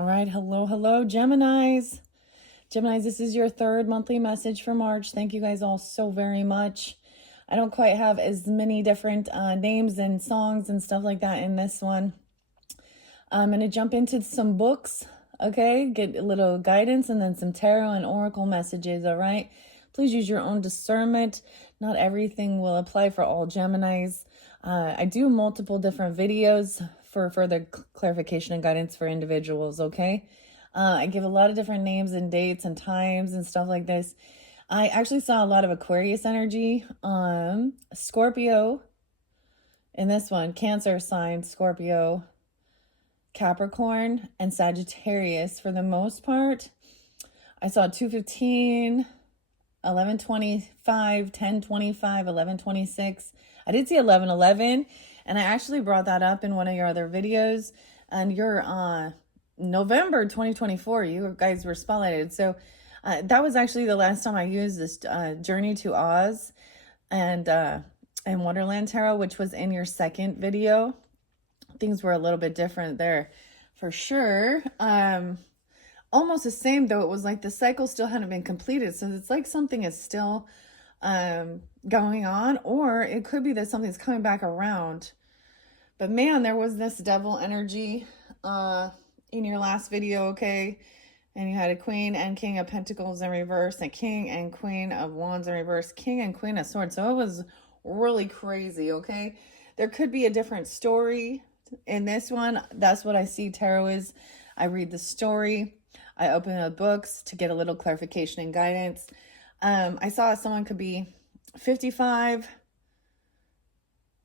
All right. Hello, hello, Geminis. Geminis, this is your third monthly message for March. Thank you guys all so very much. I don't quite have as many different names and songs and stuff like that in this one. I'm going to jump into some books, okay? Get a little guidance and then some tarot and oracle messages, all right? Please use your own discernment. Not everything will apply for all Geminis. I do multiple different videos for further clarification and guidance for individuals, okay? I give a lot of different names and dates and times and stuff like this. I actually saw a lot of Aquarius energy, Scorpio in this one, Cancer sign, Scorpio, Capricorn, and Sagittarius for the most part. I saw 215, 1125, 1025, 1126. I did see 1111, and I actually brought that up in one of your other videos. And your November 2024, you guys were spotlighted. So that was actually the last time I used this Journey to Oz and Wonderland Tarot, which was in your second video. Things were a little bit different there for sure. Almost the same, though. It was like the cycle still hadn't been completed. So it's like something is still going on, or it could be that something's coming back around. But man, there was this devil energy in your last video, okay? And you had a Queen and King of Pentacles in reverse, and King and Queen of Wands in reverse, King and Queen of Swords. So it was really crazy, okay? There could be a different story in this one. That's what I see tarot is. I read the story. I open the books to get a little clarification and guidance. I saw someone could be 55,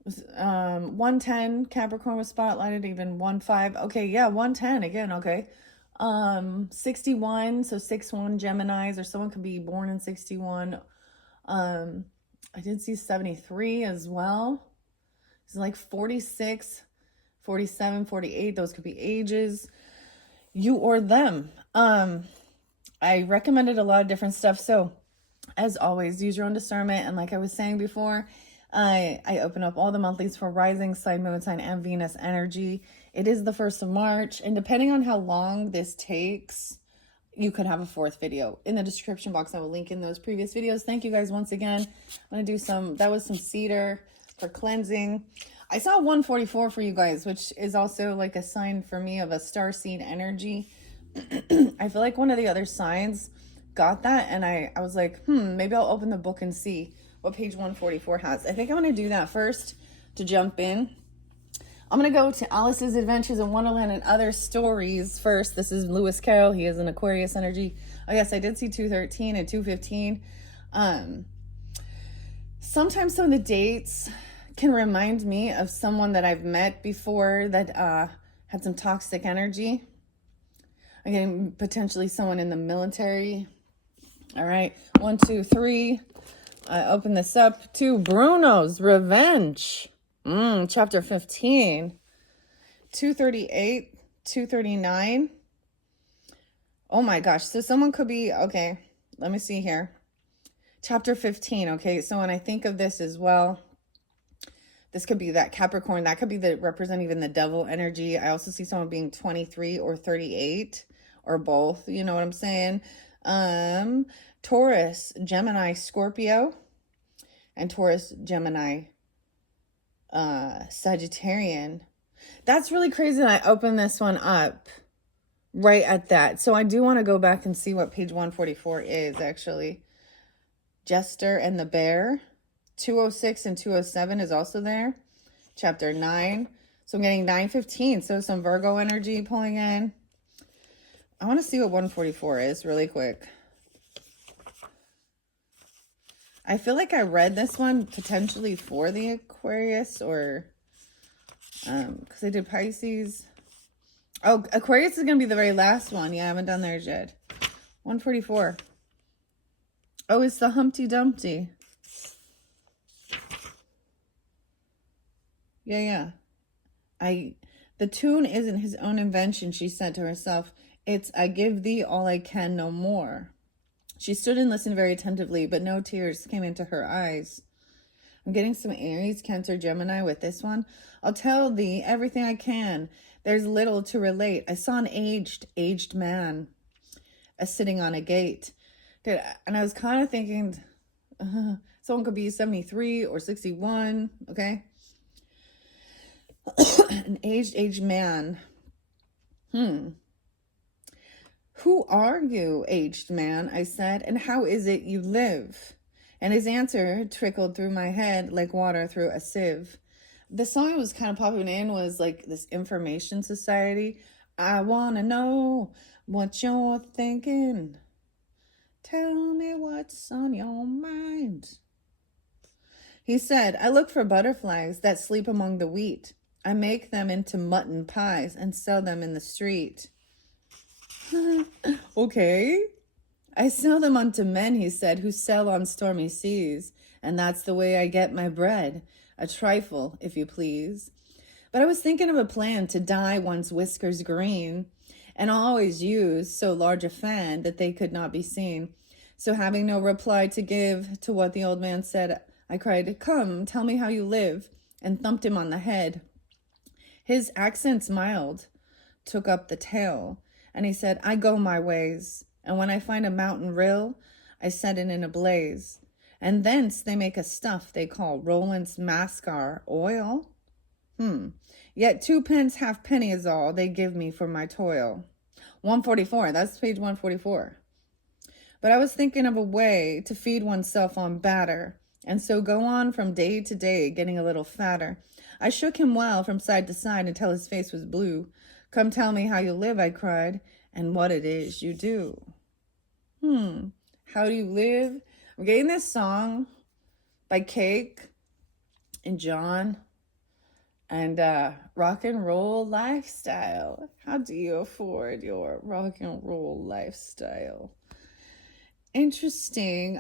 110, Capricorn was spotlighted, even 15. Okay, yeah, 110 again, okay. 61, so 61 Geminis, or someone could be born in 61. I did see 73 as well. It's like 46, 47, 48. Those could be ages, you or them. I recommended a lot of different stuff. So as always, use your own discernment. And like I was saying before, I open up all the monthlies for rising sign, moon sign, and Venus energy. It is the 1st of March. And depending on how long this takes, you could have a fourth video. In the description box, I will link in those previous videos. Thank you guys once again. I'm going to do that was some cedar for cleansing. I saw 144 for you guys, which is also like a sign for me of a starseed energy. I feel like one of the other signs got that, and I was like, maybe I'll open the book and see what page 144 has. I think I'm going to do that first to jump in. I'm going to go to Alice's Adventures in Wonderland and Other Stories first. This is Lewis Carroll. He is an Aquarius energy. Oh, yes, I did see 213 and 215. Sometimes some of the dates can remind me of someone that I've met before that had some toxic energy. Again, potentially someone in the military. All right, 1, 2, 3. I open this up to Bruno's Revenge. Chapter 15. 238, 239. Oh my gosh. So someone could be, okay, let me see here. Chapter 15, okay. So when I think of this as well, this could be that Capricorn. That could be represent even the devil energy. I also see someone being 23 or 38 or both. You know what I'm saying? Taurus, Gemini, Scorpio, and Taurus, Gemini, Sagittarian. That's really crazy that I opened this one up right at that. So I do want to go back and see what page 144 is actually. Jester and the Bear. 206 and 207 is also there. Chapter 9. So I'm getting 915. So some Virgo energy pulling in. I want to see what 144 is really quick. I feel like I read this one potentially for the Aquarius, or because I did Pisces. Oh, Aquarius is going to be the very last one. Yeah, I haven't done theirs yet. 144. Oh, it's the Humpty Dumpty. Yeah. The tune isn't his own invention, she said to herself. It's, I give thee all I can, no more. She stood and listened very attentively, but no tears came into her eyes. I'm getting some Aries, Cancer, Gemini with this one. I'll tell thee everything I can. There's little to relate. I saw an aged man sitting on a gate. And I was kind of thinking, someone could be 73 or 61, okay? An aged man. Who are you, aged man? I said, and how is it you live? And his answer trickled through my head like water through a sieve. The song I was kind of popping in was like this information society. I want to know what you're thinking. Tell me what's on your mind. He said, I look for butterflies that sleep among the wheat. I make them into mutton pies and sell them in the street. Okay. I sell them unto men, he said, who sail on stormy seas. And that's the way I get my bread. A trifle, if you please. But I was thinking of a plan to dye one's whiskers green, and always use so large a fan that they could not be seen. So having no reply to give to what the old man said, I cried, come, tell me how you live, and thumped him on the head. His accents mild took up the tale, and he said, I go my ways, and when I find a mountain rill, I set it in a blaze, and thence they make a stuff they call Roland's Mascar oil. Yet 2 pence halfpenny is all they give me for my toil. 144, that's page 144. But I was thinking of a way to feed oneself on batter, and so go on from day to day, getting a little fatter. I shook him well from side to side until his face was blue. Come tell me how you live, I cried, and what it is you do. How do you live? I'm getting this song by Cake and John and Rock and Roll Lifestyle. How do you afford your rock and roll lifestyle? Interesting.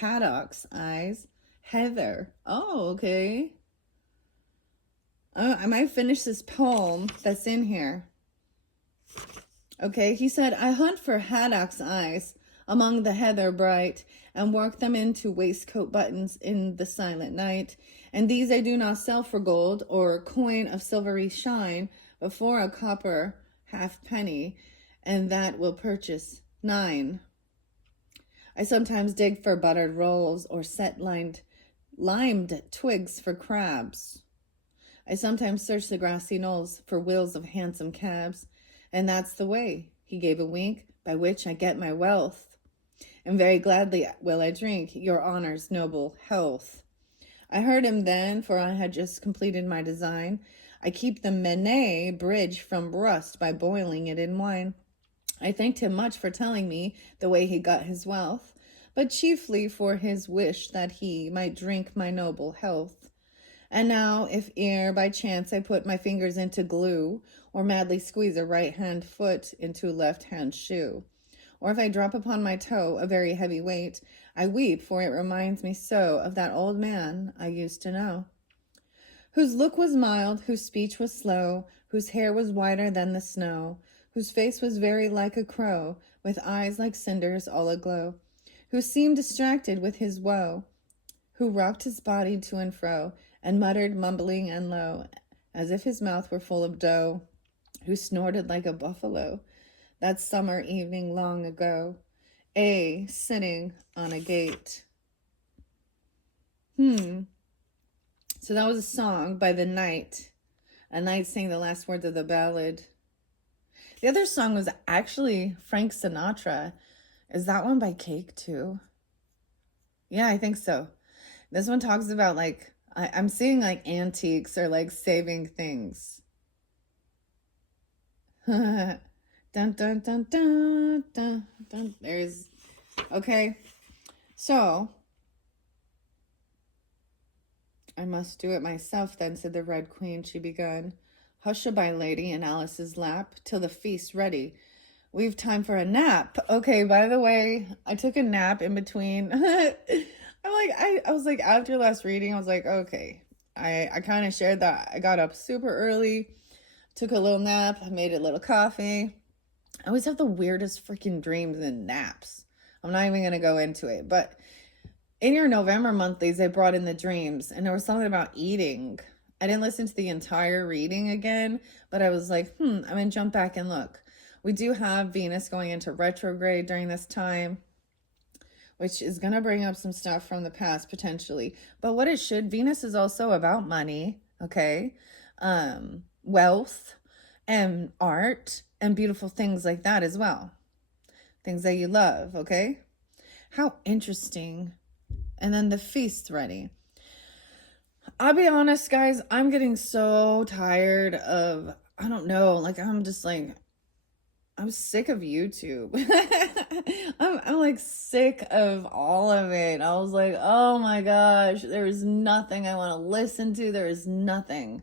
Haddock's eyes. Heather. Oh, okay. I might finish this poem that's in here. Okay, he said, I hunt for haddock's eyes among the heather bright, and work them into waistcoat buttons in the silent night. And these I do not sell for gold, or coin of silvery shine, but for a copper halfpenny, and that will purchase 9. I sometimes dig for buttered rolls, or set limed twigs for crabs. I sometimes search the grassy knolls for wheels of handsome cabs, and that's the way, he gave a wink, by which I get my wealth. And very gladly will I drink your honor's noble health. I heard him then, for I had just completed my design. I keep the Menet bridge from rust by boiling it in wine. I thanked him much for telling me the way he got his wealth, but chiefly for his wish that he might drink my noble health. And now, if ere by chance I put my fingers into glue, or madly squeeze a right-hand foot into a left-hand shoe, or if I drop upon my toe a very heavy weight, I weep, for it reminds me so of that old man I used to know, whose look was mild, whose speech was slow, whose hair was whiter than the snow, whose face was very like a crow, with eyes like cinders all aglow, who seemed distracted with his woe, who rocked his body to and fro, and muttered, mumbling and low, as if his mouth were full of dough, who snorted like a buffalo, that summer evening long ago, sitting on a gate. So that was a song by The Knight. A knight sang the last words of the ballad. The other song was actually Frank Sinatra. Is that one by Cake too? Yeah, I think so. This one talks about like, I'm seeing like antiques or like saving things. Dun, dun, dun, dun, dun, dun. There's, okay. So, I must do it myself then, said the Red Queen. She begun, hush-a-by, lady, in Alice's lap, till the feast's ready. We've time for a nap. Okay, by the way, I took a nap in between. I was like, after last reading, I was like, okay. I kind of shared that. I got up super early, took a little nap, I made a little coffee. I always have the weirdest freaking dreams and naps. I'm not even going to go into it. But in your November monthlies, they brought in the dreams. And there was something about eating. I didn't listen to the entire reading again, but I was like, I'm going to jump back and look. We do have Venus going into retrograde during this time, which is going to bring up some stuff from the past potentially. But what it should, Venus is also about money, okay? Wealth and art and beautiful things like that as well. Things that you love, okay? How interesting. And then the feast's ready. I'll be honest, guys, I'm getting so tired of, I don't know, like, I'm just like, I'm sick of YouTube. I'm like sick of all of it. I was like, oh my gosh, there is nothing I want to listen to. There is nothing.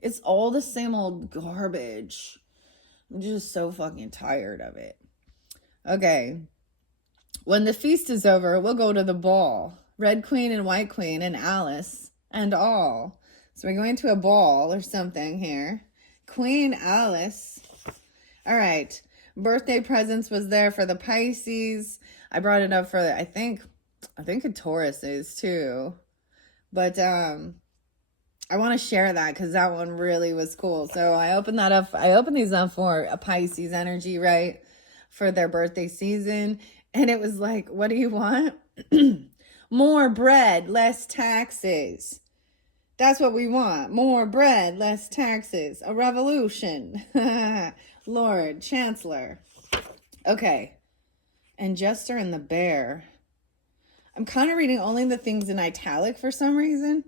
It's all the same old garbage. I'm just so fucking tired of it. Okay. When the feast is over, we'll go to the ball. Red Queen and White Queen and Alice and all. So we're going to a ball or something here. Queen Alice. All right. Birthday presents was there for the Pisces. I brought it up for, I think a Taurus is too. But I want to share that because that one really was cool. So I opened that up. I opened these up for a Pisces energy, right? For their birthday season. And it was like, what do you want? More bread, less taxes. That's what we want. More bread, less taxes. A revolution. Lord, Chancellor. Okay. And Jester and the Bear. I'm kind of reading only the things in italic for some reason.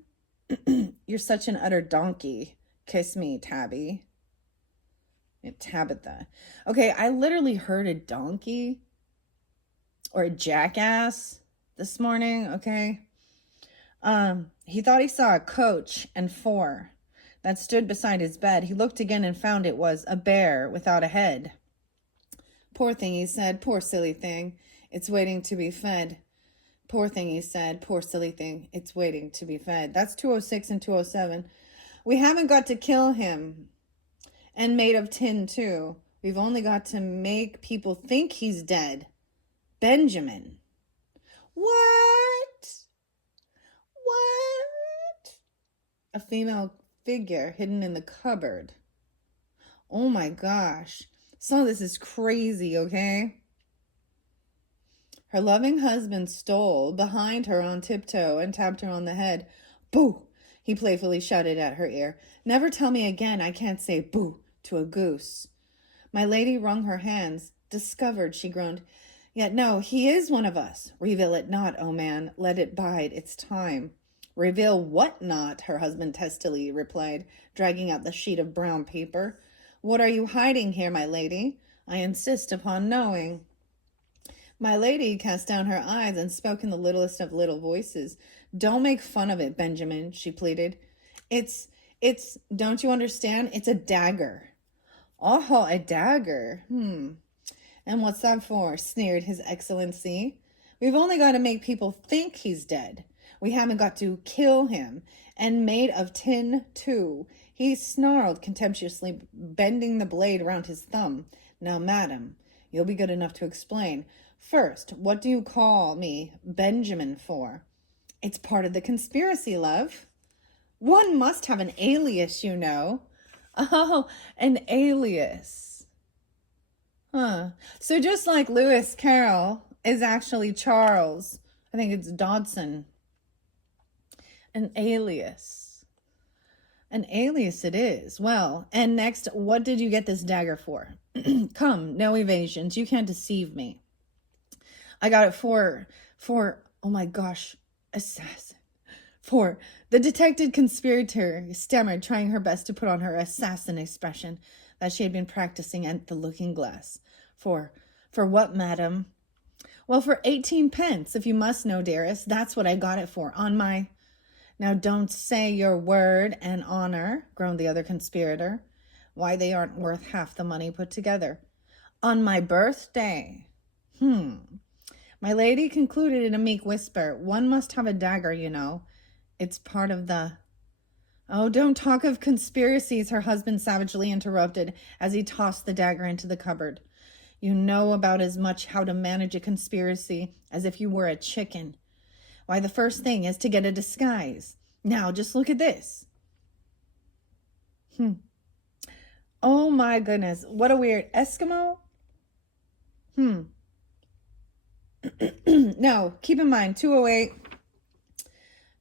You're such an utter donkey. Kiss me, Tabby. Tabitha. Okay, I literally heard a donkey or a jackass this morning, okay? He thought he saw a coach and 4 that stood beside his bed. He looked again and found it was a bear without a head. Poor thing, he said. Poor silly thing. It's waiting to be fed. Poor thing, he said. Poor silly thing. It's waiting to be fed. That's 206 and 207. We haven't got to kill him. And made of tin, too. We've only got to make people think he's dead. Benjamin. What? A female figure hidden in the cupboard. Oh my gosh. Some of this is crazy, okay? Her loving husband stole behind her on tiptoe and tapped her on the head. Boo! He playfully shouted at her ear. Never tell me again I can't say boo to a goose. My lady wrung her hands. Discovered, she groaned. Yet no, he is one of us. Reveal it not, O man. Let it bide its time. Reveal what not? Her husband testily replied, dragging out the sheet of brown paper. What are you hiding here, my lady? I insist upon knowing. My lady cast down her eyes and spoke in the littlest of little voices. Don't make fun of it, Benjamin, she pleaded. It's, don't you understand? It's a dagger. Oh, a dagger. And what's that for? Sneered His Excellency. We've only got to make people think he's dead. We haven't got to kill him. And made of tin, too. He snarled contemptuously, bending the blade around his thumb. Now, madam, you'll be good enough to explain. First, what do you call me Benjamin for? It's part of the conspiracy, love. One must have an alias, you know. Oh, an alias. Huh. So just like Lewis Carroll is actually Charles, I think it's Dodson. An alias. An alias it is. Well, and next, what did you get this dagger for? Come, no evasions. You can't deceive me. I got it for, oh my gosh, assassin. For the detected conspirator stammered, trying her best to put on her assassin expression that she had been practicing at the looking glass. For what, madam? Well, for 18 pence, if you must know, dearest. That's what I got it for, on my... Now don't say your word and honor, groaned the other conspirator. Why, they aren't worth half the money put together. On my birthday. My lady concluded in a meek whisper. One must have a dagger, you know. It's part of the... Oh, don't talk of conspiracies, her husband savagely interrupted as he tossed the dagger into the cupboard. You know about as much how to manage a conspiracy as if you were a chicken. Why, the first thing is to get a disguise. Now, just look at this. Hmm. Oh my goodness. What a weird Eskimo. Hmm. No, keep in mind 208,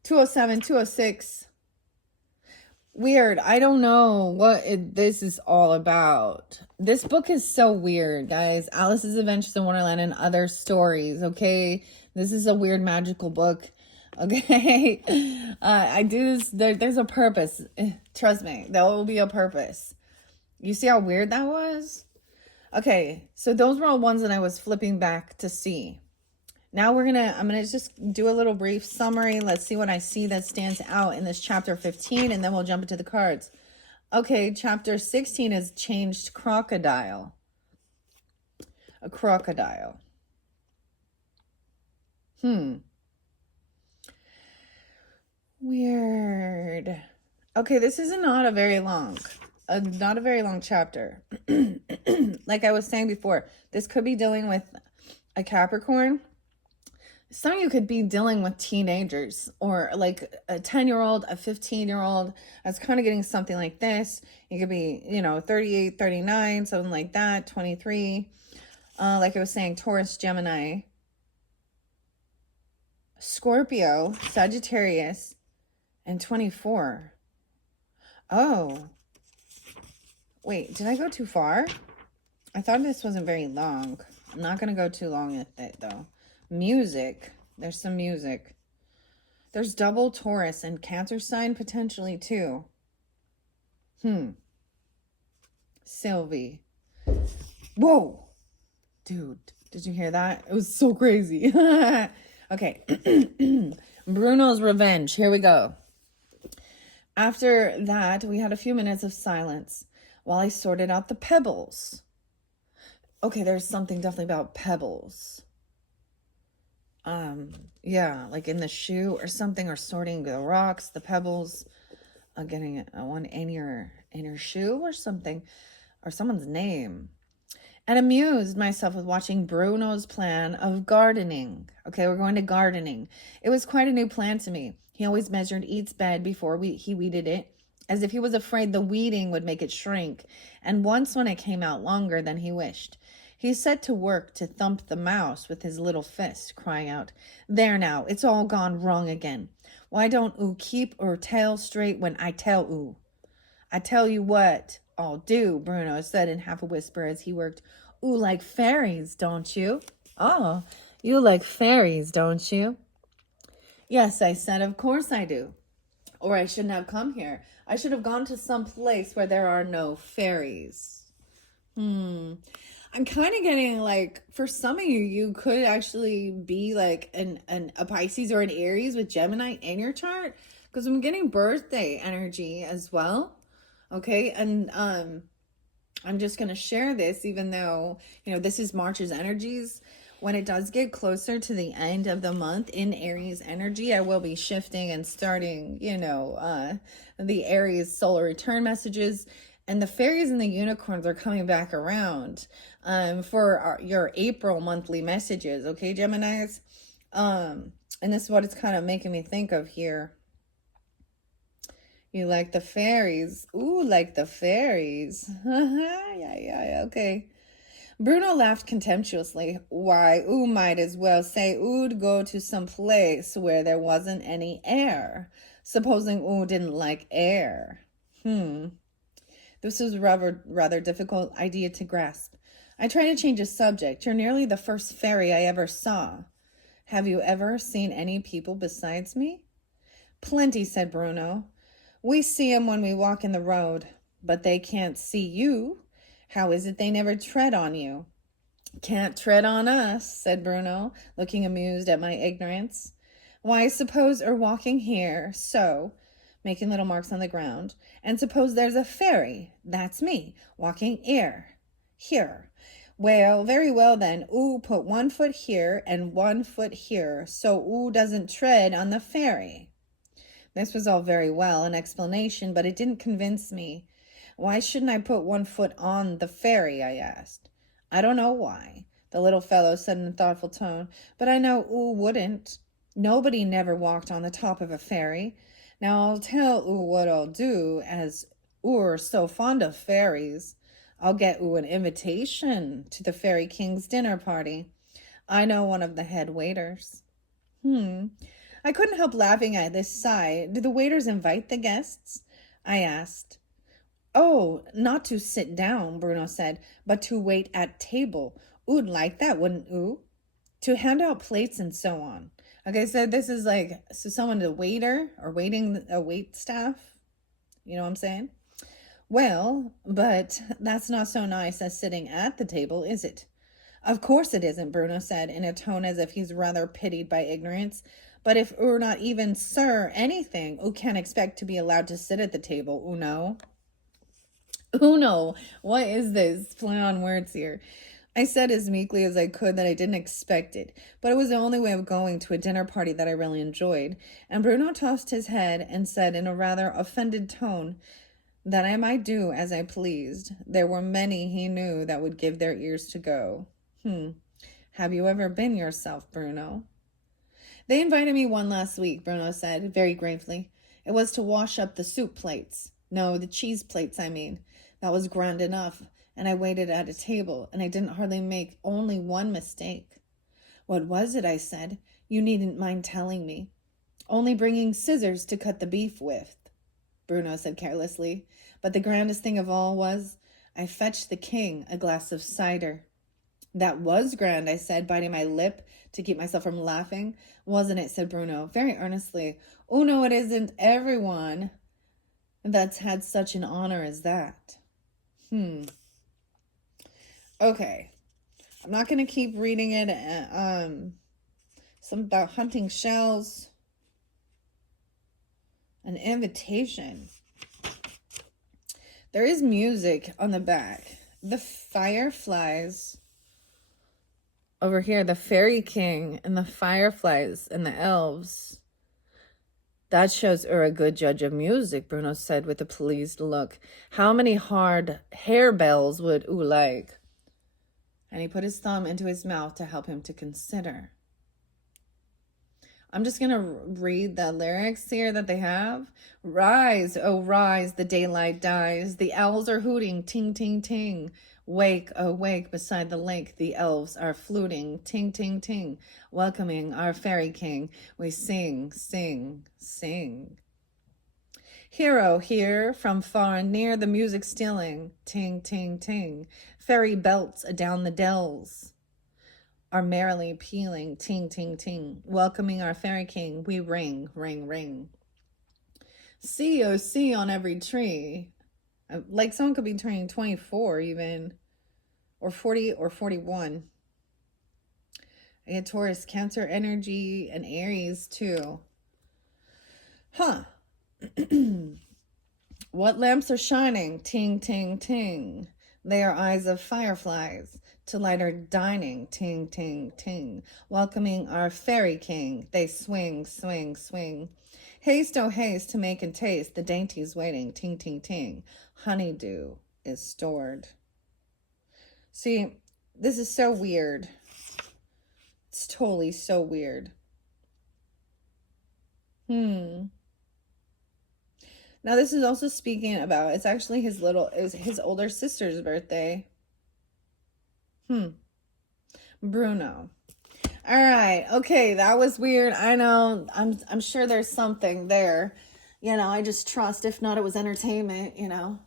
207, 206. Weird. I don't know what this is all about. This book is so weird, guys. Alice's Adventures in Wonderland and Other Stories, okay? This is a weird magical book, okay? I do this, there's a purpose. Trust me, there will be a purpose. You see how weird that was? Okay, so those were all ones that I was flipping back to see. Now I'm gonna just do a little brief summary. Let's see what I see that stands out in this chapter 15, and then we'll jump into the cards. Okay, chapter 16 is changed crocodile. A crocodile. Weird. Okay, this is not a very long chapter. Like I was saying before, this could be dealing with a Capricorn. Some of you could be dealing with teenagers or like a 10-year-old, a 15-year-old. I was kind of getting something like this. You could be, 38, 39, something like that, 23. Like I was saying, Taurus, Gemini, Scorpio, Sagittarius, and 24. Oh. Wait, did I go too far? I thought this wasn't very long. I'm not going to go too long with it, though. Music. There's some music. There's double Taurus and Cancer sign potentially too. Sylvie. Whoa. Dude, did you hear that? It was so crazy. Okay. Bruno's revenge. Here we go. After that, we had a few minutes of silence while I sorted out the pebbles. Okay, there's something definitely about pebbles. Yeah, like in the shoe or something, or sorting the rocks, the pebbles, getting one in your shoe or something, or someone's name. And amused myself with watching Bruno's plan of gardening. Okay, we're going to gardening. It was quite a new plan to me. He always measured each bed before he weeded it, as if he was afraid the weeding would make it shrink, and once when it came out longer than he wished, he set to work to thump the mouse with his little fist, crying out, "There now, it's all gone wrong again. Why don't oo keep or tail straight when I tell oo?" "I tell you what I'll do," Bruno said in half a whisper as he worked. "Oo like fairies, don't you?" "Oh, you like fairies, don't you?" "Yes," I said, "of course I do. Or I shouldn't have come here. I should have gone to some place where there are no fairies." I'm kind of getting like, for some of you, you could actually be like a Pisces or an Aries with Gemini in your chart, because I'm getting birthday energy as well. Okay, and I'm just going to share this, even though, this is March's energies. When it does get closer to the end of the month in Aries energy, I will be shifting and starting, the Aries solar return messages. And the fairies and the unicorns are coming back around for your April monthly messages. Okay, Geminis? And this is what it's kind of making me think of here. You like the fairies. Ooh, like the fairies. Yeah, okay. Bruno laughed contemptuously. "Why, oo might as well say oo'd go to some place where there wasn't any air. Supposing oo didn't like air." This was a rather difficult idea to grasp. I tried to change the subject. "You're nearly the first fairy I ever saw. Have you ever seen any people besides me?" "Plenty," said Bruno. "We see 'em when we walk in the road, but they can't see you. How is it they never tread on you?" "Can't tread on us," said Bruno, looking amused at my ignorance. "Why, suppose we're walking here, so," making little marks on the ground, "and suppose there's a fairy, that's me, walking here. Well, very well then, oo put 1 foot here and 1 foot here, so oo doesn't tread on the fairy." This was all very well, an explanation, but it didn't convince me. "Why shouldn't I put 1 foot on the fairy?" I asked. "I don't know why," the little fellow said in a thoughtful tone, "but I know oo wouldn't. Nobody never walked on the top of a fairy. Now I'll tell oo what I'll do, as Oo're so fond of fairies. I'll get ooh an invitation to the Fairy King's dinner party. I know one of the head waiters. I couldn't help laughing at this sigh. Do the waiters invite the guests? I asked. Oh, not to sit down, Bruno said, but to wait at table. Oo'd like that, wouldn't oo? To hand out plates and so on. Okay, so this is like, so someone, a waiter or waiting, a wait staff. You know what I'm saying? Well, but that's not so nice as sitting at the table, is it? Of course it isn't, Bruno said in a tone as if he's rather pitied by ignorance. But if oo're not even sir anything, oo can't expect to be allowed to sit at the table, oo no? Uno, what is this? Play on words here. I said as meekly as I could that I didn't expect it, but it was the only way of going to a dinner party that I really enjoyed, and Bruno tossed his head and said in a rather offended tone that I might do as I pleased. There were many he knew that would give their ears to go. Have you ever been yourself, Bruno? They invited me one last week, Bruno said, very gravely. It was to wash up the soup plates. No, the cheese plates, I mean. That was grand enough, and I waited at a table, and I didn't hardly make only one mistake. What was it, I said. You needn't mind telling me. Only bringing scissors to cut the beef with, Bruno said carelessly. But the grandest thing of all was, I fetched the king a glass of cider. That was grand, I said, biting my lip to keep myself from laughing. Wasn't it, said Bruno, very earnestly. Oh, no, it isn't everyone that's had such an honor as that. Okay. I'm not going to keep reading it. Some about hunting shells. An invitation. There is music on the back. The fireflies. Over here, the Fairy King and the fireflies and the elves. That shows you're a good judge of music, Bruno said with a pleased look. How many hard harebells would oo like? And he put his thumb into his mouth to help him to consider. I'm just going to read the lyrics here that they have. Rise, oh rise, the daylight dies. The owls are hooting, ting, ting, ting. Wake, oh wake, beside the lake, the elves are fluting, ting, ting, ting. Welcoming our fairy king, we sing, sing, sing. Hero here, from far and near, the music stealing, ting, ting, ting. Fairy belts adown the dells are merrily pealing, ting, ting, ting. Welcoming our fairy king, we ring, ring, ring. See, oh, see on every tree. Like someone could be turning 24 even, or 40 or 41. I get Taurus, Cancer energy, and Aries too. What lamps are shining? Ting, ting, ting. They are eyes of fireflies. To light our dining, ting, ting, ting. Welcoming our fairy king, they swing, swing, swing. Haste, oh haste, to make and taste, the dainties waiting, ting, ting, ting. Honeydew is stored. See, this is so weird. It's totally so weird. Now this is also speaking about, it's actually his older sister's birthday. Bruno. All right. Okay, that was weird. I know. I'm sure there's something there. You know, I just trust. If not, it was entertainment, you know.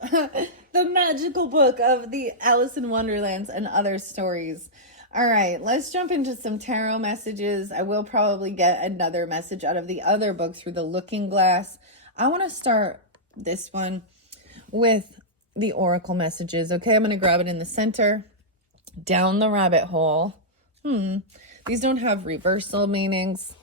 The magical book of the Alice in Wonderlands and other stories. All right, let's jump into some tarot messages. I will probably get another message out of the other book through the looking glass. I want to start this one with the oracle messages. Okay, I'm going to grab it in the center. Down the rabbit hole. These don't have reversal meanings.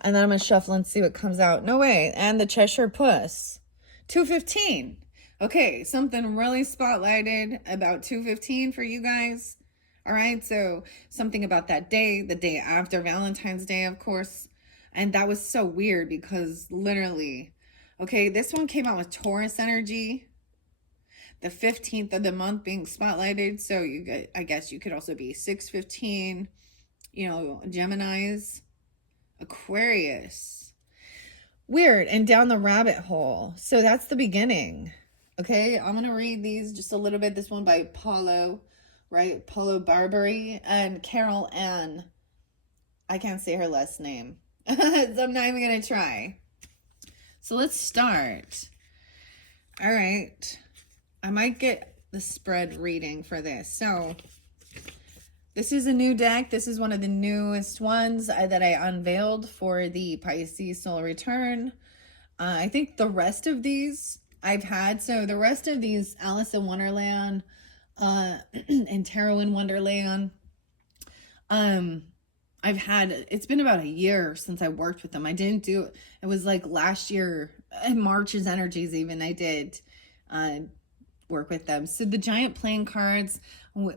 And then I'm going to shuffle and see what comes out. No way. And the Cheshire Puss. 215. Okay, something really spotlighted about 215 for you guys. All right, so something about that day, the day after Valentine's Day, of course. And that was so weird because literally, okay, this one came out with Taurus energy. The 15th of the month being spotlighted. So I guess you could also be 615, you know, Geminis, Aquarius. Weird. And down the rabbit hole. So that's the beginning. Okay, I'm going to read these just a little bit. This one by Paulo, right? Paulo Barbary and Carol Ann. I can't say her last name, so I'm not even going to try. So let's start. All right. I might get the spread reading for this. So this is a new deck. This is one of the newest ones that I unveiled for the Pisces Solar Return. I think the rest of these I've had. So the rest of these, Alice in Wonderland and Tarot in Wonderland, I've had, it's been about a year since I worked with them. I didn't do, it was like last year, in March's energies even, I did work with them. So the giant playing cards,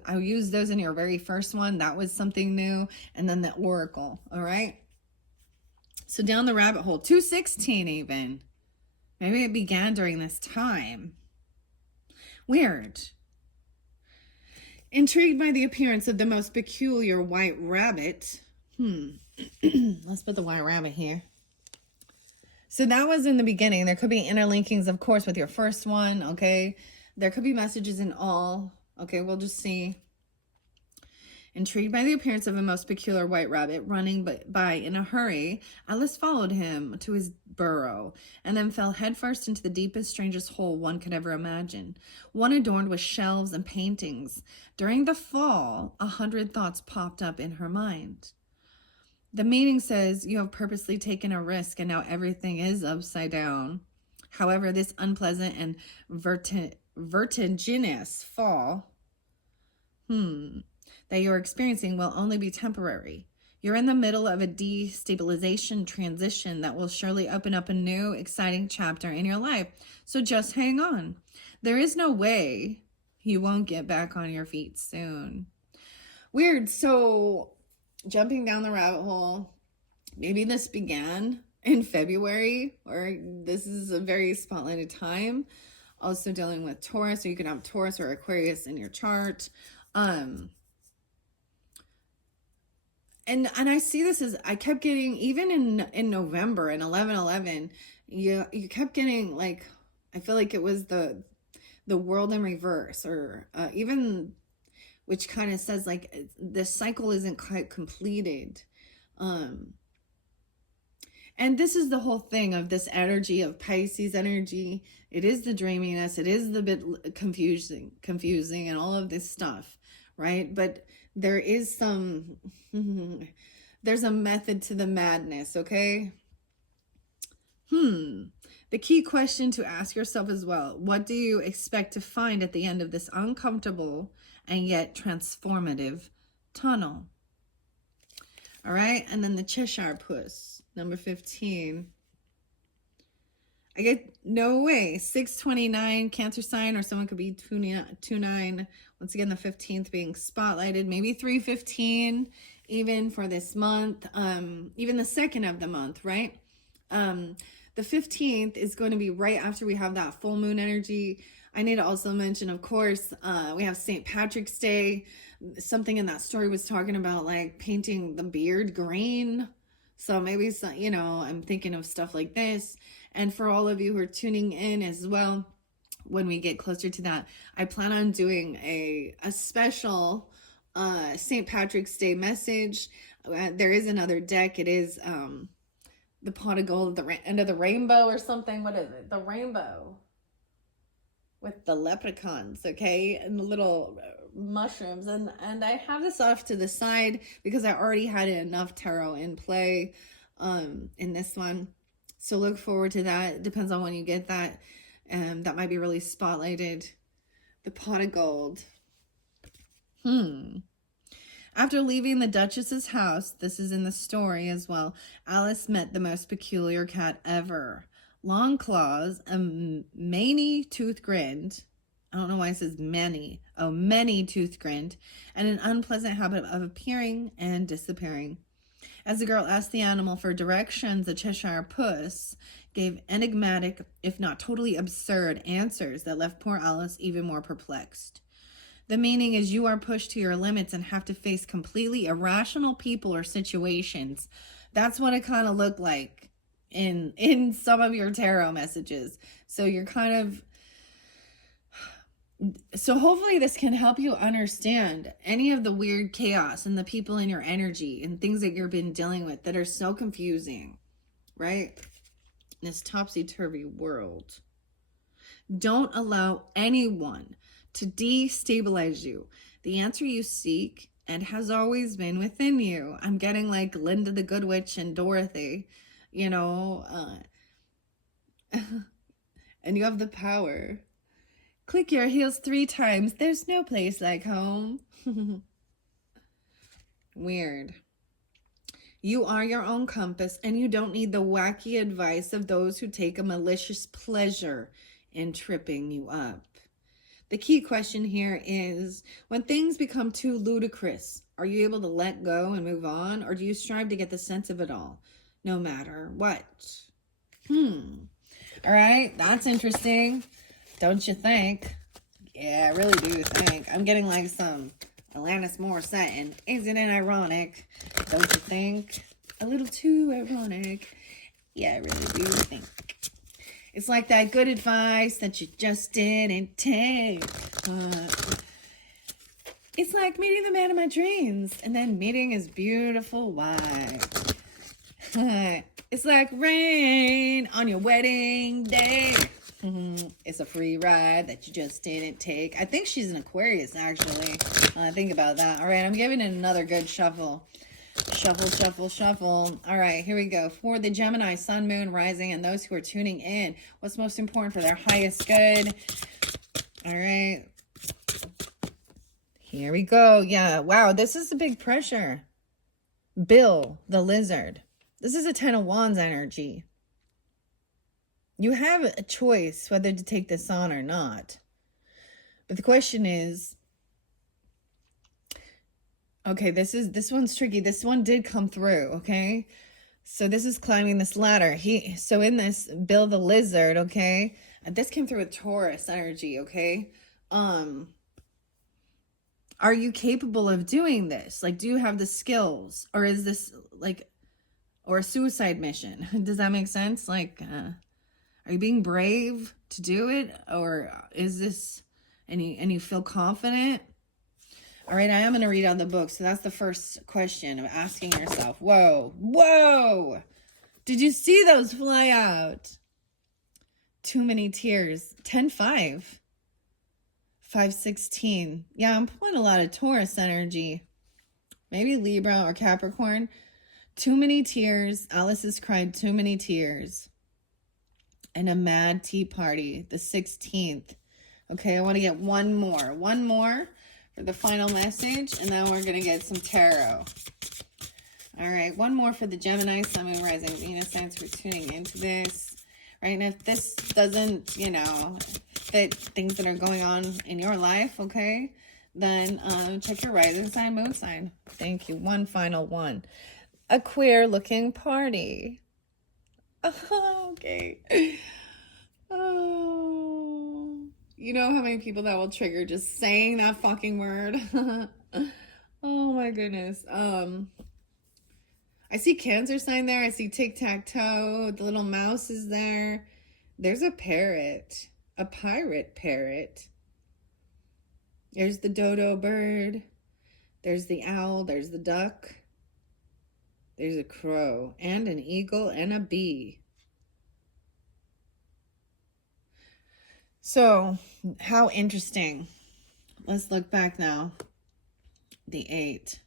I used those in your very first one. That was something new. And then the Oracle, all right? So down the rabbit hole, 216 even. Maybe it began during this time. Weird. Intrigued by the appearance of the most peculiar white rabbit. Let's put the white rabbit here. So that was in the beginning. There could be interlinkings, of course, with your first one, okay? There could be messages in all. Okay, we'll just see. Intrigued by the appearance of a most peculiar white rabbit running by in a hurry, Alice followed him to his burrow and then fell headfirst into the deepest, strangest hole one could ever imagine, one adorned with shelves and paintings. During the fall, 100 thoughts popped up in her mind. The meaning says, you have purposely taken a risk and now everything is upside down. However, this unpleasant and vertiginous fall, that you're experiencing will only be temporary. You're in the middle of a destabilization transition that will surely open up a new, exciting chapter in your life. So just hang on. There is no way you won't get back on your feet soon. Weird. So jumping down the rabbit hole, maybe this began in February, or this is a very spotlighted time. Also dealing with Taurus, so you can have Taurus or Aquarius in your chart. And I see this as, I kept getting, even in November and 11/11, you kept getting, like, I feel like it was the world in reverse, or even, which kind of says like the cycle isn't quite completed. And this is the whole thing of this energy of Pisces energy. It is the dreaminess. It is the bit confusing and all of this stuff, right? But there is some, there's a method to the madness, okay? The key question to ask yourself as well, what do you expect to find at the end of this uncomfortable and yet transformative tunnel? All right, and then the Cheshire Puss, number 15. I get, no way, 629, Cancer sign, or someone could be 29. Once again, the 15th being spotlighted, maybe 315 even for this month, even the second of the month, right? The 15th is going to be right after we have that full moon energy. I need to also mention, of course, we have St. Patrick's Day. Something in that story was talking about like painting the beard green. So maybe, you know, I'm thinking of stuff like this. And for all of you who are tuning in as well, when we get closer to that, I plan on doing a special St. Patrick's Day message. There is another deck. It is the pot of gold at the end of the rainbow or something. What is it? The rainbow with the leprechauns, okay? And the little mushrooms. And I have this off to the side because I already had enough tarot in play in this one. So look forward to that. It depends on when you get that. That might be really spotlighted. The pot of gold. After leaving the Duchess's house, this is in the story as well, Alice met the most peculiar cat ever. Long claws, a many-toothed grin. I don't know why it says many. Oh, many-toothed grin. And an unpleasant habit of appearing and disappearing. As the girl asked the animal for directions, the Cheshire Puss gave enigmatic, if not totally absurd, answers that left poor Alice even more perplexed. The meaning is you are pushed to your limits and have to face completely irrational people or situations. That's what it kind of looked like in some of your tarot messages. So you're kind of, So hopefully this can help you understand any of the weird chaos and the people in your energy and things that you've been dealing with that are so confusing, right? This topsy-turvy world. Don't allow anyone to destabilize you. The answer you seek and has always been within you. I'm getting like Linda the Good Witch and Dorothy, you know, and you have the power. Click your heels 3 times. There's no place like home. Weird. You are your own compass, and you don't need the wacky advice of those who take a malicious pleasure in tripping you up. The key question here is, when things become too ludicrous, are you able to let go and move on, or do you strive to get the sense of it all, no matter what? All right, that's interesting. Don't you think? Yeah, I really do think. I'm getting like some Alanis Morissette, and isn't it ironic? Don't you think? A little too ironic. Yeah, I really do think. It's like that good advice that you just didn't take. It's like meeting the man of my dreams and then meeting his beautiful wife. It's like rain on your wedding day. It's a free ride that you just didn't take. I think she's an Aquarius, actually. Think about that. All right, I'm giving it another good shuffle. Shuffle, shuffle, shuffle. All right, here we go. For the Gemini, Sun, Moon, Rising, and those who are tuning in, what's most important for their highest good? All right. Here we go. Yeah, wow, this is a big pressure. Bill, the lizard. This is a 10 of Wands energy. You have a choice whether to take this on or not. But the question is, okay, this one's tricky. This one did come through, okay? So this is climbing this ladder. So in this, Bill the lizard, okay? This came through with Taurus energy, okay? Are you capable of doing this? Like, do you have the skills? Or is this like, or a suicide mission? Does that make sense? Like, are you being brave to do it? Or is this, and you feel confident? All right, I am going to read out the book. So that's the first question of asking yourself. Whoa, whoa. Did you see those fly out? Too many tears. 10-5. 5-16. Yeah, I'm pulling a lot of Taurus energy. Maybe Libra or Capricorn. Too many tears. Alice has cried too many tears. And a mad tea party, the 16th. Okay, I want to get one more for the final message, and then we're going to get some tarot. All right, one more for the Gemini, Sun, Moon, Rising, Venus signs for tuning into this. Right, and if this doesn't, you know, fit things that are going on in your life, okay, then check your rising sign, moon sign. Thank you. One final one. A queer-looking party. Oh, okay. Oh, you know how many people that will trigger just saying that fucking word? Oh my goodness. I see Cancer sign there. I see tic-tac-toe. The little mouse is there. There's a parrot. A pirate parrot. There's the dodo bird. There's the owl. There's the duck. There's a crow and an eagle and a bee. So, how interesting. Let's look back now. The 8.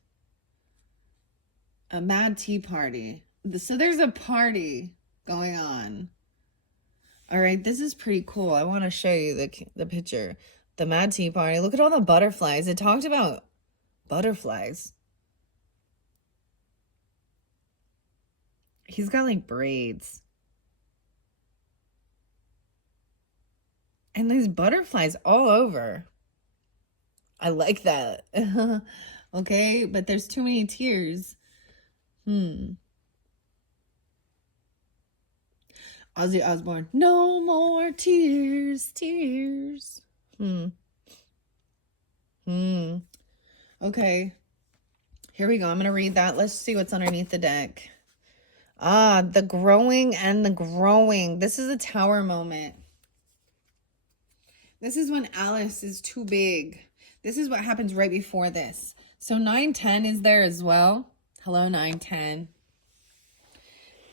A mad tea party. So there's a party going on. All right, this is pretty cool. I want to show you the picture. The mad tea party. Look at all the butterflies. It talked about butterflies. He's got like braids. And there's butterflies all over. I like that. Okay, but there's too many tears. Ozzy Osbourne. No more tears, tears. Okay. Here we go. I'm going to read that. Let's see what's underneath the deck. The growing and the growing. This is a tower moment. This is when Alice is too big. This is what happens right before this. So 910 is there as well. Hello, 910.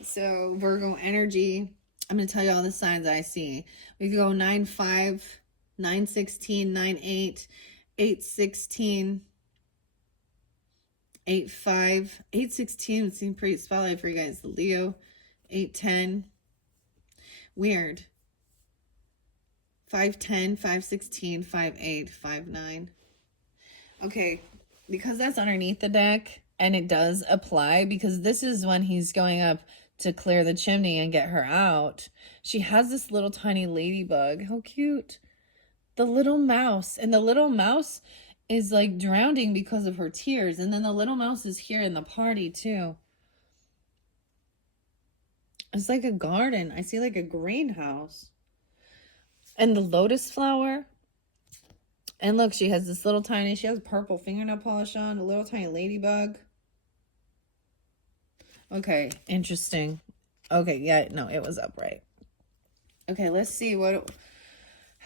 So Virgo energy. I'm going to tell you all the signs I see. We could go 9-5, 9-16, 9-8, 8-16, 8-5. 8-16 would seem pretty spotlight for you guys. The Leo. 8-10. Weird. 5-10, 5-16, 5-8, 5-9. Okay, because that's underneath the deck, and it does apply, because this is when he's going up to clear the chimney and get her out. She has this little tiny ladybug. How cute. The little mouse. And the little mouse is like drowning because of her tears. And then the little mouse is here in the party too. It's like a garden. I see like a greenhouse. And the lotus flower. And look, she has this little tiny, she has purple fingernail polish on, a little tiny ladybug. Okay, interesting. Okay, yeah, no, it was upright. Okay, let's see what...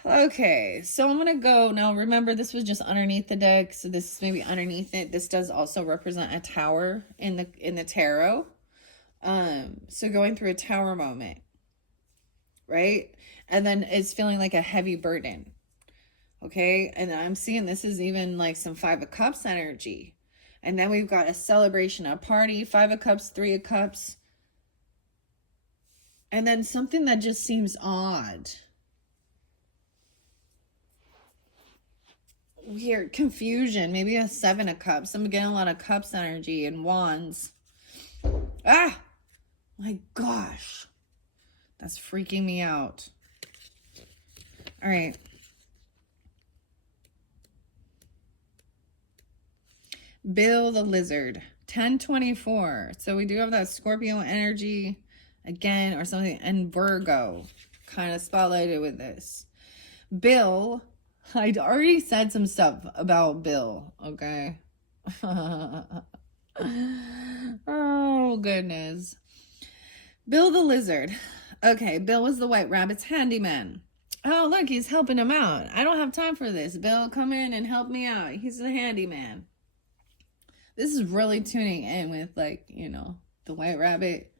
Okay, so I'm going to go... Now, remember, this was just underneath the deck, so this is maybe underneath it. This does also represent a tower in the tarot. So going through a tower moment, right? And then it's feeling like a heavy burden. Okay, and I'm seeing this is even like some 5 of Cups energy. And then we've got a celebration, a party, 5 of Cups, 3 of Cups. And then something that just seems odd. Weird, confusion, maybe a 7 of Cups. I'm getting a lot of Cups energy and Wands. Ah, my gosh. That's freaking me out. All right. Bill the Lizard, 1024. So we do have that Scorpio energy again or something, and Virgo kind of spotlighted with this. Bill, I'd already said some stuff about Bill, okay? Oh, goodness. Bill the Lizard. Okay, Bill was the White Rabbit's handyman. Oh, look, he's helping him out. I don't have time for this. Bill, come in and help me out. He's the handyman. This is really tuning in with, like, you know, the White Rabbit.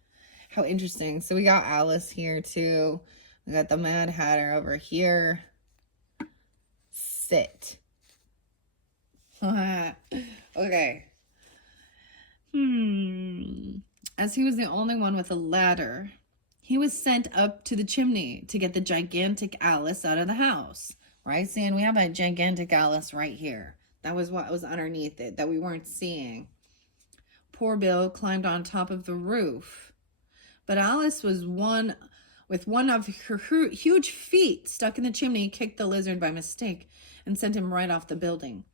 How interesting. So we got Alice here, too. We got the Mad Hatter over here. Sit. Okay. As he was the only one with a ladder, he was sent up to the chimney to get the gigantic Alice out of the house. Right? Seeing we have a gigantic Alice right here. That was what was underneath it that we weren't seeing. Poor Bill climbed on top of the roof. But Alice was with one of her huge feet stuck in the chimney, kicked the lizard by mistake and sent him right off the building.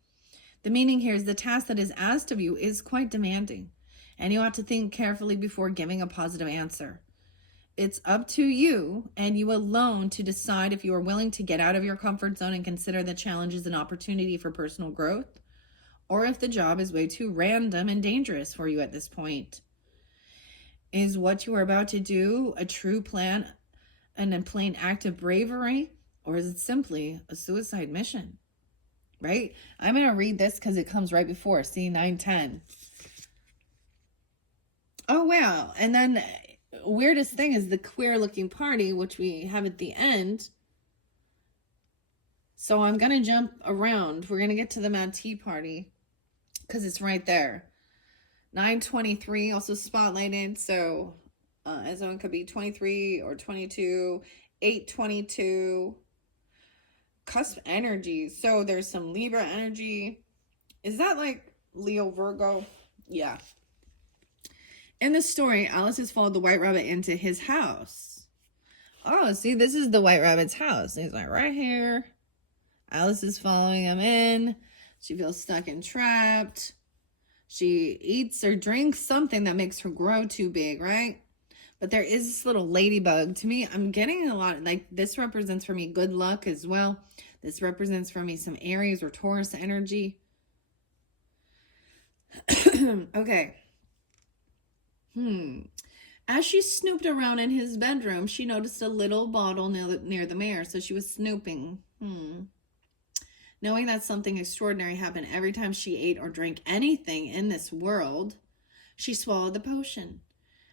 The meaning here is the task that is asked of you is quite demanding, and you ought to think carefully before giving a positive answer. It's up to you and you alone to decide if you are willing to get out of your comfort zone and consider the challenge as an opportunity for personal growth, or if the job is way too random and dangerous for you at this point. Is what you are about to do a true plan and a plain act of bravery, or is it simply a suicide mission? Right? I'm going to read this because it comes right before. See, 910. Oh, wow. And then... weirdest thing is the queer looking party, which we have at the end. So I'm going to jump around. We're going to get to the Mad Tea Party because it's right there. 923 also spotlighted. So as one could be 23 or 22, 822. Cusp energy. So there's some Libra energy. Is that like Leo Virgo? Yeah. In the story, Alice has followed the White Rabbit into his house. Oh, see, this is the White Rabbit's house. He's like right here. Alice is following him in. She feels stuck and trapped. She eats or drinks something that makes her grow too big, right? But there is this little ladybug. To me, I'm getting a lot, like this represents for me good luck as well. This represents for me some Aries or Taurus energy. Okay. As she snooped around in his bedroom, she noticed a little bottle near the mirror. So she was snooping. Knowing that something extraordinary happened every time she ate or drank anything in this world, she swallowed the potion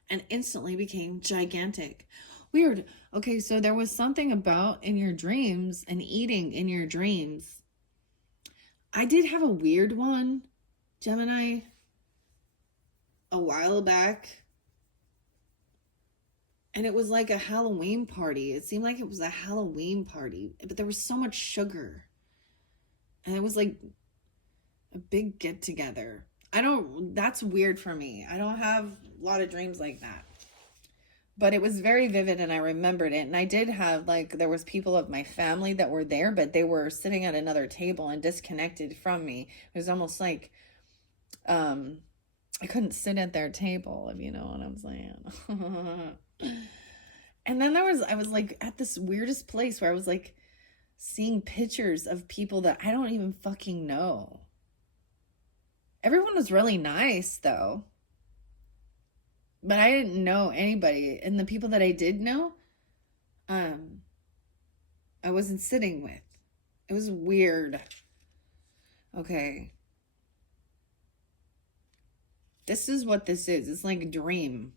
and instantly became gigantic. Weird. Okay, so there was something about in your dreams and eating in your dreams. I did have a weird one, Gemini, a while back. And it was like a Halloween party. It seemed like it was a Halloween party, but there was so much sugar. And it was like a big get together. That's weird for me. I don't have a lot of dreams like that. But it was very vivid and I remembered it. And I did have, like, there was people of my family that were there, but they were sitting at another table and disconnected from me. It was almost like I couldn't sit at their table, if you know what I'm saying. And then I was like at this weirdest place where I was like seeing pictures of people that I don't even fucking know. Everyone was really nice though. But I didn't know anybody. And the people that I did know, I wasn't sitting with. It was weird. Okay. This is what this is. It's like a dream.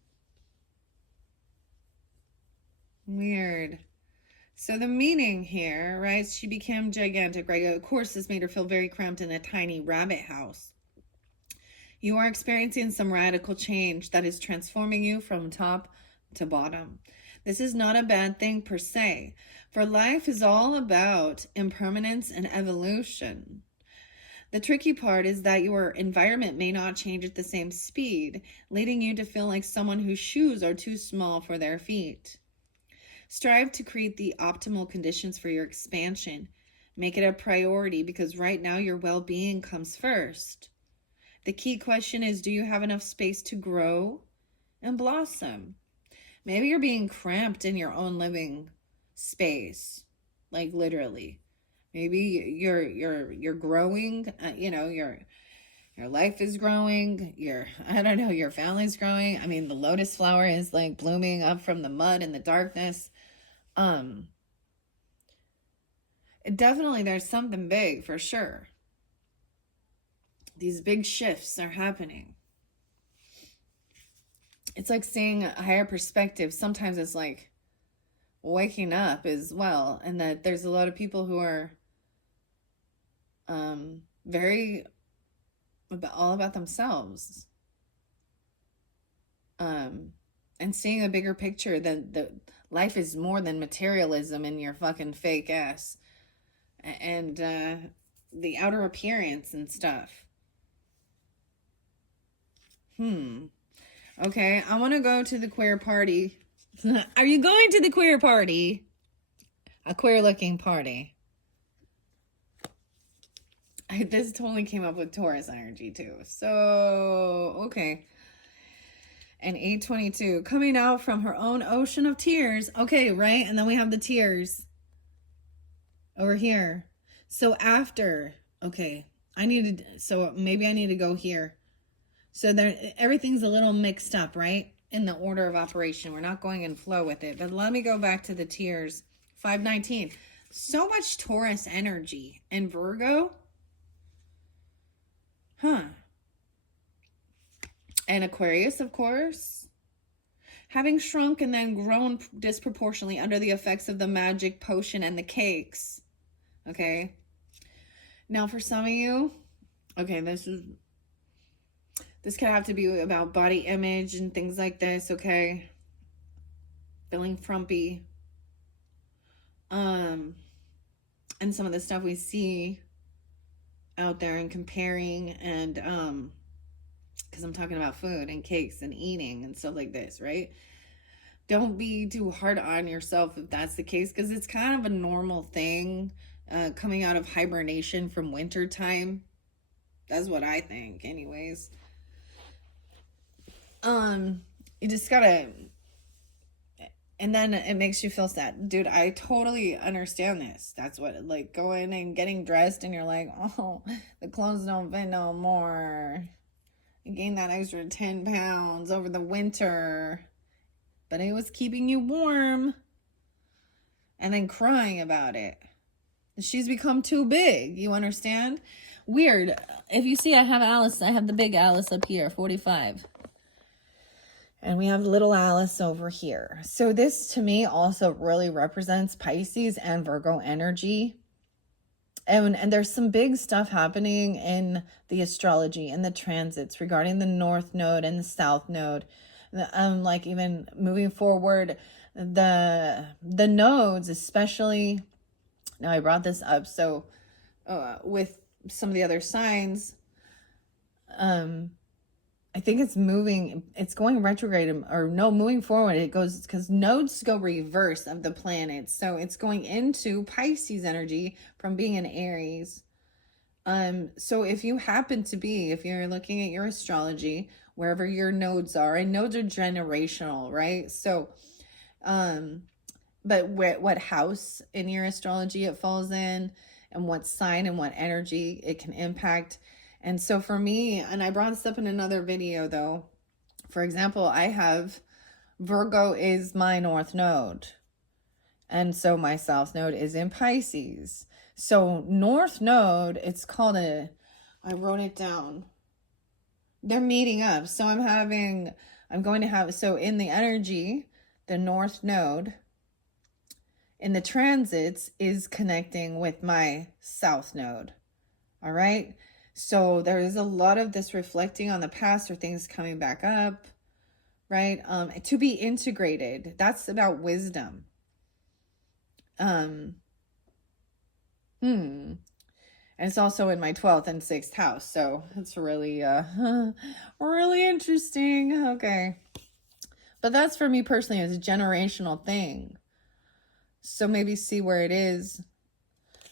Weird. So the meaning here, right? She became gigantic, right? Of course, this made her feel very cramped in a tiny rabbit house. You are experiencing some radical change that is transforming you from top to bottom. This is not a bad thing per se, for life is all about impermanence and evolution. The tricky part is that your environment may not change at the same speed, leading you to feel like someone whose shoes are too small for their feet. Strive to create the optimal conditions for your expansion. Make it a priority because right now your well-being comes first. The key question is, do you have enough space to grow and blossom? Maybe you're being cramped in your own living space, like literally. Maybe you're growing, your life is growing, your family's growing. I mean, the lotus flower is like blooming up from the mud and the darkness. Definitely there's something big for sure. These big shifts are happening. It's like seeing a higher perspective. Sometimes it's like waking up as well. And that there's a lot of people who are very all about themselves. And seeing a bigger picture that life is more than materialism and your fucking fake ass. And the outer appearance and stuff. Okay, I want to go to the queer party. Are you going to the queer party? A queer looking party. This totally came up with Taurus energy too. So, okay. And 822, coming out from her own ocean of tears. Okay, right? And then we have the tears over here. So after, okay, so maybe I need to go here. So there, everything's a little mixed up, right? In the order of operation. We're not going in flow with it. But let me go back to the tears. 519. So much Taurus energy. And Virgo. And Aquarius, of course. Having shrunk and then grown disproportionately under the effects of the magic potion and the cakes. Okay. Now for some of you, okay, this could have to be about body image and things like this, okay? Feeling frumpy. And some of the stuff we see out there and comparing and because I'm talking about food and cakes and eating and stuff like this, right? Don't be too hard on yourself if that's the case, because it's kind of a normal thing coming out of hibernation from winter time. That's what I think anyways. You just gotta, and then it makes you feel sad. Dude, I totally understand this. That's what, like, going and getting dressed and you're like, oh, the clothes don't fit no more. You gained that extra 10 pounds over the winter but it was keeping you warm and then crying about it. She's become too big. You understand? Weird. If you see, I have Alice. I have the big Alice up here, 45. And we have little Alice over here. So this to me also really represents Pisces and Virgo energy. And there's some big stuff happening in the astrology and the transits regarding the North Node and the South Node. Like even moving forward, the nodes, especially, now I brought this up, so with some of the other signs, I think it's going retrograde, or no, moving forward, it goes, because nodes go reverse of the planets. So it's going into Pisces energy from being in Aries. So if you happen to be, if you're looking at your astrology, wherever your nodes are, and nodes are generational, right? So, but what house in your astrology it falls in, and what sign and what energy it can impact. And so for me, and I brought this up in another video though, for example, I have Virgo is my North Node. And so my South Node is in Pisces. So North Node, it's called I wrote it down. They're meeting up. So I'm going to have, so in the energy, the North Node in the transits is connecting with my South Node. All right. So there is a lot of this reflecting on the past, or things coming back up, right? To be integrated. That's about wisdom. And it's also in my 12th and 6th house. So it's really, really interesting. Okay. But that's for me personally, as a generational thing. So maybe see where it is.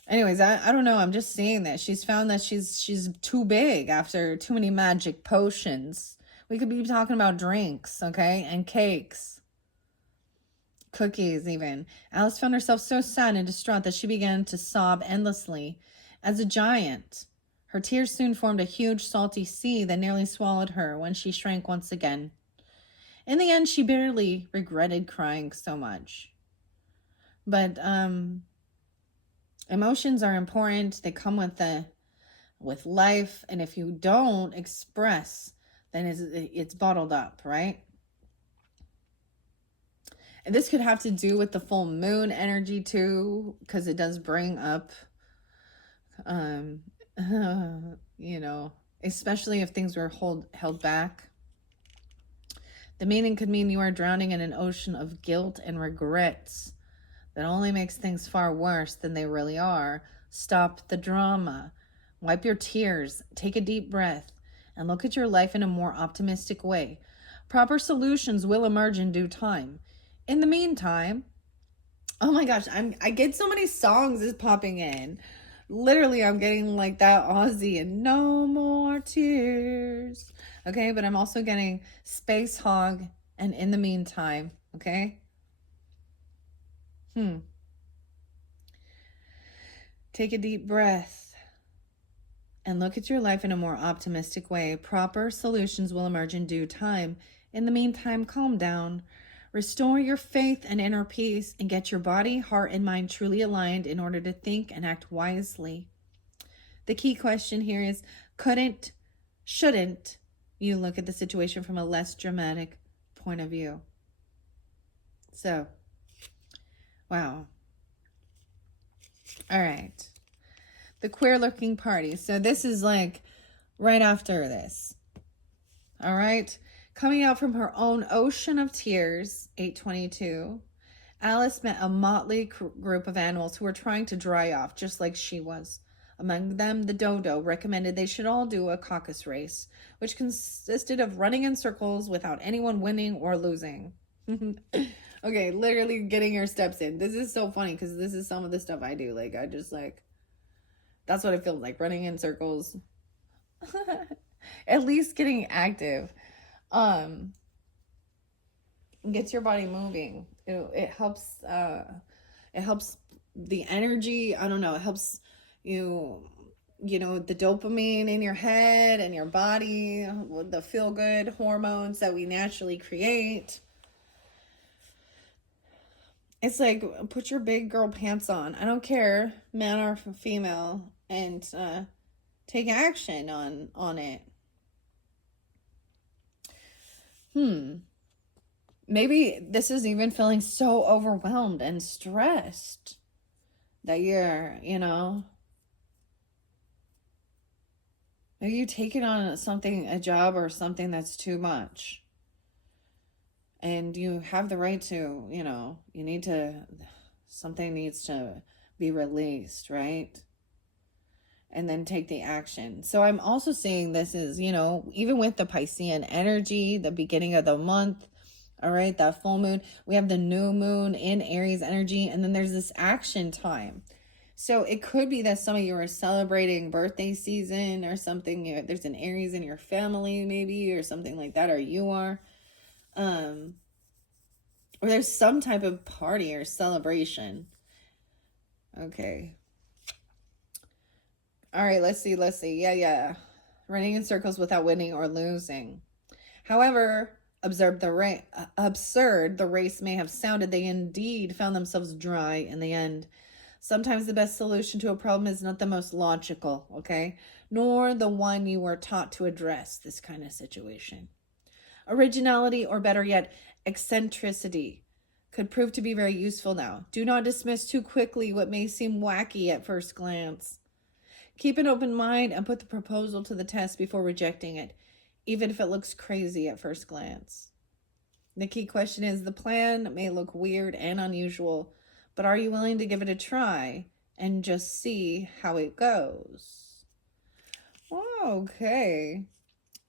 Anyways, I don't know. I'm just seeing that she's found that she's too big after too many magic potions. We could be talking about drinks, okay? And cakes. Cookies even. Alice found herself so sad and distraught that she began to sob endlessly as a giant. Her tears soon formed a huge salty sea that nearly swallowed her when she shrank once again. In the end, she barely regretted crying so much. But emotions are important. They come with life, and if you don't express, then it's bottled up, right? And this could have to do with the full moon energy too, because it does bring up, you know, especially if things were held back. The meaning could mean you are drowning in an ocean of guilt and regrets that only makes things far worse than they really are. Stop the drama. Wipe your tears. Take a deep breath and look at your life in a more optimistic way. Proper solutions will emerge in due time. In the meantime, oh my gosh, I get so many songs is popping in. Literally, I'm getting like that Aussie and no more tears. Okay, but I'm also getting Space Hog and In the Meantime. Okay. Take a deep breath and look at your life in a more optimistic way. Proper solutions will emerge in due time. In the meantime, calm down. Restore your faith and inner peace, and get your body, heart, and mind truly aligned in order to think and act wisely. The key question here is, shouldn't you look at the situation from a less dramatic point of view? So, wow. All right. The queer looking party. So this is like right after this. All right. Coming out from her own ocean of tears, 822, Alice met a motley group of animals who were trying to dry off just like she was. Among them, the dodo recommended they should all do a caucus race, which consisted of running in circles without anyone winning or losing. Okay, literally getting your steps in. This is so funny because this is some of the stuff I do. Like, I just like, that's what it feels like, running in circles. At least getting active. Gets your body moving. It helps the energy. I don't know. It helps you know, the dopamine in your head and your body, the feel good hormones that we naturally create. it's like, put your big girl pants on. I don't care, man or female, and take action on it. Maybe this is even feeling so overwhelmed and stressed that you're, maybe you take it on something, a job or something that's too much. And you have the right to, something needs to be released, right? And then take the action. So I'm also seeing this is, even with the Piscean energy, the beginning of the month, all right, that full moon, we have the new moon in Aries energy, and then there's this action time. So it could be that some of you are celebrating birthday season or something. There's an Aries in your family maybe, or something like that, or you are. Or there's some type of party or celebration. Okay. All right, let's see. Yeah. Running in circles without winning or losing. However, absurd the race may have sounded, they indeed found themselves dry in the end. Sometimes the best solution to a problem is not the most logical, okay? Nor the one you were taught to address this kind of situation. Originality, or better yet, eccentricity, could prove to be very useful now. Do not dismiss too quickly what may seem wacky at first glance. Keep an open mind and put the proposal to the test before rejecting it, even if it looks crazy at first glance. The key question is, the plan may look weird and unusual, but are you willing to give it a try and just see how it goes? Okay.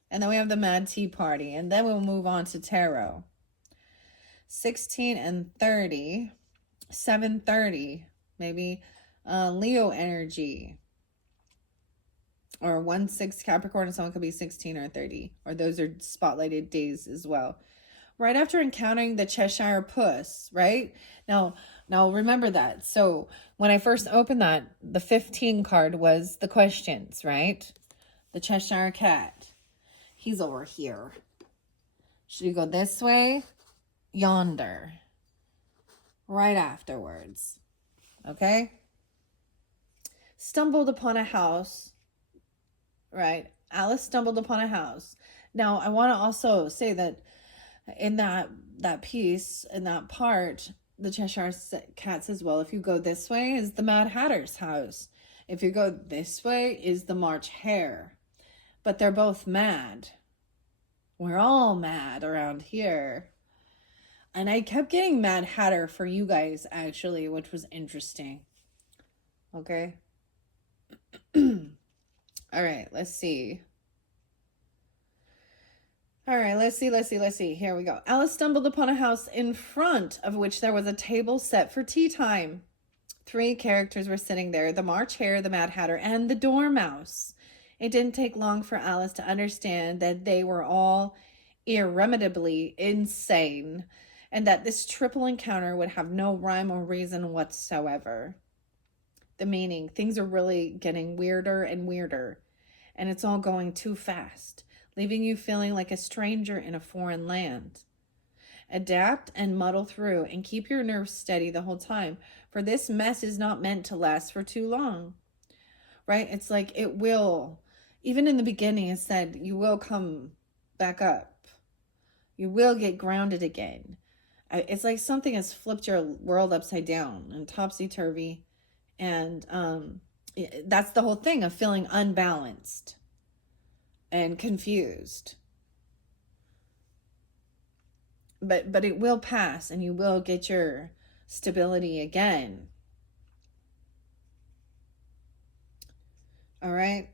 And then we have the Mad Tea Party, and then we'll move on to tarot. 16 and 30, 7:30, maybe Leo energy. Or 1-6 Capricorn, and someone could be 16 or 30. Or those are spotlighted days as well. Right after encountering the Cheshire Puss, right? Now remember that. So when I first opened that, the 15 card was the questions, right? The Cheshire Cat. He's over here. Should you go this way? Yonder. Right afterwards. Okay? Stumbled upon a house. Right. Alice stumbled upon a house. Now, I want to also say that in that piece, in that part, the Cheshire Cat says, well, if you go this way is the Mad Hatter's house. If you go this way is the March Hare. But they're both mad. We're all mad around here. And I kept getting Mad Hatter for you guys, actually, which was interesting. Okay. All right, let's see. All right, let's see. Here we go. Alice stumbled upon a house in front of which there was a table set for tea time. 3 characters were sitting there, the March Hare, the Mad Hatter, and the Dormouse. It didn't take long for Alice to understand that they were all irremediably insane, and that this triple encounter would have no rhyme or reason whatsoever. The meaning, things are really getting weirder and weirder. And it's all going too fast, leaving you feeling like a stranger in a foreign land. Adapt and muddle through and keep your nerves steady the whole time, for this mess is not meant to last for too long. Right? It's like it will, even in the beginning it said, you will come back up. You will get grounded again. It's like something has flipped your world upside down and topsy-turvy. And that's the whole thing of feeling unbalanced and confused. But it will pass and you will get your stability again. All right?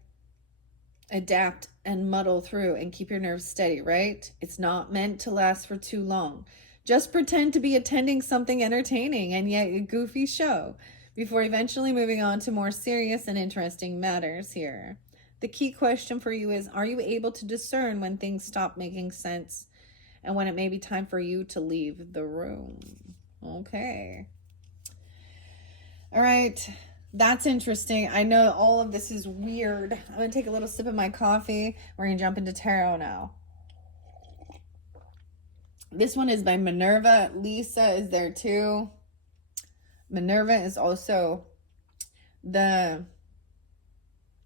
Adapt and muddle through and keep your nerves steady, right? It's not meant to last for too long. Just pretend to be attending something entertaining and yet a goofy show before eventually moving on to more serious and interesting matters here. The key question for you is, are you able to discern when things stop making sense and when it may be time for you to leave the room? Okay. All right. That's interesting. I know all of this is weird. I'm going to take a little sip of my coffee. We're going to jump into tarot now. This one is by Minerva. Lisa is there too. Minerva is also the,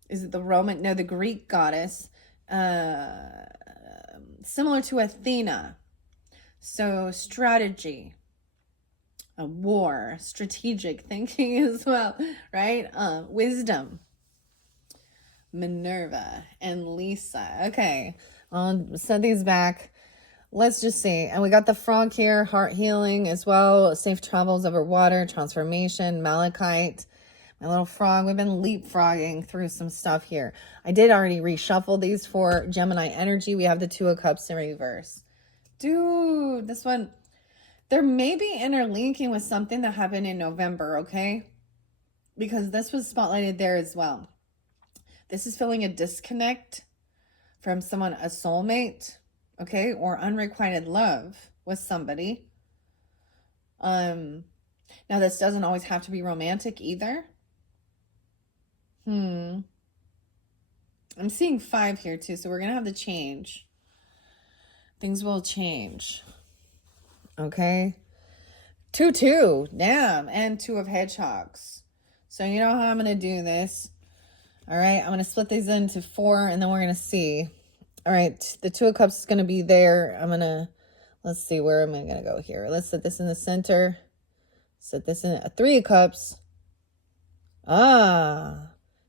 is it the Roman? No, the Greek goddess, similar to Athena. So strategy, a war, strategic thinking as well, right? Wisdom. Minerva and Lisa. Okay, I'll set these back. Let's just see. And we got the frog here, heart healing as well, safe travels over water, transformation, malachite. My little frog. We've been leapfrogging through some stuff here. I did already reshuffle these for Gemini energy. We have the Two of Cups in reverse. Dude, this one, there may be interlinking with something that happened in November, okay? Because this was spotlighted there as well. This is feeling a disconnect from someone, a soulmate, okay? Or unrequited love with somebody. Now this doesn't always have to be romantic either. I'm seeing 5 here too, so we're going to have to change. Things will change. Okay. 2, damn, and 2 of hedgehogs. So you know how I'm going to do this. All right, I'm going to split these into 4, and then we're going to see. All right, the 2 of Cups is going to be there. I'm going to, let's see, where am I going to go here? Let's set this in the center. Set this in a 3 of Cups.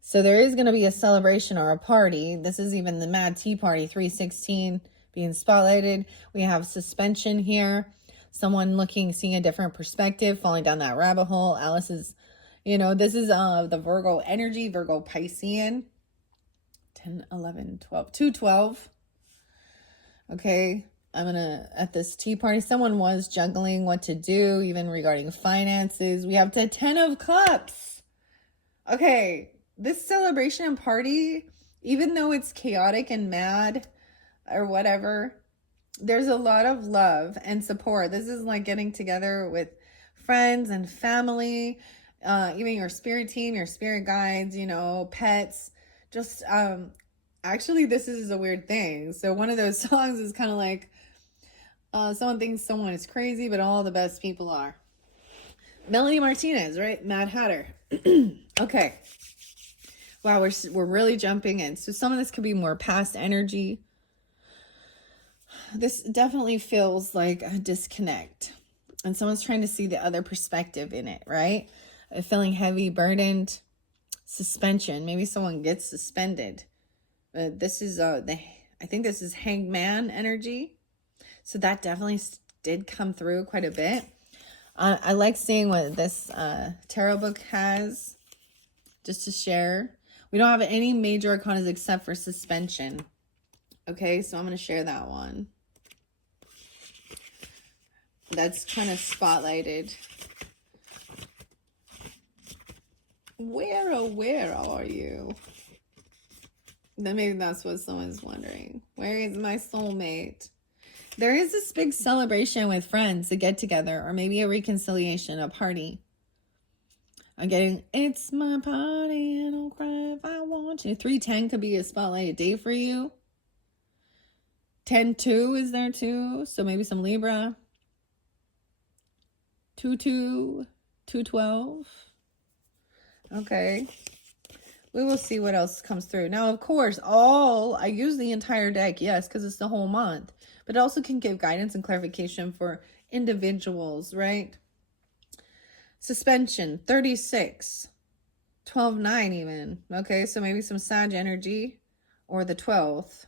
So there is going to be a celebration or a party. This is even the Mad Tea Party, 316 being spotlighted. We have suspension here. Someone seeing a different perspective, falling down that rabbit hole. Alice is, this is the Virgo energy, Virgo Piscean. 10, 11, 12, 212. Okay, at this tea party, someone was juggling what to do, even regarding finances. We have the 10 of Cups. Okay, this celebration and party, even though it's chaotic and mad or whatever, there's a lot of love and support. This is like getting together with friends and family, even your spirit team, your spirit guides, pets. Just, actually, this is a weird thing. So one of those songs is kind of like, someone thinks someone is crazy, but all the best people are. Melanie Martinez, right? Mad Hatter. Okay. Wow, we're really jumping in. So some of this could be more past energy. This definitely feels like a disconnect. And someone's trying to see the other perspective in it, right? Feeling heavy, burdened, suspension. Maybe someone gets suspended. But this is, I think this is hangman energy. So that definitely did come through quite a bit. I like seeing what this tarot book has, just to share. We don't have any major arcanas except for suspension. Okay, so I'm going to share that one. That's kind of spotlighted. Where are you? Then maybe that's what someone's wondering. Where is my soulmate? There is this big celebration with friends, a get together, or maybe a reconciliation, a party. I'm getting, it's my party and I'll cry if I want you. 310 could be a spotlight day for you. 10-2 is there too. So maybe some Libra. 2-2, 212. Okay. We will see what else comes through. Now, of course, I use the entire deck, yes, because it's the whole month. But it also can give guidance and clarification for individuals, right? Suspension, 36. 12-9 even. Okay, so maybe some Sag energy. Or the 12th.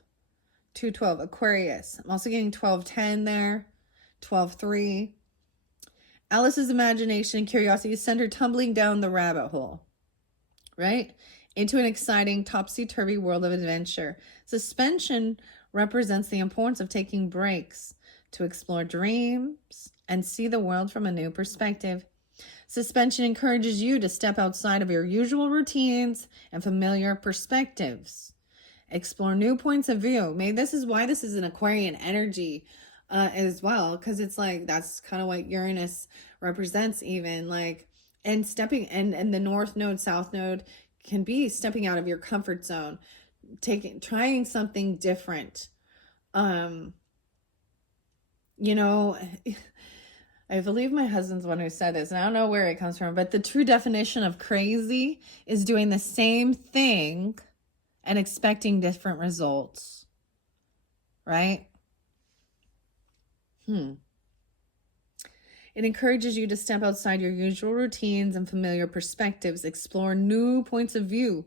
212, Aquarius. I'm also getting 12-10 there. 12-3. Alice's imagination and curiosity send her tumbling down the rabbit hole. Right? Into an exciting, topsy-turvy world of adventure. Suspension represents the importance of taking breaks to explore dreams and see the world from a new perspective. Suspension encourages you to step outside of your usual routines and familiar perspectives. Explore new points of view. Maybe this is why this is an Aquarian energy as well, because it's like that's kind of what Uranus represents even, like, and stepping and the North Node, South Node can be stepping out of your comfort zone, trying something different. I believe my husband's the one who said this, and I don't know where it comes from, but the true definition of crazy is doing the same thing and expecting different results, right? It encourages you to step outside your usual routines and familiar perspectives, explore new points of view.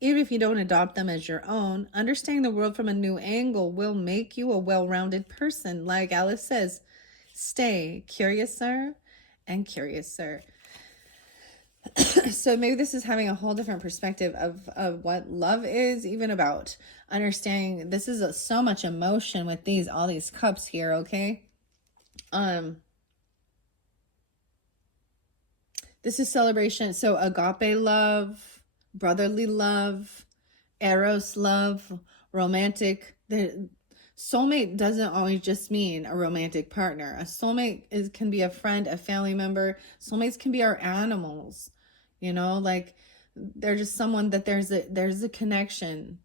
Even if you don't adopt them as your own, understanding the world from a new angle will make you a well-rounded person. Like Alice says, stay curiouser and curiouser. So maybe this is having a whole different perspective of what love is, even about understanding this is so much emotion with all these cups here, okay? This is celebration. So agape love, brotherly love, eros love, romantic. The soulmate doesn't always just mean a romantic partner. A soulmate can be a friend, a family member. Soulmates can be our animals, you know, like they're just someone that there's a connection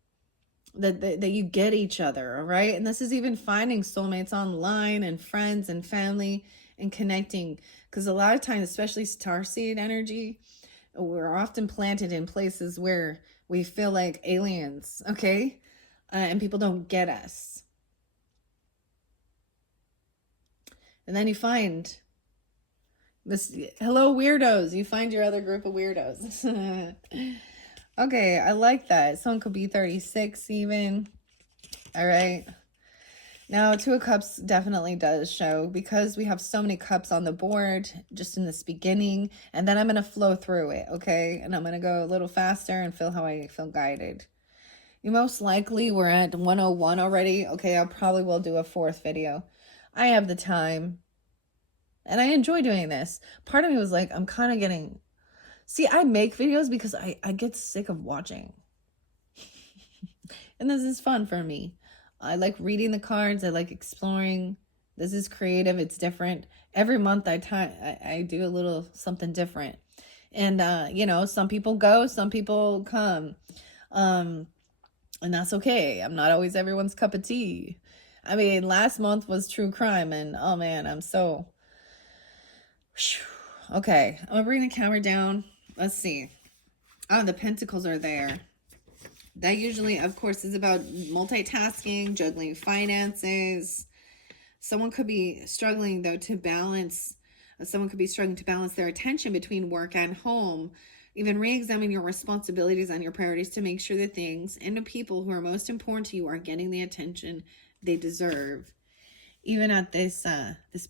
that you get each other, all right? And this is even finding soulmates online and friends and family and connecting, because a lot of times, especially starseed energy, we're often planted in places where we feel like aliens, okay? And people don't get us. And then you find this, hello weirdos, you find your other group of weirdos. Okay, I like that. Someone could be 36 even. All right. Now, Two of Cups definitely does show, because we have so many cups on the board just in this beginning, and then I'm going to flow through it, okay? And I'm going to go a little faster and feel how I feel guided. You most likely we're at 101 already. Okay, I probably will do a 4th video. I have the time, and I enjoy doing this. Part of me was like, I'm kind of getting... See, I make videos because I get sick of watching. And this is fun for me. I like reading the cards. I like exploring. This is creative. It's different. Every month I do a little something different. And, you know, some people go, some people come. And that's okay. I'm not always everyone's cup of tea. I mean, last month was true crime, and oh man, I'm so... Okay, I'm gonna bring the camera down. Let's see. Oh, the pentacles are there. That usually, of course, is about multitasking, juggling finances. Someone could be struggling, though, to balance. Someone could be struggling to balance their attention between work and home. Even re-examine your responsibilities and your priorities to make sure the things and the people who are most important to you are getting the attention they deserve. Even at this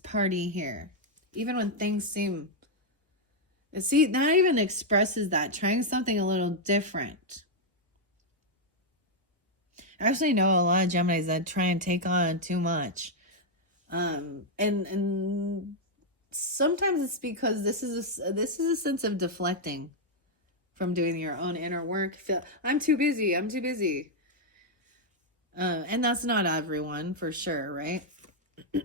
party here. Even when things seem... See, that even expresses that. Trying something a little different. I actually know a lot of Geminis that try and take on too much. And sometimes it's because this is a sense of deflecting from doing your own inner work. I'm too busy. And that's not everyone, for sure, right?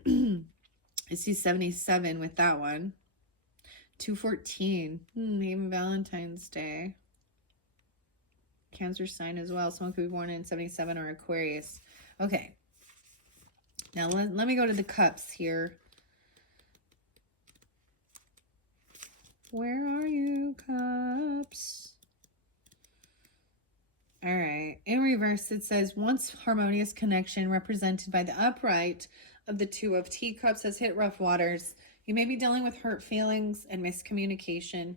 I see 77 with that one. 214. Even Valentine's Day. Cancer sign as well. Someone could be born in 77 or Aquarius. Okay. Now let me go to the cups here. Where are you, cups? All right. In reverse, it says, once harmonious connection represented by the upright of the 2 of Teacups has hit rough waters. You may be dealing with hurt feelings and miscommunication.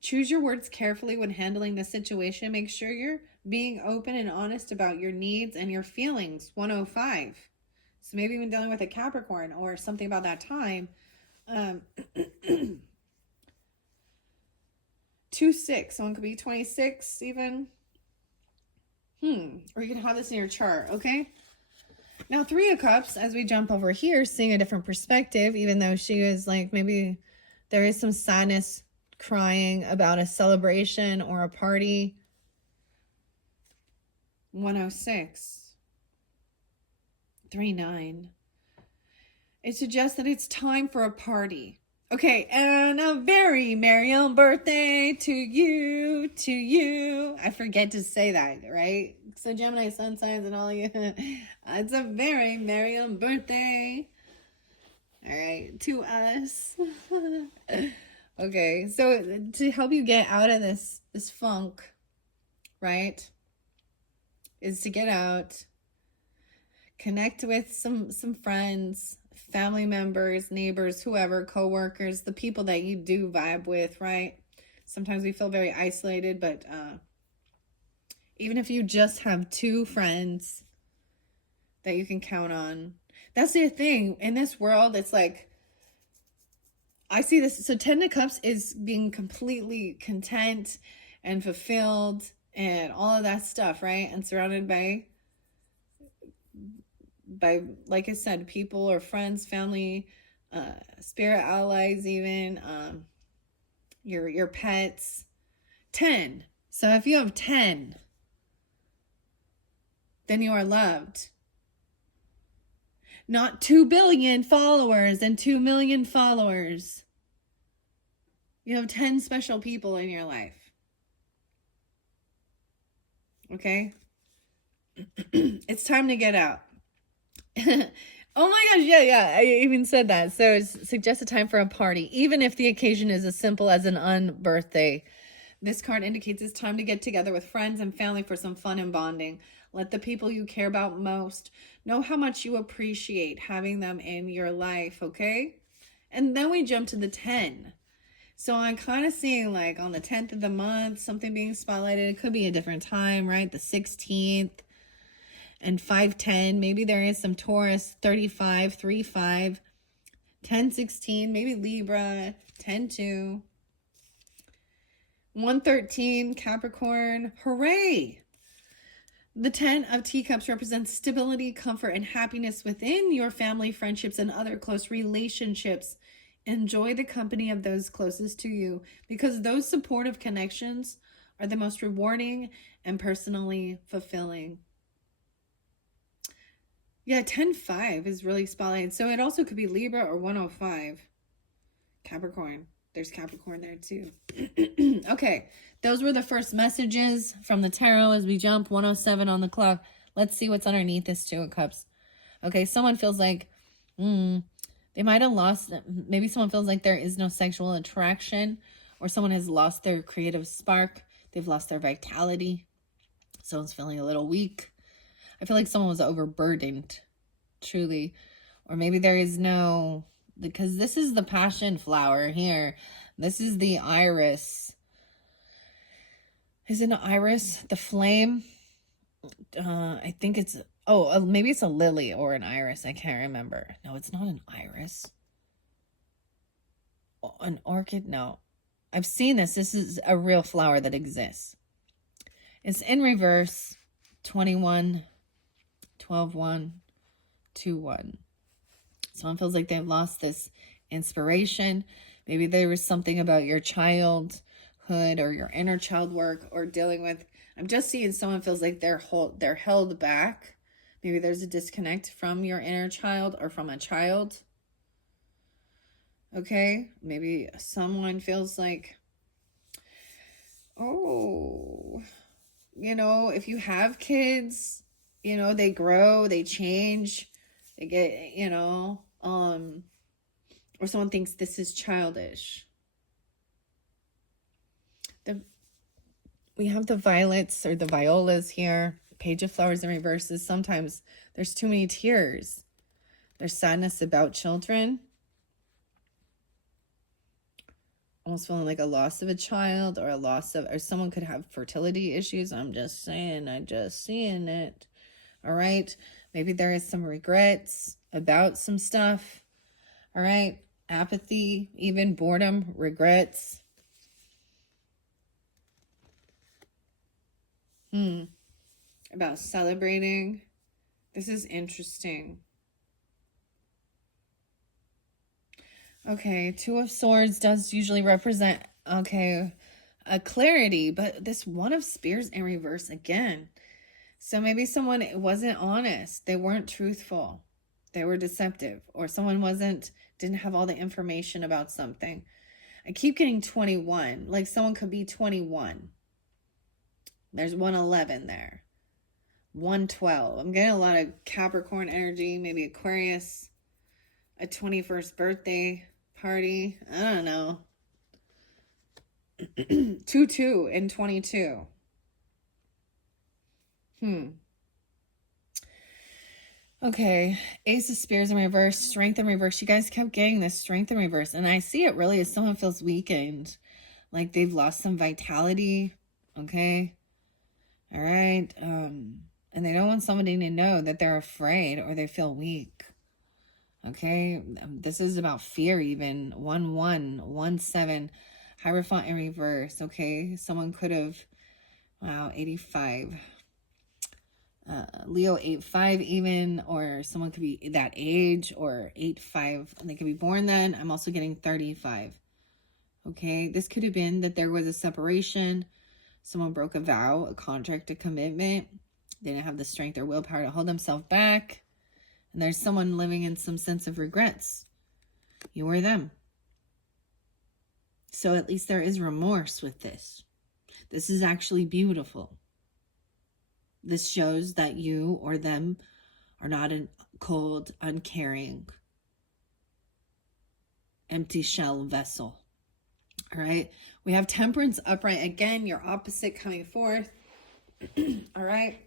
Choose your words carefully when handling the situation. Make sure you're being open and honest about your needs and your feelings. 105. So maybe even dealing with a Capricorn or something about that time. 26. Someone could be 26 even. Or you can have this in your chart, okay? Now, 3 of Cups, as we jump over here, seeing a different perspective, even though she was like, maybe there is some sadness, crying about a celebration or a party. 106. 39. It suggests that it's time for a party. Okay, and a very merry birthday to you, to you. I forget to say that, right? So Gemini, sun signs and all you. It's a very merry birthday. All right, to us. Okay, so to help you get out of this funk, right, is to get out, connect with some friends, family members, neighbors, whoever, coworkers, the people that you do vibe with, right? Sometimes we feel very isolated, but even if you just have 2 friends that you can count on, that's the thing. In this world, it's like, I see this. So 10 of Cups is being completely content and fulfilled and all of that stuff, right? And surrounded by, like I said, people or friends, family, spirit allies, even your pets. 10. So if you have 10, then you are loved. Not 2 billion followers and 2 million followers. You have 10 special people in your life. Okay? It's time to get out. Oh my gosh, yeah, I even said that. So it's suggested time for a party, even if the occasion is as simple as an unbirthday. This card indicates it's time to get together with friends and family for some fun and bonding. Let the people you care about most know how much you appreciate having them in your life, okay? And then we jump to the 10. So I'm kind of seeing like on the 10th of the month, something being spotlighted. It could be a different time, right? The 16th and 510. Maybe there is some Taurus, 35, 35, 1016, maybe Libra, 10-2. 113, Capricorn. Hooray! The 10 of Teacups represents stability, comfort, and happiness within your family, friendships, and other close relationships. Enjoy the company of those closest to you, because those supportive connections are the most rewarding and personally fulfilling. Yeah, 10-5 is really spotlighted. So it also could be Libra or 105. Capricorn. There's Capricorn there too. Okay, those were the first messages from the tarot as we jump 107 on the clock. Let's see what's underneath this 2 of Cups. Okay, someone feels like they might have lost, maybe someone feels like there is no sexual attraction, or someone has lost their creative spark. They've lost their vitality. Someone's feeling a little weak. I feel like someone was overburdened, truly. Or maybe there is no, because this is the passion flower here. This is the iris. Is it an iris? The flame? I think it's, maybe it's a lily or an iris. I can't remember. No, it's not an iris. An orchid? No. I've seen this. This is a real flower that exists. It's in reverse. 21, 12-1, 2-1. Someone feels like they've lost this inspiration. Maybe there was something about your childhood or your inner child work or dealing with. I'm just seeing someone feels like they're held back. Maybe there's a disconnect from your inner child or from a child. Okay, maybe someone feels like, if you have kids, they grow, they change, they get, or someone thinks this is childish. We have the violets or the violas here. Page of Flowers in reverses. Sometimes there's too many tears. There's sadness about children. Almost feeling like a loss of a child or or someone could have fertility issues. I'm just seeing it. All right. Maybe there is some regrets about some stuff. All right. Apathy, even boredom, regrets. About celebrating. This is interesting. Okay, 2 of Swords does usually represent, a clarity, but this 1 of Spears in reverse again. So maybe someone wasn't honest. They weren't truthful. They were deceptive, or someone didn't have all the information about something. I keep getting 21, like someone could be 21. There's 111 there. 112. I'm getting a lot of Capricorn energy, maybe Aquarius. a 21st birthday party. I don't know. 2 and 22. Okay, Ace of Spears in reverse, Strength in reverse. You guys kept getting this Strength in reverse, and I see it really as someone feels weakened, like they've lost some vitality. Okay, all right, and they don't want somebody to know that they're afraid or they feel weak. Okay, this is about fear. Even 1-1-1-7, Hierophant in reverse. Okay, someone could have, wow, 85. Leo 8-5 even, or someone could be that age, or 8-5, and they could be born then. I'm also getting 35. Okay, this could have been that there was a separation. Someone broke a vow, a contract, a commitment. They didn't have the strength or willpower to hold themselves back. And there's someone living in some sense of regrets. You or them. So at least there is remorse with this. This is actually beautiful. This shows that you or them are not a cold, uncaring, empty shell vessel. All right. We have Temperance upright. Again, your opposite coming forth. All right.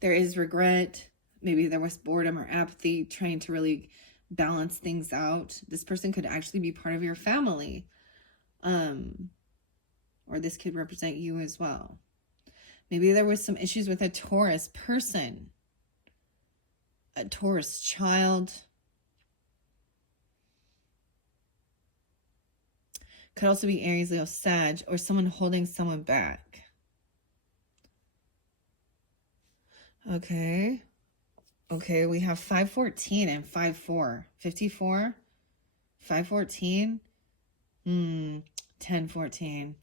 There is regret. Maybe there was boredom or apathy, trying to really balance things out. This person could actually be part of your family. Or this could represent you as well. Maybe there was some issues with a Taurus person, a Taurus child. Could also be Aries, Leo, Sag, or someone holding someone back. Okay. Okay, we have 514 and 54. 54, 514, 1014.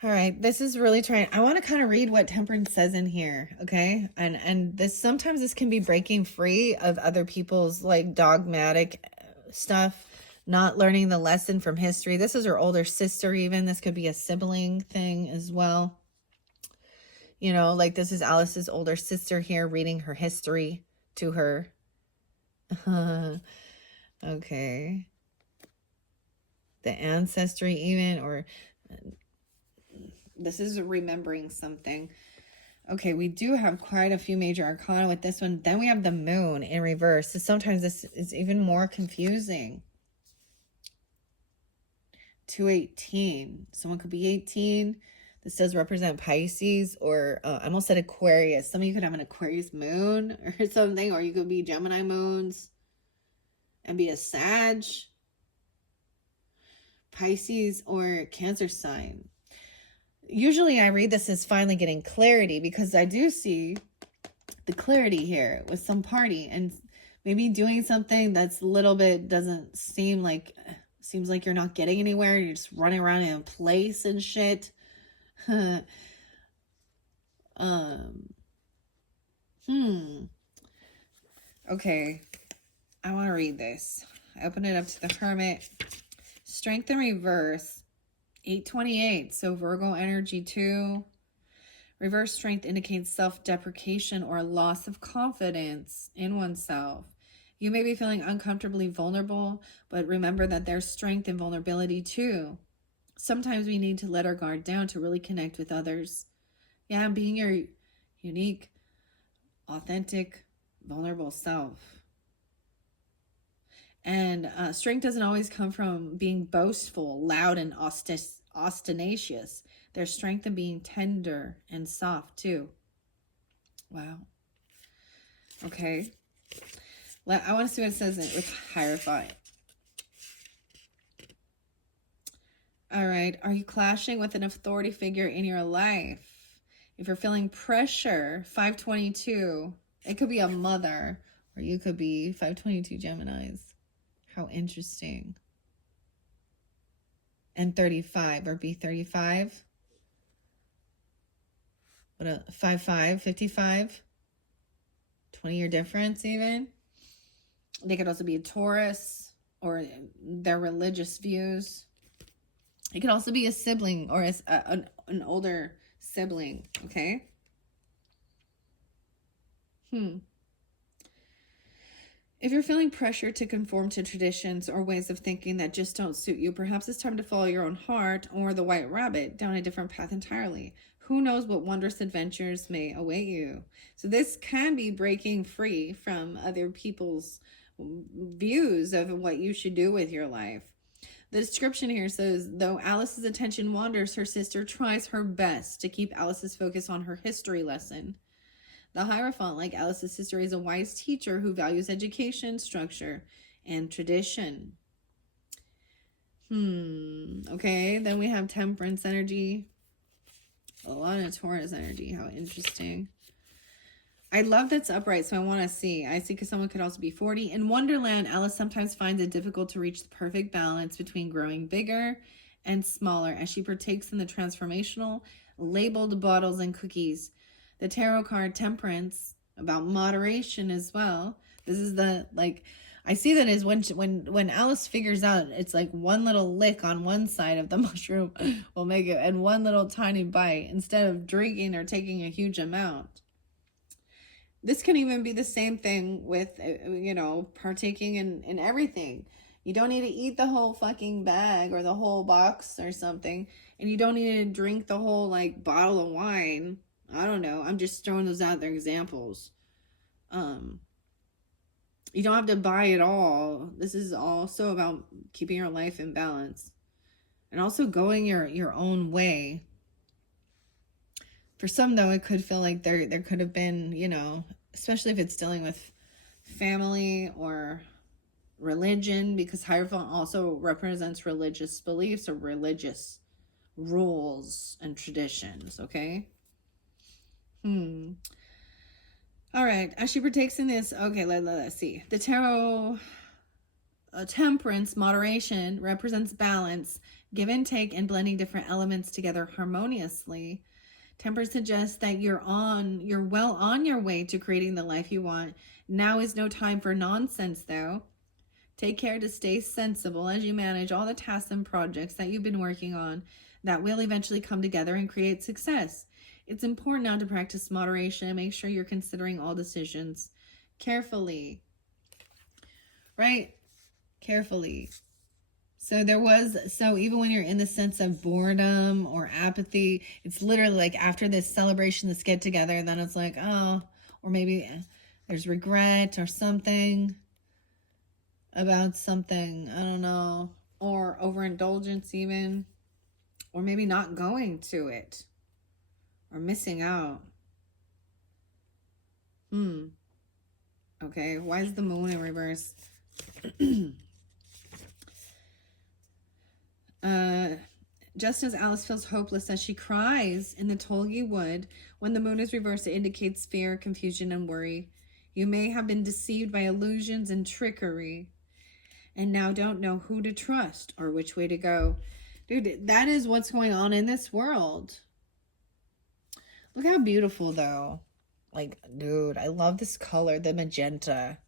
All right, this is really trying. I want to kind of read what Temperance says in here, okay? And this, sometimes this can be breaking free of other people's like dogmatic stuff, not learning the lesson from history. This is her older sister even. This could be a sibling thing as well. You know, like this is Alice's older sister here reading her history to her. Okay. The ancestry even, or this is remembering something. Okay, we do have quite a few major arcana with this one. Then we have the moon in reverse. So sometimes this is even more confusing. 218. Someone could be 18. This does represent Pisces, or I almost said Aquarius. Some of you could have an Aquarius moon or something, or you could be Gemini moons and be a Sag, Pisces, or Cancer sign. Usually I read this as finally getting clarity, because I do see the clarity here with some party and maybe doing something that's a little bit seems like you're not getting anywhere. You're just running around in a place and shit. Okay, I want to read this. I open it up to the Hermit. Strength in reverse, 828. So Virgo energy too. Reverse strength indicates self-deprecation or loss of confidence in oneself. You may be feeling uncomfortably vulnerable, but remember that there's strength in vulnerability too. Sometimes we need to let our guard down to really connect with others. Yeah, being your unique, authentic, vulnerable self. And strength doesn't always come from being boastful, loud, and ostentatious. There's strength in being tender and soft too. Wow. Okay. I want to see what it says with Hierophant. All right. Are you clashing with an authority figure in your life? If you're feeling pressure, 522. It could be a mother, or you could be 522 Geminis. How interesting. And 35, or B35. What a 55, 55. 20-year difference even. They could also be a Taurus, or their religious views. It could also be a sibling, or an older sibling, okay? If you're feeling pressure to conform to traditions or ways of thinking that just don't suit you, perhaps it's time to follow your own heart or the white rabbit down a different path entirely. Who knows what wondrous adventures may await you? So this can be breaking free from other people's views of what you should do with your life. The description here says, though Alice's attention wanders, her sister tries her best to keep Alice's focus on her history lesson. The Hierophant, like Alice's sister, is a wise teacher who values education, structure, and tradition. Okay, then we have Temperance energy. A lot of Taurus energy. How interesting. I love that's upright, so I want to see. I see because someone could also be 40. In Wonderland, Alice sometimes finds it difficult to reach the perfect balance between growing bigger and smaller as she partakes in the transformational labeled bottles and cookies. The tarot card Temperance, about moderation as well. This is the, like, I see that as when Alice figures out it's like one little lick on one side of the mushroom will make it, and one little tiny bite instead of drinking or taking a huge amount. This can even be the same thing with, you know, partaking in everything. You don't need to eat the whole fucking bag or the whole box or something. And you don't need to drink the whole, like, bottle of wine. I don't know. I'm just throwing those out there examples. You don't have to buy it all. This is also about keeping your life in balance. And also going your own way. For some, though, it could feel like there could have been, you know, especially if it's dealing with family or religion, because Hierophant also represents religious beliefs or religious rules and traditions, okay? All right, as she partakes in this, okay, let's see. The tarot Temperance, moderation, represents balance, give and take, and blending different elements together harmoniously. Temperance suggests that you're well on your way to creating the life you want. Now is no time for nonsense, though. Take care to stay sensible as you manage all the tasks and projects that you've been working on that will eventually come together and create success. It's important now to practice moderation and make sure you're considering all decisions carefully. Right? Carefully. So even when you're in the sense of boredom or apathy, it's literally like after this celebration, this get together, then it's like, oh, or maybe there's regret or something about something, I don't know, or overindulgence even, or maybe not going to it or missing out. Okay, why is the moon in reverse? Just as Alice feels hopeless as she cries in the Tolgi wood, when the moon is reversed, it indicates fear, confusion, and worry. You may have been deceived by illusions and trickery, and now don't know who to trust or which way to go. Dude, that is what's going on in this world. Look how beautiful, though. Like, dude, I love this color, the magenta.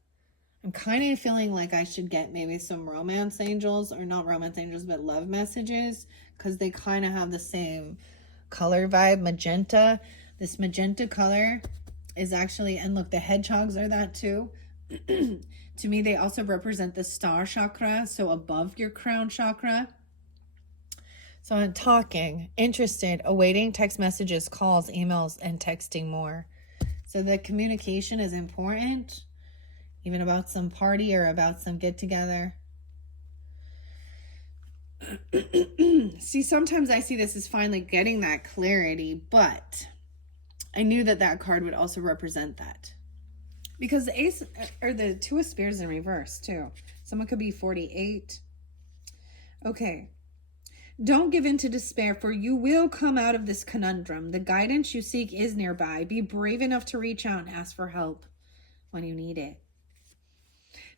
I'm kind of feeling like I should get maybe some romance angels, or not romance angels, but love messages, because they kind of have the same color vibe, magenta. This magenta color is actually, and look, the hedgehogs are that too. To me, they also represent the star chakra, so above your crown chakra. So I'm talking, interested, awaiting text messages, calls, emails, and texting more. So the communication is important. Even about some party or about some get together. See, sometimes I see this as finally getting that clarity, but I knew that card would also represent that. Because the ace, or the two of spears in reverse too. Someone could be 48. Okay. Don't give in to despair, for you will come out of this conundrum. The guidance you seek is nearby. Be brave enough to reach out and ask for help when you need it.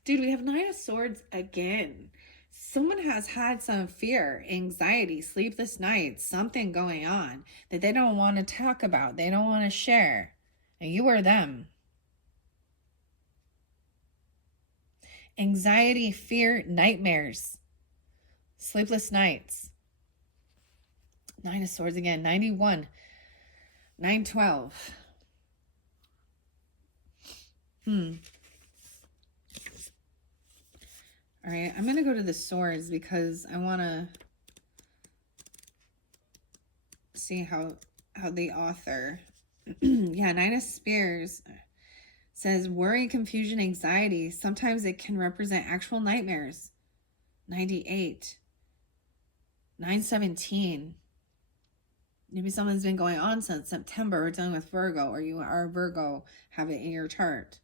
Dude, we have Nine of Swords again. Someone has had some fear, anxiety, sleepless nights, something going on that they don't want to talk about. They don't want to share. And you are them. Anxiety, fear, nightmares, sleepless nights. Nine of Swords again, 91, 912. All right, I'm going to go to the swords because I want to see how the author, yeah, Nine of Spears says worry, confusion, anxiety. Sometimes it can represent actual nightmares. 98. 917. Maybe something's been going on since September. We're dealing with Virgo, or you are Virgo, have it in your chart.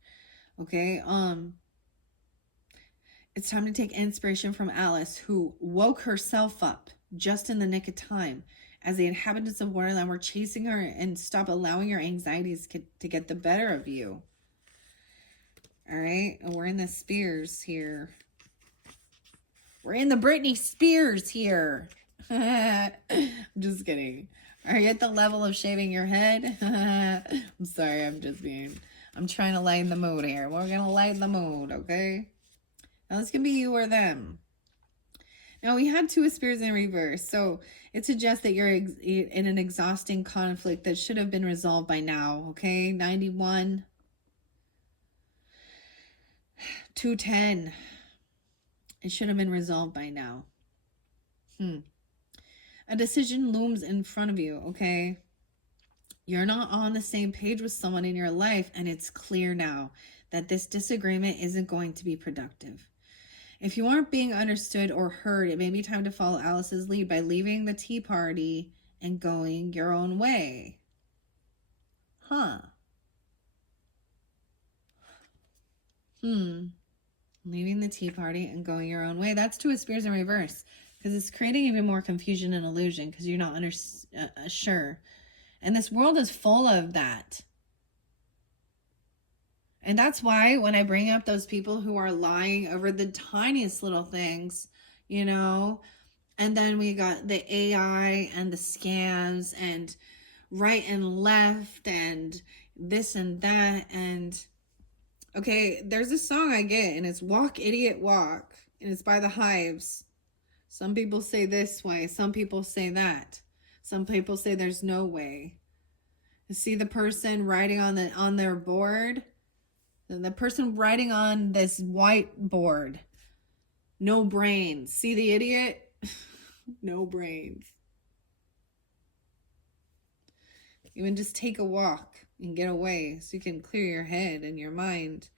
Okay, it's time to take inspiration from Alice, who woke herself up just in the nick of time as the inhabitants of Wonderland were chasing her, and stop allowing your anxieties to get the better of you. All right, we're in the Spears here. We're in the Britney Spears here. I'm just kidding. Are you at the level of shaving your head? I'm sorry, I'm trying to lighten the mood here. We're going to lighten the mood, okay? Now this can be you or them. Now we had Two of Spears in reverse, so it suggests that you're in an exhausting conflict that should have been resolved by now, okay? 91. 210. It should have been resolved by now. A decision looms in front of you, okay? You're not on the same page with someone in your life, and it's clear now that this disagreement isn't going to be productive. If you aren't being understood or heard, it may be time to follow Alice's lead by leaving the tea party and going your own way. Leaving the tea party and going your own way. That's Two of Spears in reverse, because it's creating even more confusion and illusion because you're not sure. And this world is full of that. And that's why when I bring up those people who are lying over the tiniest little things, you know, and then we got the AI and the scams and right and left and this and that. And okay, there's a song I get, and it's Walk Idiot Walk, and it's by the Hives. Some people say this way, some people say that. Some people say there's no way. You see the person writing on their board? The person writing on this whiteboard. No brains. See the idiot? No brains. Even just take a walk and get away so you can clear your head and your mind.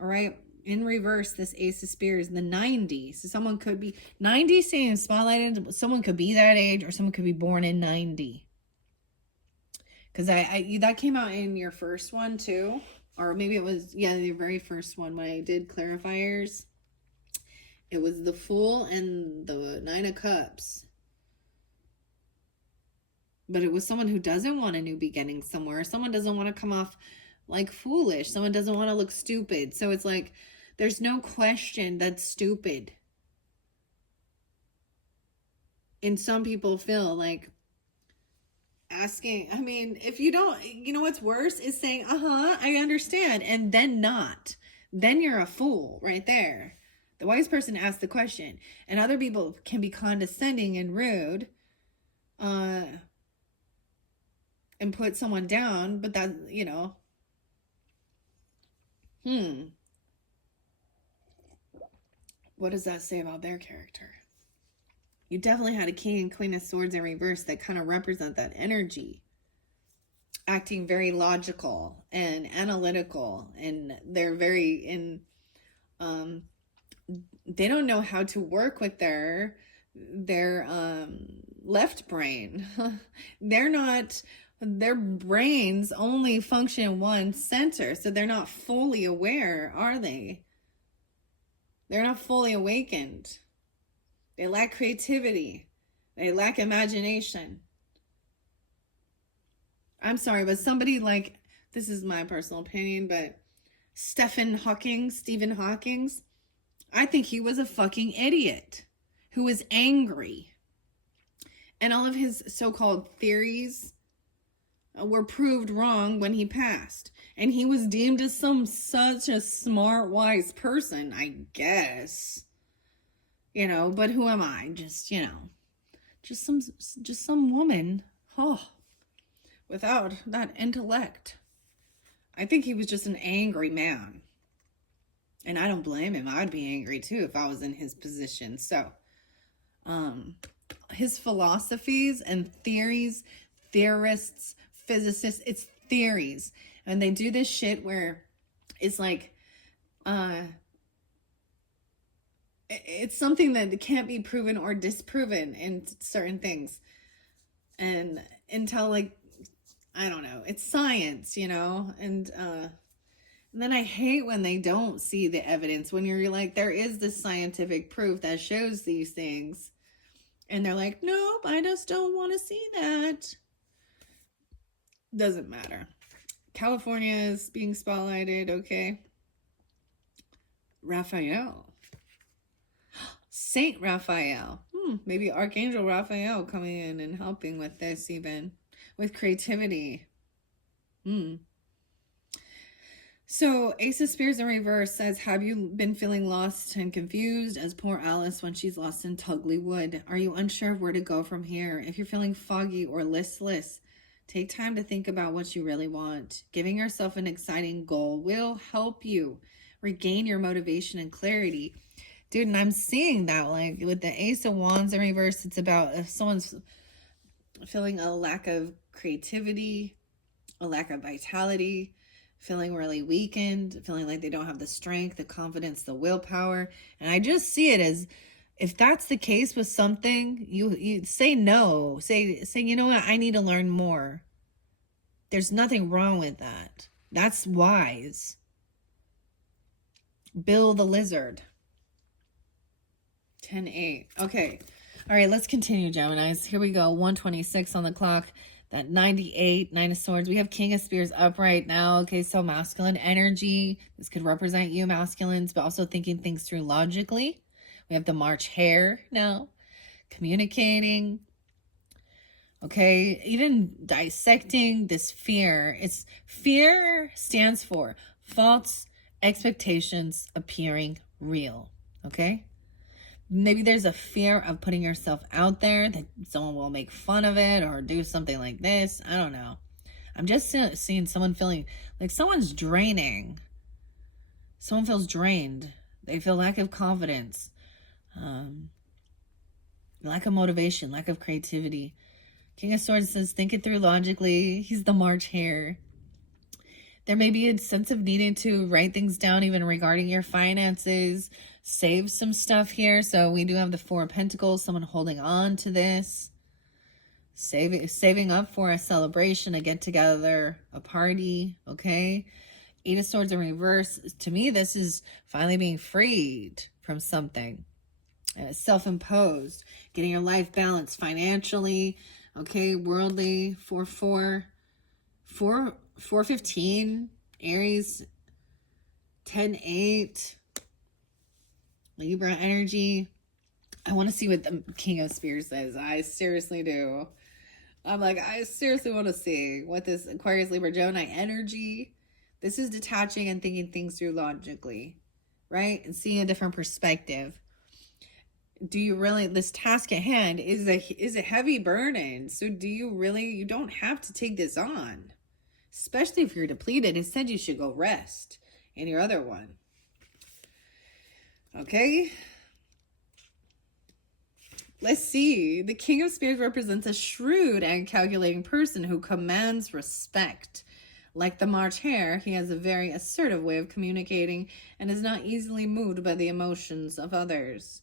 All right. In reverse, this Ace of Spears, the 90. So someone could be 90 saying spotlighted. Someone could be that age, or someone could be born in 90. Because that came out in your first one too. Or maybe it was, yeah, the very first one when I did clarifiers. It was the Fool and the Nine of Cups. But it was someone who doesn't want a new beginning somewhere. Someone doesn't want to come off like foolish. Someone doesn't want to look stupid. So it's like, there's no question that's stupid. And some people feel like asking, I mean, if you don't, you know what's worse is saying, I understand, and then not. Then you're a fool right there. The wise person asks the question, and other people can be condescending and rude, and put someone down, but that, you know, what does that say about their character? You definitely had a King and Queen of Swords in reverse that kind of represent that energy. Acting very logical and analytical, and they're very they don't know how to work with their left brain. Their brains only function in one center, so they're not fully aware, are they? They're not fully awakened. They lack creativity. They lack imagination. I'm sorry, but somebody like, this is my personal opinion, but Stephen Hawking, I think he was a fucking idiot who was angry. And all of his so-called theories were proved wrong when he passed. And he was deemed as such a smart, wise person, I guess. You know, but who am I? Just, you know, just some woman, without that intellect. I think he was just an angry man. And I don't blame him. I'd be angry too if I was in his position. So, his philosophies and theories, theorists, physicists, it's theories. And they do this shit where it's like, it's something that can't be proven or disproven in certain things. And until, like, I don't know, it's science, you know? And then I hate when they don't see the evidence, when you're like, there is this scientific proof that shows these things. And they're like, nope, I just don't want to see that. Doesn't matter. California is being spotlighted, okay? Raphael. Saint Raphael. Maybe Archangel Raphael coming in and helping with this, even with creativity. So Ace of Spears in reverse says, have you been feeling lost and confused as poor Alice when she's lost in Tugly Wood? Are you unsure of where to go from here? If you're feeling foggy or listless, take time to think about what you really want. Giving yourself an exciting goal will help you regain your motivation and clarity. Dude, and I'm seeing that, like, with the Ace of Wands in reverse, it's about if someone's feeling a lack of creativity, a lack of vitality, feeling really weakened, feeling like they don't have the strength, the confidence, the willpower. And I just see it as, if that's the case with something, you say no. Say, you know what, I need to learn more. There's nothing wrong with that. That's wise. Bill the Lizard. 10-8. Okay. All right, let's continue, Geminis. Here we go. 126 on the clock. That 98, Nine of Swords. We have King of Spears up right now. Okay, so masculine energy. This could represent you, masculines, but also thinking things through logically. We have the March Hare now. Communicating. Okay, even dissecting this fear. Fear stands for false expectations appearing real. Okay? Maybe there's a fear of putting yourself out there, that someone will make fun of it or do something like this. I don't know. I'm just seeing someone feeling like someone's draining. Someone feels drained. They feel lack of confidence, lack of motivation, lack of creativity. King of Swords says, think it through logically. He's the March Hare. There may be a sense of needing to write things down, even regarding your finances, save some stuff here. So we do have the Four of Pentacles, someone holding on to this, saving up for a celebration, a get together, a party. Okay. Eight of Swords in reverse. To me, this is finally being freed from something, self-imposed, getting your life balanced financially. Okay. Worldly. 4-15, Aries, 10-8, Libra energy. I want to see what the King of Spears says. I seriously do. I'm like, I seriously want to see what this Aquarius, Libra, Gemini energy. This is detaching and thinking things through logically, right? And seeing a different perspective. Do you really, this task at hand is a heavy burden. So do you really, you don't have to take this on. Especially if you're depleted. Instead, you should go rest in your other one. Okay. Let's see. The King of Spears represents a shrewd and calculating person who commands respect. Like the March Hare, he has a very assertive way of communicating and is not easily moved by the emotions of others.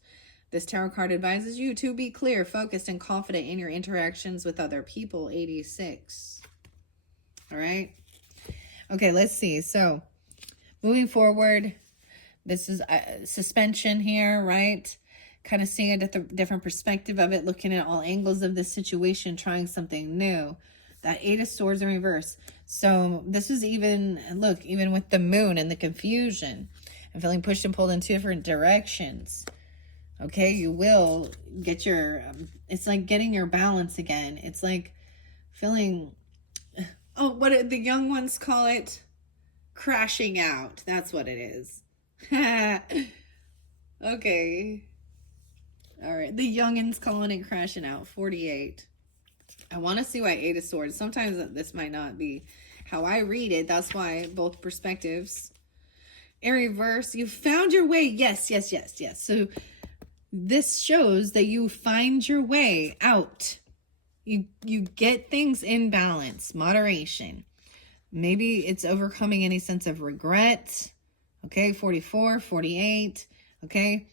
This tarot card advises you to be clear, focused, and confident in your interactions with other people. 86. All right. Okay, let's see. So moving forward, this is a suspension here, right? Kind of seeing a different perspective of it, looking at all angles of this situation, trying something new. That Eight of Swords in reverse. So this is even, look, even with the moon and the confusion, I'm feeling pushed and pulled in two different directions. Okay, you will get your, it's like getting your balance again. It's like feeling, oh, what do the young ones call it? Crashing out. That's what it is. Okay. All right. The youngins calling it crashing out. 48. I want to see why Eight of Swords. Sometimes this might not be how I read it. That's why both perspectives. In reverse, you found your way. Yes, yes, yes, yes. So this shows that you find your way out. You get things in balance, moderation. Maybe it's overcoming any sense of regret. Okay, 44, 48. Okay,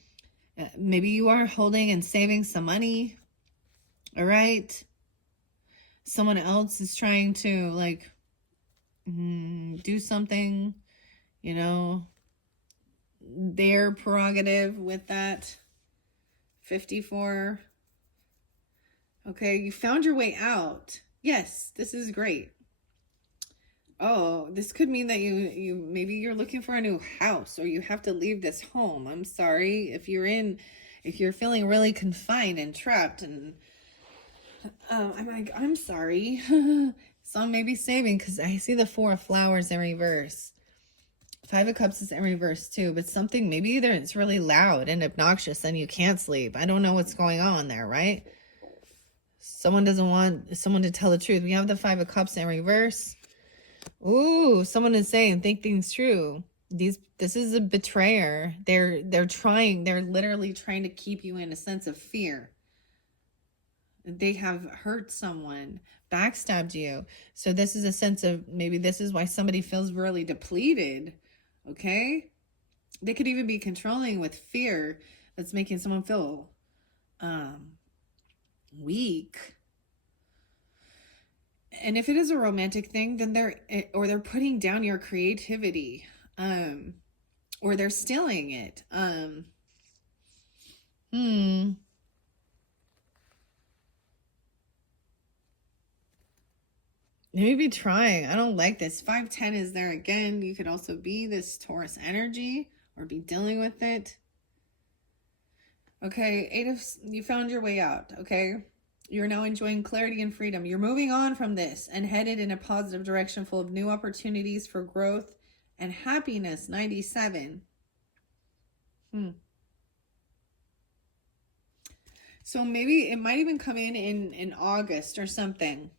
maybe you are holding and saving some money. All right. Someone else is trying to like do something, you know, their prerogative with that. 54. Okay, you found your way out. Yes, this is great. Oh, this could mean that you maybe you're looking for a new house, or you have to leave this home. I'm sorry if you're feeling really confined and trapped, and I'm sorry. Some may be saving, because I see the 4 of flowers in reverse. 5 of cups is in reverse too, but something, maybe either it's really loud and obnoxious and you can't sleep. I don't know what's going on there, right? Someone doesn't want someone to tell the truth. We have the 5 of cups in reverse. Ooh, someone is saying, think things through. This is a betrayer. They're literally trying to keep you in a sense of fear. They have hurt someone, backstabbed you. So this is a sense of, maybe this is why somebody feels really depleted. Okay? They could even be controlling with fear that's making someone feel weak. And if it is a romantic thing, then they're putting down your creativity, or they're stealing it. Maybe trying. I don't like this. 510 is there again. You could also be this Taurus energy or be dealing with it. Okay, you found your way out. Okay, you're now enjoying clarity and freedom. You're moving on from this and headed in a positive direction full of new opportunities for growth and happiness. 97. So maybe it might even come in August or something.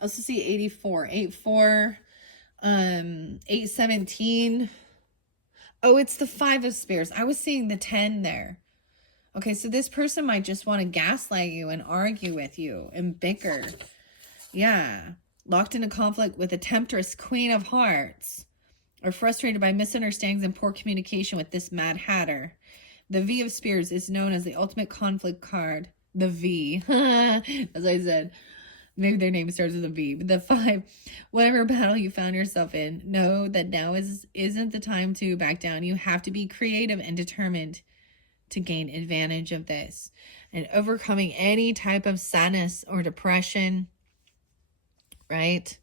I also see 84, 84, 817. Oh, it's the 5 of Spears. I was seeing the 10 there. Okay, so this person might just want to gaslight you and argue with you and bicker. Yeah. Locked in a conflict with a temptress Queen of Hearts, or frustrated by misunderstandings and poor communication with this Mad Hatter. The V of Spears is known as the ultimate conflict card. The V. As I said. Maybe their name starts with a V. But the 5, whatever battle you found yourself in, know that now isn't the time to back down. You have to be creative and determined to gain advantage of this. And overcoming any type of sadness or depression, right?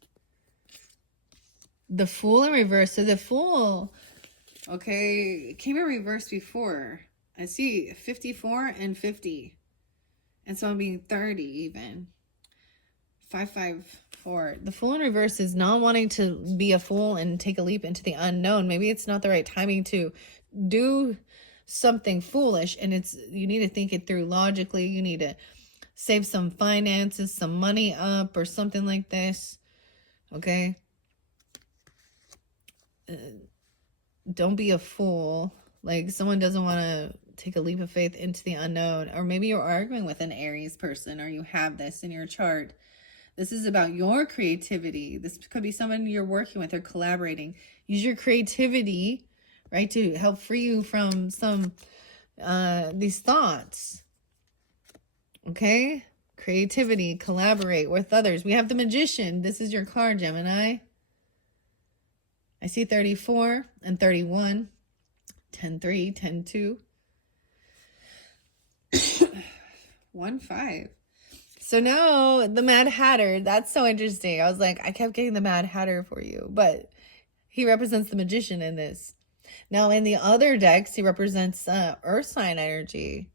The Fool in reverse. So the Fool, okay, it came in reverse before. I see 54 and 50. And so I'm being 30 even. 554. The Fool in reverse is not wanting to be a fool and take a leap into the unknown. Maybe it's not the right timing to do something foolish, and you need to think it through logically. You need to save some finances, some money up, or something like this. Okay? Don't be a fool. Like, someone doesn't want to take a leap of faith into the unknown. Or maybe you're arguing with an Aries person, or you have this in your chart. This is about your creativity. This could be someone you're working with or collaborating. Use your creativity, right, to help free you from some these thoughts. Okay? Creativity, collaborate with others. We have the Magician. This is your card, Gemini. I see 34 and 31. 10-3, 10-2. 1-5. So now the Mad Hatter, that's so interesting. I was like, I kept getting the Mad Hatter for you, but he represents the Magician in this. Now in the other decks, he represents Earth sign energy.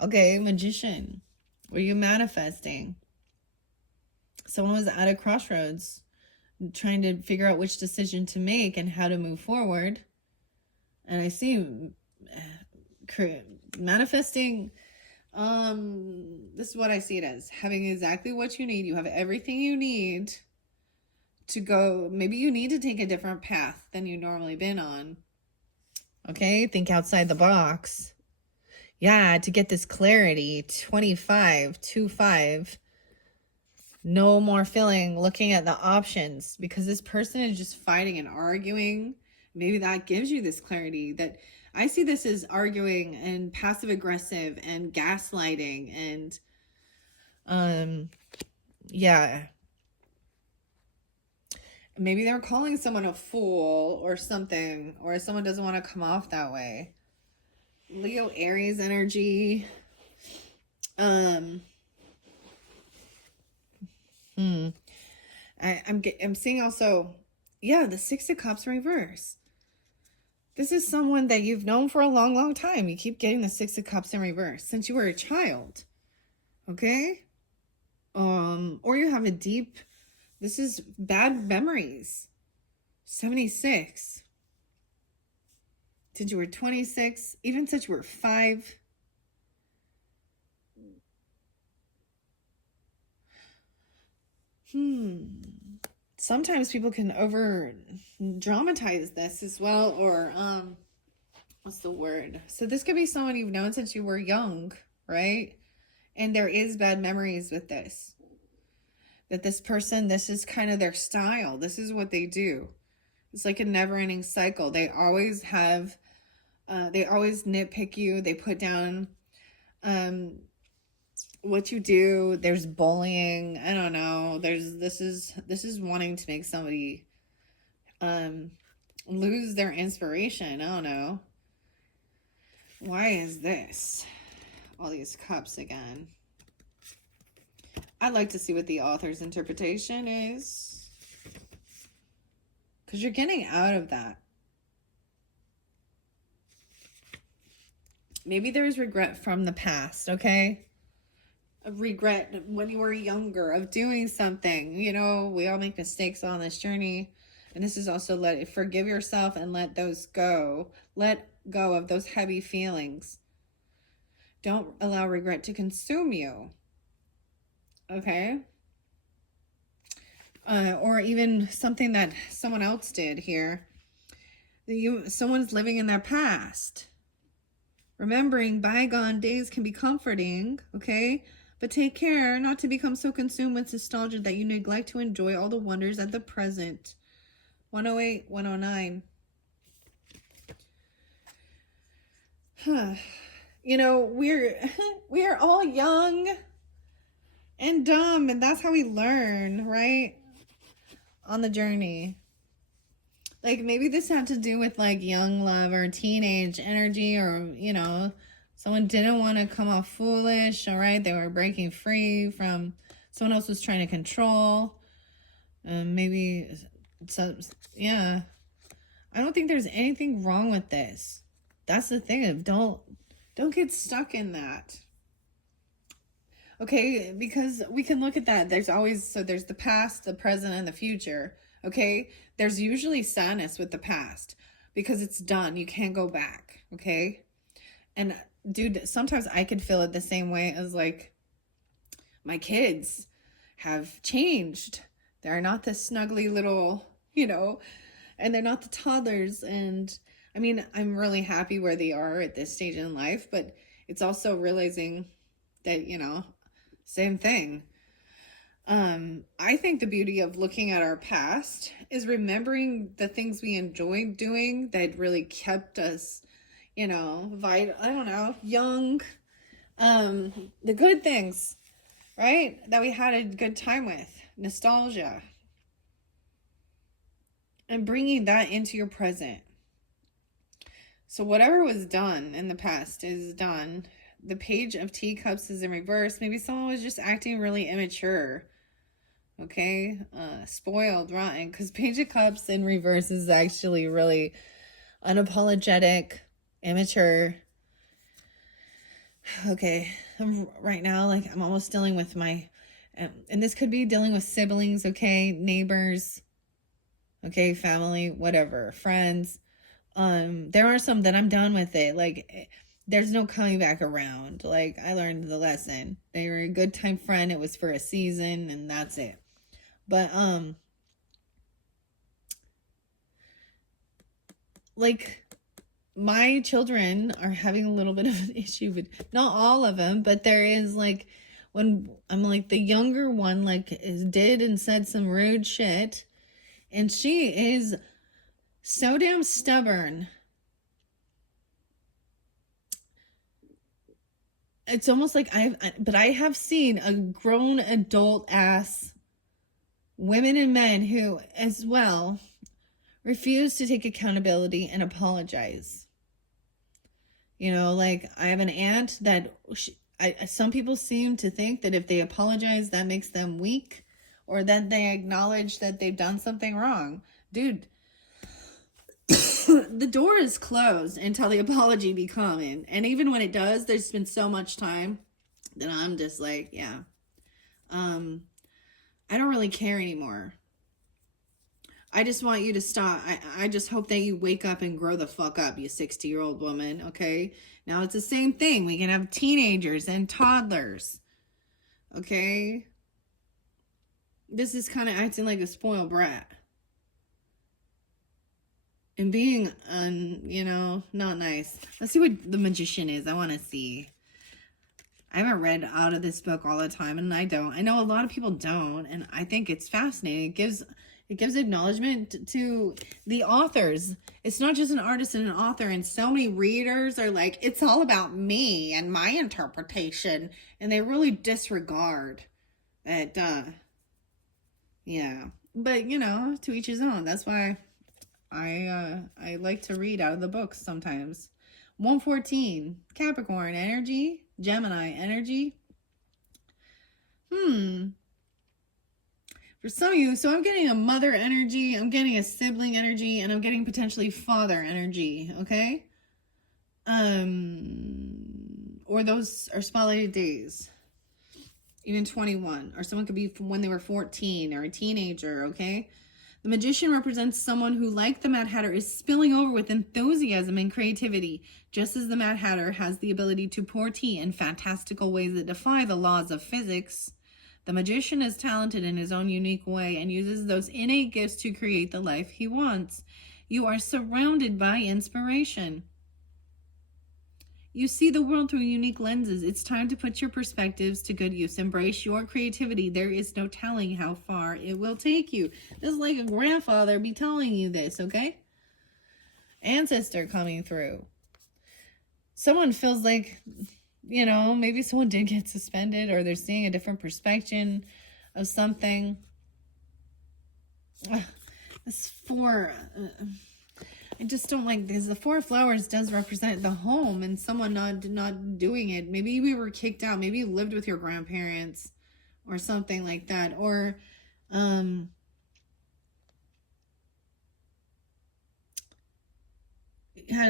Okay, Magician. Were you manifesting? Someone was at a crossroads trying to figure out which decision to make and how to move forward. And I see manifesting. This is what I see it as. Having exactly what you need. You have everything you need to go, maybe you need to take a different path than you normally been on. Okay, think outside the box. Yeah, to get this clarity. 25, 2-5. No more looking at the options, because this person is just fighting and arguing. Maybe that gives you this clarity. That I see this as arguing and passive aggressive and gaslighting and yeah. Maybe they're calling someone a fool or something, or someone doesn't want to come off that way. Leo, Aries energy. I'm seeing also, yeah, the Six of Cups reverse. This is someone that you've known for a long, long time. You keep getting the Six of Cups in reverse since you were a child. Okay? Or you have a deep, this is bad memories. 76. Since you were 26, even since you were 5. Sometimes people can over dramatize this as well, or what's the word? So this could be someone you've known since you were young, right? And there is bad memories with this. That this person, this is kind of their style. This is what they do. It's like a never-ending cycle. They always have, they always nitpick you. They put down what you do. There's bullying. I don't know. This is wanting to make somebody lose their inspiration. I don't know. Why is this? All these cups again. I'd like to see what the author's interpretation is, because you're getting out of that. Maybe there's regret from the past, okay? A regret when you were younger of doing something. You know, we all make mistakes on this journey. And this is also forgive yourself and let those go. Let go of those heavy feelings. Don't allow regret to consume you. Okay? Or even something that someone else did here. Someone's living in their past. Remembering bygone days can be comforting, okay? But take care not to become so consumed with nostalgia that you neglect to enjoy all the wonders at the present. 108, 109. You know, we are all young and dumb, and that's how we learn, right? On the journey. Like, maybe this had to do with, like, young love or teenage energy, or, you know, someone didn't want to come off foolish, all right? They were breaking free from someone else was trying to control. Maybe, so, yeah. I don't think there's anything wrong with this. That's the thing. Don't get stuck in that. Okay, because we can look at that. There's the past, the present, and the future. Okay, there's usually sadness with the past because it's done. You can't go back. Okay, and dude, sometimes I could feel it the same way as, like, my kids have changed. They're not the snuggly little, you know, and they're not the toddlers. And I mean, I'm really happy where they are at this stage in life, but it's also realizing that, you know, same thing. I think the beauty of looking at our past is remembering the things we enjoyed doing that really kept us, you know, vital, I don't know, young. The good things, right? That we had a good time with. Nostalgia. And bringing that into your present. So whatever was done in the past is done. The Page of Teacups is in reverse. Maybe someone was just acting really immature. Okay? Spoiled, rotten. Because Page of Cups in reverse is actually really unapologetic, immature. Okay. Right now, like, I'm almost dealing with my... and this could be dealing with siblings, okay? Neighbors. Okay? Family, whatever. Friends. There are some that I'm done with it. Like... there's no coming back around. Like, I learned the lesson. They were a good time friend. It was for a season, and that's it. But, like, my children are having a little bit of an issue with, not all of them, but there is, like, when I'm like, the younger one, like, did and said some rude shit, and she is so damn stubborn. It's almost like I have seen a grown adult ass women and men who, as well, refuse to take accountability and apologize. You know, like, I have an aunt that some people seem to think that if they apologize, that makes them weak, or that they acknowledge that they've done something wrong. Dude, the door is closed until the apology be coming. And even when it does, there's been so much time that I'm just like, yeah, I don't really care anymore. I just want you to stop. I just hope that you wake up and grow the fuck up, you 60-year-old woman, okay? Now, it's the same thing. We can have teenagers and toddlers, okay? This is kind of acting like a spoiled brat. And being, you know, not nice. Let's see what the Magician is. I want to see. I haven't read out of this book all the time, and I don't. I know a lot of people don't, and I think it's fascinating. It gives acknowledgement to the authors. It's not just an artist and an author, and so many readers are like, it's all about me and my interpretation, and they really disregard that. Yeah, but you know, to each his own. That's why I like to read out of the books sometimes. 114, Capricorn energy, Gemini energy. For some of you, so I'm getting a mother energy, I'm getting a sibling energy, and I'm getting potentially father energy, okay? Or those are spotlighted days. Even 21, or someone could be from when they were 14 or a teenager, okay? The Magician represents someone who, like the Mad Hatter, is spilling over with enthusiasm and creativity, just as the Mad Hatter has the ability to pour tea in fantastical ways that defy the laws of physics. The Magician is talented in his own unique way and uses those innate gifts to create the life he wants. You are surrounded by inspiration. You see the world through unique lenses. It's time to put your perspectives to good use. Embrace your creativity. There is no telling how far it will take you. This is like a grandfather be telling you this, okay? Ancestor coming through. Someone feels like, you know, maybe someone did get suspended, or they're seeing a different perspective of something. This four... I just don't like this. The Four of Flowers does represent the home and someone not doing it. Maybe we were kicked out. Maybe you lived with your grandparents or something like that. Or had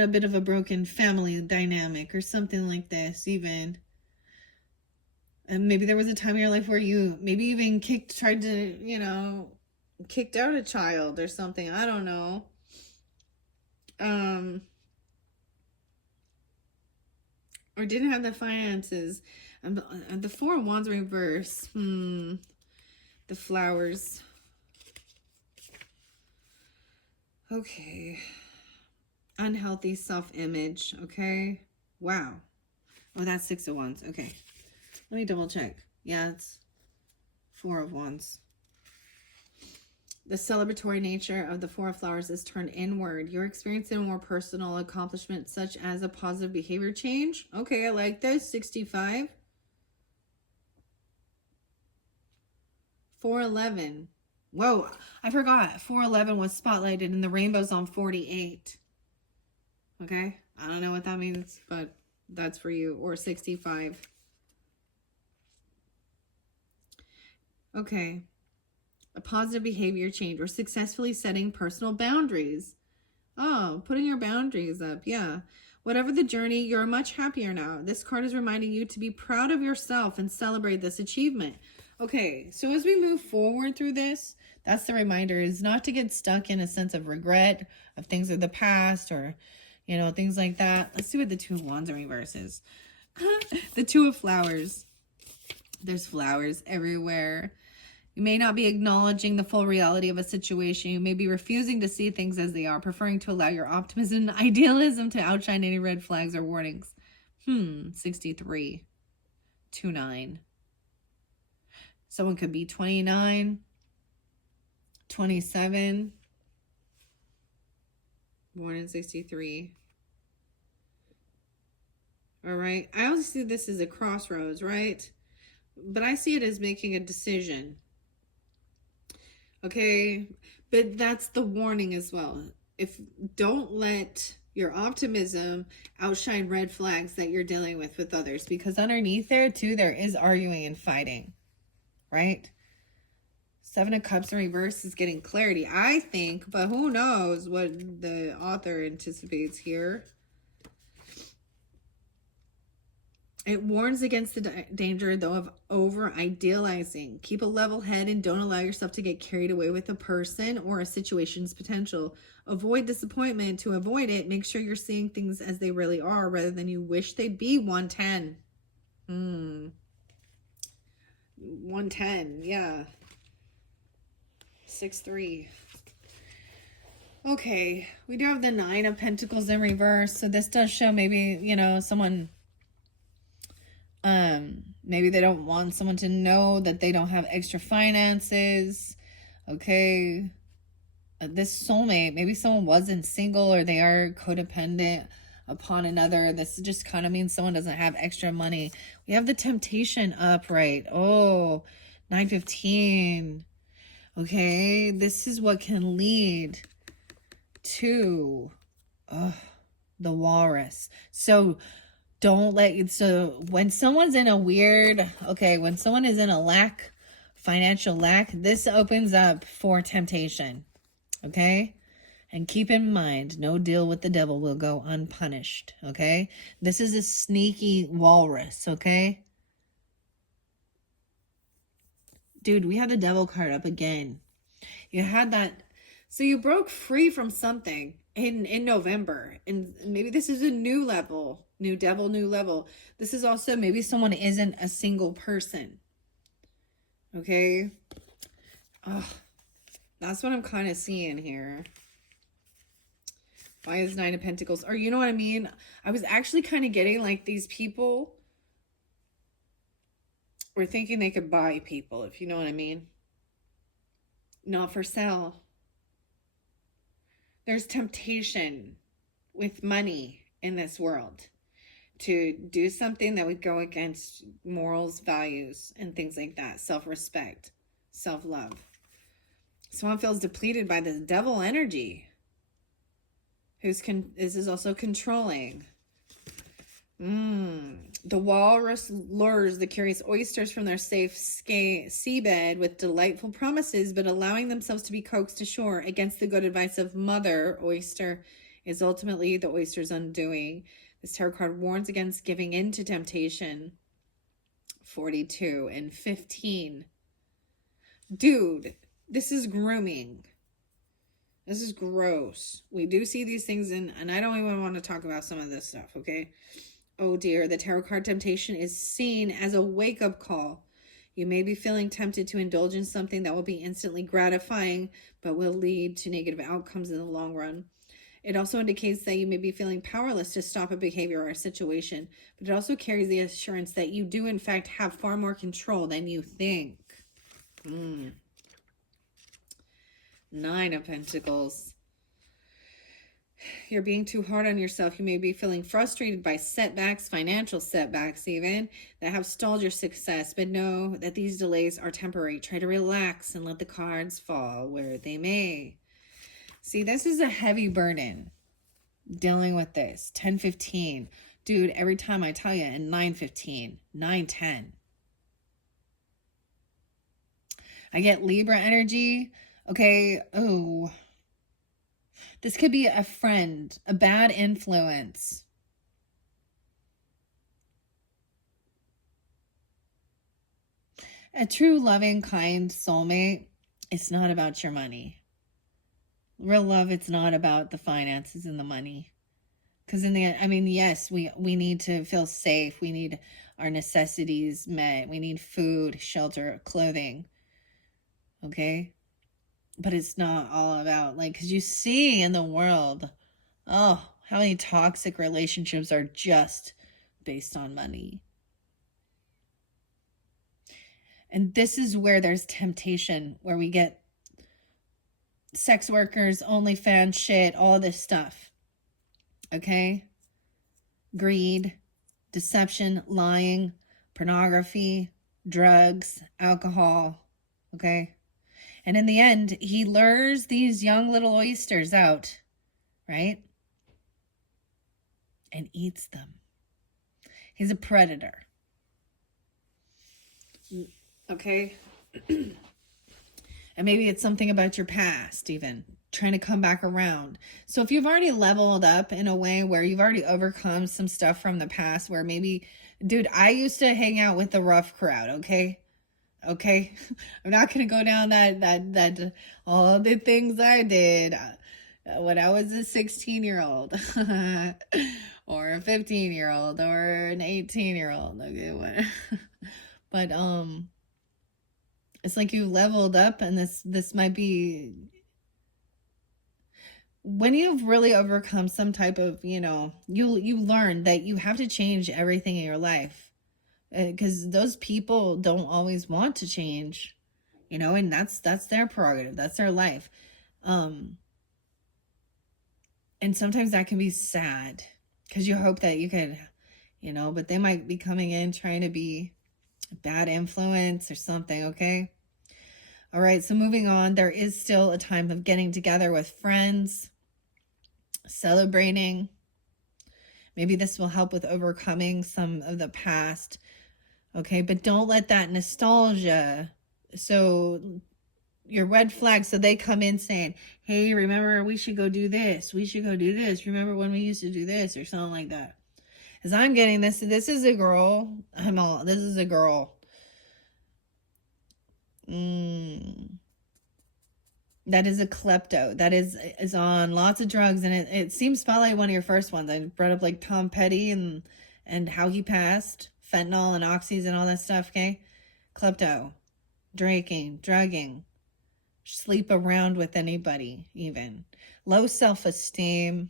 a bit of a broken family dynamic or something like this even. And maybe there was a time in your life where you maybe even tried to, you know, kicked out a child or something. I don't know. Or didn't have the finances. The Four of Wands reverse. The Flowers. Okay. Unhealthy self-image. Okay. Wow. Oh, that's Six of Wands. Okay. Let me double check. Yeah, it's Four of Wands. The celebratory nature of the Four of Flowers is turned inward. You're experiencing more personal accomplishments, such as a positive behavior change. Okay, I like this. 65. 411. Whoa, I forgot. 411 was spotlighted and the rainbow's on 48. Okay, I don't know what that means, but that's for you. Or 65. Okay. A positive behavior change. We're successfully setting personal boundaries. Oh, putting your boundaries up. Yeah. Whatever the journey, you're much happier now. This card is reminding you to be proud of yourself and celebrate this achievement. Okay, so as we move forward through this, that's the reminder, is not to get stuck in a sense of regret of things of the past, or, you know, things like that. Let's see what the Two of Wands in reverse is. The Two of Flowers. There's flowers everywhere. You may not be acknowledging the full reality of a situation. You may be refusing to see things as they are, preferring to allow your optimism and idealism to outshine any red flags or warnings. 63, 29. Someone could be 29, 27, born in 63. All right. I always see this as a crossroads, right? But I see it as making a decision. Okay. But that's the warning as well. Don't let your optimism outshine red flags that you're dealing with others, because underneath there too, there is arguing and fighting, right? 7 of Cups in reverse is getting clarity, I think, but who knows what the author anticipates here. It warns against the danger, though, of over-idealizing. Keep a level head and don't allow yourself to get carried away with a person or a situation's potential. Avoid disappointment. To avoid it, make sure you're seeing things as they really are rather than you wish they'd be. 110. 110, yeah. 6-3. Okay, we do have the 9 of Pentacles in reverse. So this does show maybe, someone... maybe they don't want someone to know that they don't have extra finances. Okay. This soulmate, maybe someone wasn't single or they are codependent upon another. This just kind of means someone doesn't have extra money. We have the temptation upright. Oh, 9-15. Okay. This is what can lead to the walrus. So when someone's in when someone is in a financial lack, this opens up for temptation. Okay. And keep in mind, no deal with the devil will go unpunished. Okay. This is a sneaky walrus. Okay. Dude, we have the devil card up again. You had that. So you broke free from something in November, and maybe this is a new level. New devil, new level. This is also maybe someone isn't a single person. Okay. That's what I'm kind of seeing here. Why is 9 of Pentacles? Or you know what I mean? I was actually kind of getting like these people were thinking they could buy people, if you know what I mean. Not for sale. There's temptation with money in this world to do something that would go against morals, values, and things like that. Self-respect, self-love. Someone feels depleted by the devil energy. This is also controlling. The walrus lures the curious oysters from their safe seabed with delightful promises, but allowing themselves to be coaxed to shore against the good advice of Mother Oyster is ultimately the oyster's undoing. This tarot card warns against giving in to temptation. 42 and 15. Dude, this is grooming. This is gross. We do see these things and I don't even want to talk about some of this stuff, okay? Oh dear, the tarot card temptation is seen as a wake-up call. You may be feeling tempted to indulge in something that will be instantly gratifying, but will lead to negative outcomes in the long run. It also indicates that you may be feeling powerless to stop a behavior or a situation, but it also carries the assurance that you do in fact have far more control than you think. 9 of Pentacles. You're being too hard on yourself. You may be feeling frustrated by setbacks, financial setbacks even, that have stalled your success, but know that these delays are temporary. Try to relax and let the cards fall where they may. See, this is a heavy burden dealing with this. 10-15. Dude, every time I tell you, and 9-15, 9-10. I get Libra energy. Okay, oh. This could be a friend, a bad influence. A true, loving, kind soulmate, it's not about your money. Real love, it's not about the finances and the money. Because in the end, I mean, yes, we need to feel safe. We need our necessities met. We need food, shelter, clothing. Okay? But it's not all about, like, because you see in the world, oh, how many toxic relationships are just based on money. And this is where there's temptation, where we get sex workers, OnlyFans shit, all this stuff. Okay? Greed, deception, lying, pornography, drugs, alcohol. Okay? And in the end, he lures these young little oysters out, right? And eats them. He's a predator. Okay? And maybe it's something about your past, even trying to come back around. So if you've already leveled up in a way where you've already overcome some stuff from the past, where maybe, dude, I used to hang out with the rough crowd, okay? Okay? I'm not going to go down that all the things I did when I was a 16-year-old or a 15-year-old or an 18-year-old. Okay? But, it's like you leveled up, and this might be when you've really overcome some type of, you learn that you have to change everything in your life, because those people don't always want to change, and that's their prerogative, that's their life. And sometimes that can be sad, because you hope that you could, but they might be coming in trying to be a bad influence or something. Okay. All right. So moving on, there is still a time of getting together with friends, celebrating. Maybe this will help with overcoming some of the past. Okay. But don't let that nostalgia. So your red flag. So they come in saying, hey, remember, we should go do this. We should go do this. Remember when we used to do this, or something like that. As I'm getting this is a girl. This is a girl. That is a klepto. That is on lots of drugs. And it seems probably one of your first ones. I brought up like Tom Petty and how he passed. Fentanyl and oxys and all that stuff, okay? Klepto. Drinking. Drugging. Sleep around with anybody, even. Low self-esteem.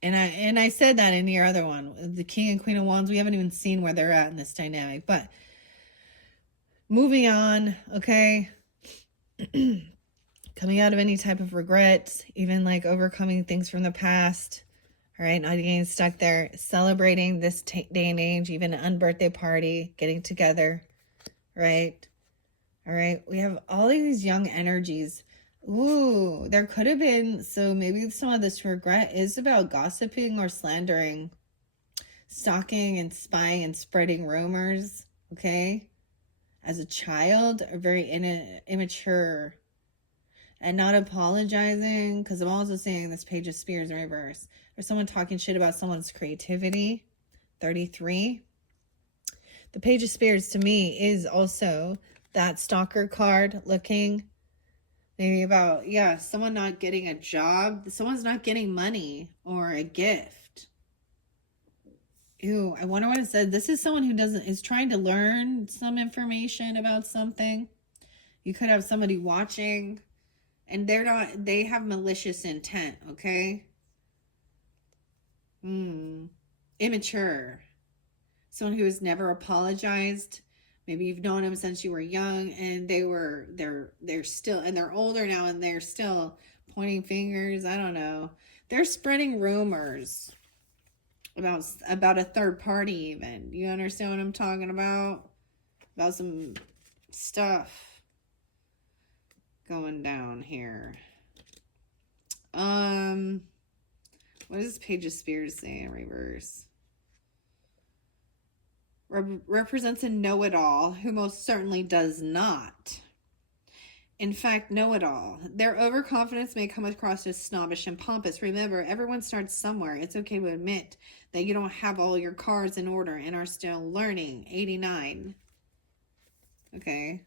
And I said that in your other one, the King and Queen of Wands. We haven't even seen where they're at in this dynamic. But moving on, okay? Coming out of any type of regrets, even like overcoming things from the past. All right, not getting stuck there. Celebrating this day and age, even an unbirthday party, getting together, right? All right, we have all these young energies. Ooh, there could have been, so maybe some of this regret is about gossiping or slandering, stalking and spying and spreading rumors, okay? As a child, or very immature, and not apologizing, because I'm also seeing this Page of Spears in reverse. Or someone talking shit about someone's creativity, 33. The Page of Spears to me is also that stalker card looking. Maybe about, someone not getting a job. Someone's not getting money or a gift. Ew, I wonder what it said. This is someone who is trying to learn some information about something. You could have somebody watching, and they have malicious intent, okay? Immature. Someone who has never apologized. Maybe you've known them since you were young, and they're still, and they're older now, and they're still pointing fingers. I don't know. They're spreading rumors about a third party even. You understand what I'm talking about? About some stuff going down here. What does Page of Spears say in reverse? Represents a know-it-all who most certainly does not. In fact, know-it-all. Their overconfidence may come across as snobbish and pompous. Remember, everyone starts somewhere. It's okay to admit that you don't have all your cards in order and are still learning. 89. Okay.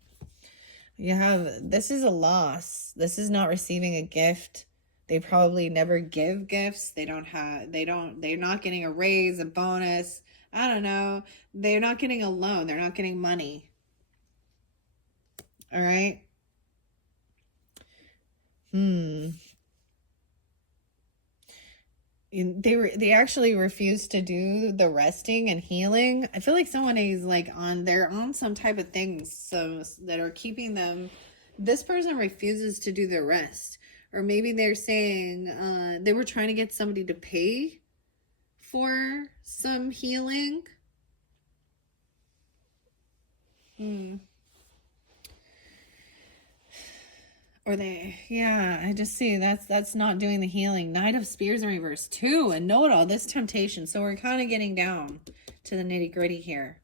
This is a loss. This is not receiving a gift. They probably never give gifts. They're not getting a raise, a bonus. I don't know. They're not getting a loan. They're not getting money. All right. They actually refuse to do the resting and healing. I feel like someone is like they're on some type of things so that are keeping them. This person refuses to do the rest, or maybe they're saying they were trying to get somebody to pay for some healing. Or I just see that's not doing the healing. Knight of Spears in reverse too, and know-it-all, this temptation. So we're kind of getting down to the nitty-gritty here.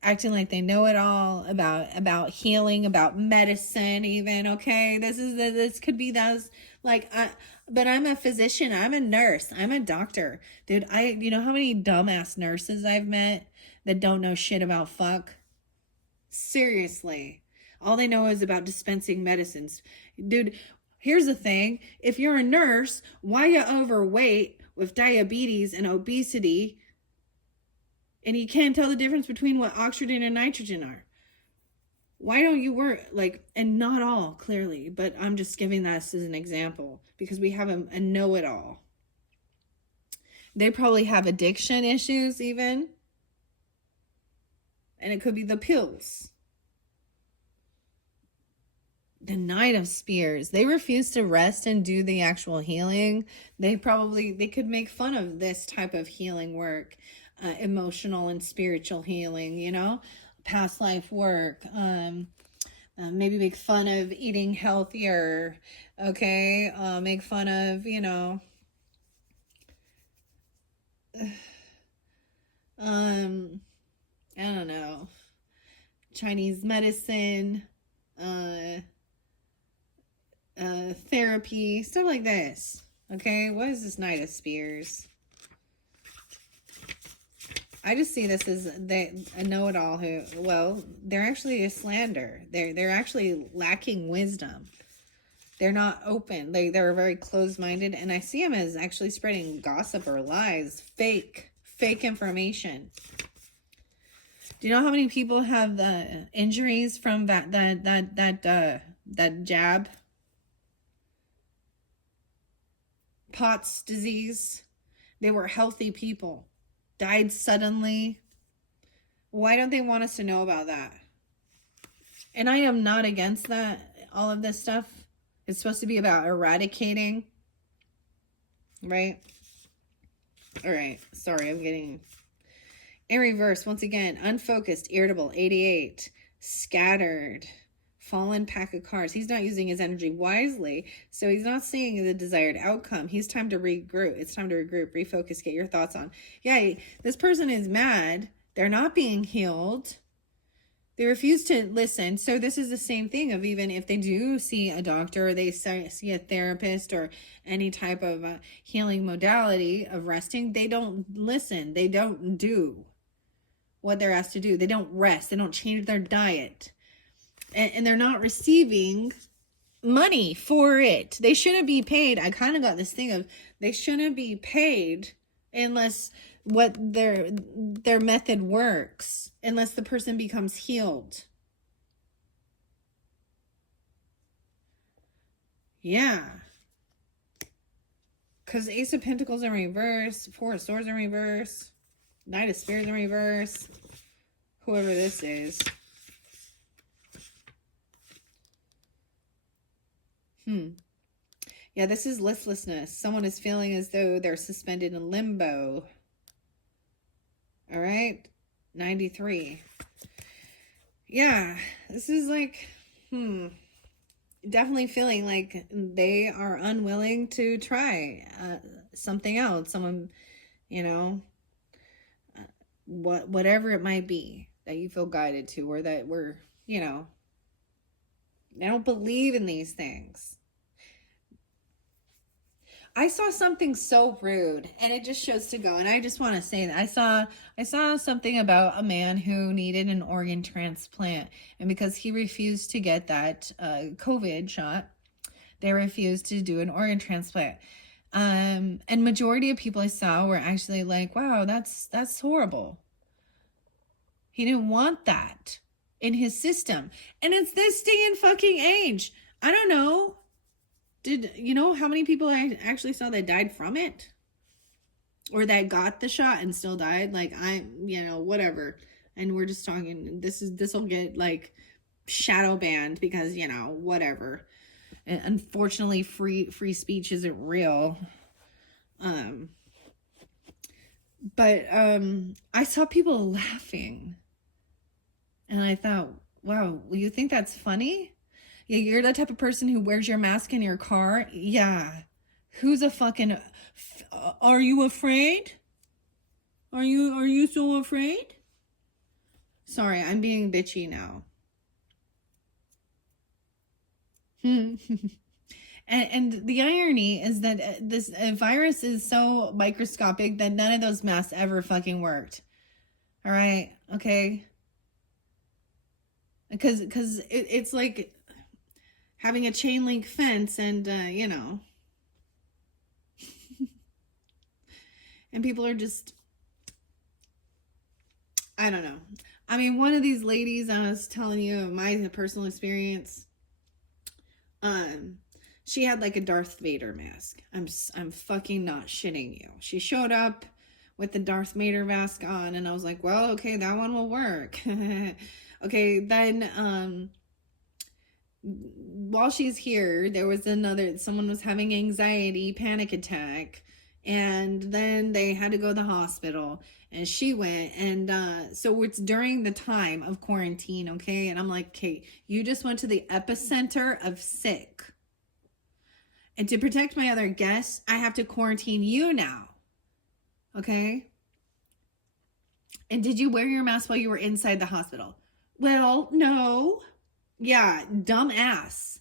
Acting like they know it all about healing, about medicine even, okay? This could be those like but I'm a physician, I'm a nurse, I'm a doctor. Dude, you know how many dumbass nurses I've met that don't know shit about fuck? Seriously. All they know is about dispensing medicines. Dude, here's the thing. If you're a nurse, why you overweight with diabetes and obesity and you can't tell the difference between what oxygen and nitrogen are? Why don't you work and not all clearly, but I'm just giving that as an example because we have a know-it-all. They probably have addiction issues even. And it could be the pills. The Knight of Spears. They refuse to rest and do the actual healing. They could make fun of this type of healing work. Emotional and spiritual healing, past life work. Maybe make fun of eating healthier. Okay. Make fun of, I don't know, Chinese medicine, therapy, stuff like this. Okay, what is this Knight of Spears? I just see this as a know-it-all who, well, they're actually a slander. They're actually lacking wisdom. They're not open. They're very closed-minded, and I see them as actually spreading gossip or lies, fake information. Do you know how many people have injuries from that jab? POTS disease. They were healthy people. Died suddenly. Why don't they want us to know about that? And I am not against that. All of this stuff is supposed to be about eradicating. Right? All right. Sorry, I'm getting... In reverse, once again, unfocused, irritable, 88, scattered, fallen pack of cards. He's not using his energy wisely, so he's not seeing the desired outcome. He's time to regroup. It's time to regroup, refocus, get your thoughts on. Yeah, this person is mad. They're not being healed. They refuse to listen. So this is the same thing of even if they do see a doctor or they see a therapist or any type of healing modality of resting, they don't listen. They don't do what they're asked to do. They don't rest. They don't change their diet. And they're not receiving money for it. They shouldn't be paid. I kind of got this thing of they shouldn't be paid unless what their method works, unless the person becomes healed. Yeah. Because Ace of Pentacles in reverse, Four of Swords in reverse, Knight of Spears in reverse, whoever this is. Yeah, this is listlessness. Someone is feeling as though they're suspended in limbo. All right, 93. Yeah, this is like, definitely feeling like they are unwilling to try something else. Someone, whatever it might be that you feel guided to, or that we're, they don't believe in these things. I saw something so rude, and it just shows to go. And I just want to say that I saw something about a man who needed an organ transplant, and because he refused to get that COVID shot, they refused to do an organ transplant. And majority of people I saw were actually like, "Wow, that's horrible." He didn't want that. in his system. And it's this day and fucking age. I don't know. Did you know how many people I actually saw that died from it? Or that got the shot and still died? Like, whatever. And we're just talking, this will get like shadow banned because, whatever. And unfortunately, free speech isn't real. But I saw people laughing. And I thought, wow, you think that's funny? Yeah, you're the type of person who wears your mask in your car? Yeah. Who's a fucking... Are you afraid? Are you so afraid? Sorry, I'm being bitchy now. And the irony is that this virus is so microscopic that none of those masks ever fucking worked. All right? Okay? Because it's like having a chain link fence and, and people are just, I don't know. I mean, one of these ladies, I was telling you my personal experience, she had like a Darth Vader mask. I'm fucking not shitting you. She showed up with the Darth Vader mask on and I was like, well, okay, that one will work. Okay, then, while she's here, there was someone was having anxiety, panic attack, and then they had to go to the hospital, and she went, and so it's during the time of quarantine, okay, and I'm like, okay, you just went to the epicenter of sick, and to protect my other guests, I have to quarantine you now, okay, and did you wear your mask while you were inside the hospital? Well, no. Yeah, dumb ass.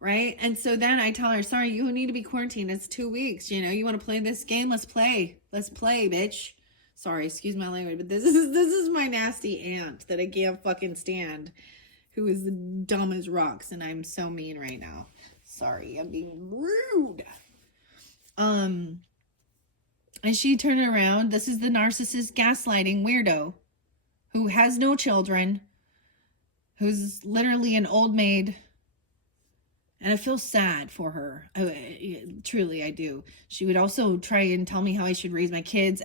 Right? And so then I tell her, sorry, you need to be quarantined. It's 2 weeks. You want to play this game? Let's play. Let's play, bitch. Sorry, excuse my language, but this is my nasty aunt that I can't fucking stand, who is dumb as rocks, and I'm so mean right now. Sorry, I'm being rude. And she turned around. This is the narcissist gaslighting weirdo who has no children, who's literally an old maid. And I feel sad for her. Truly, I do. She would also try and tell me how I should raise my kids,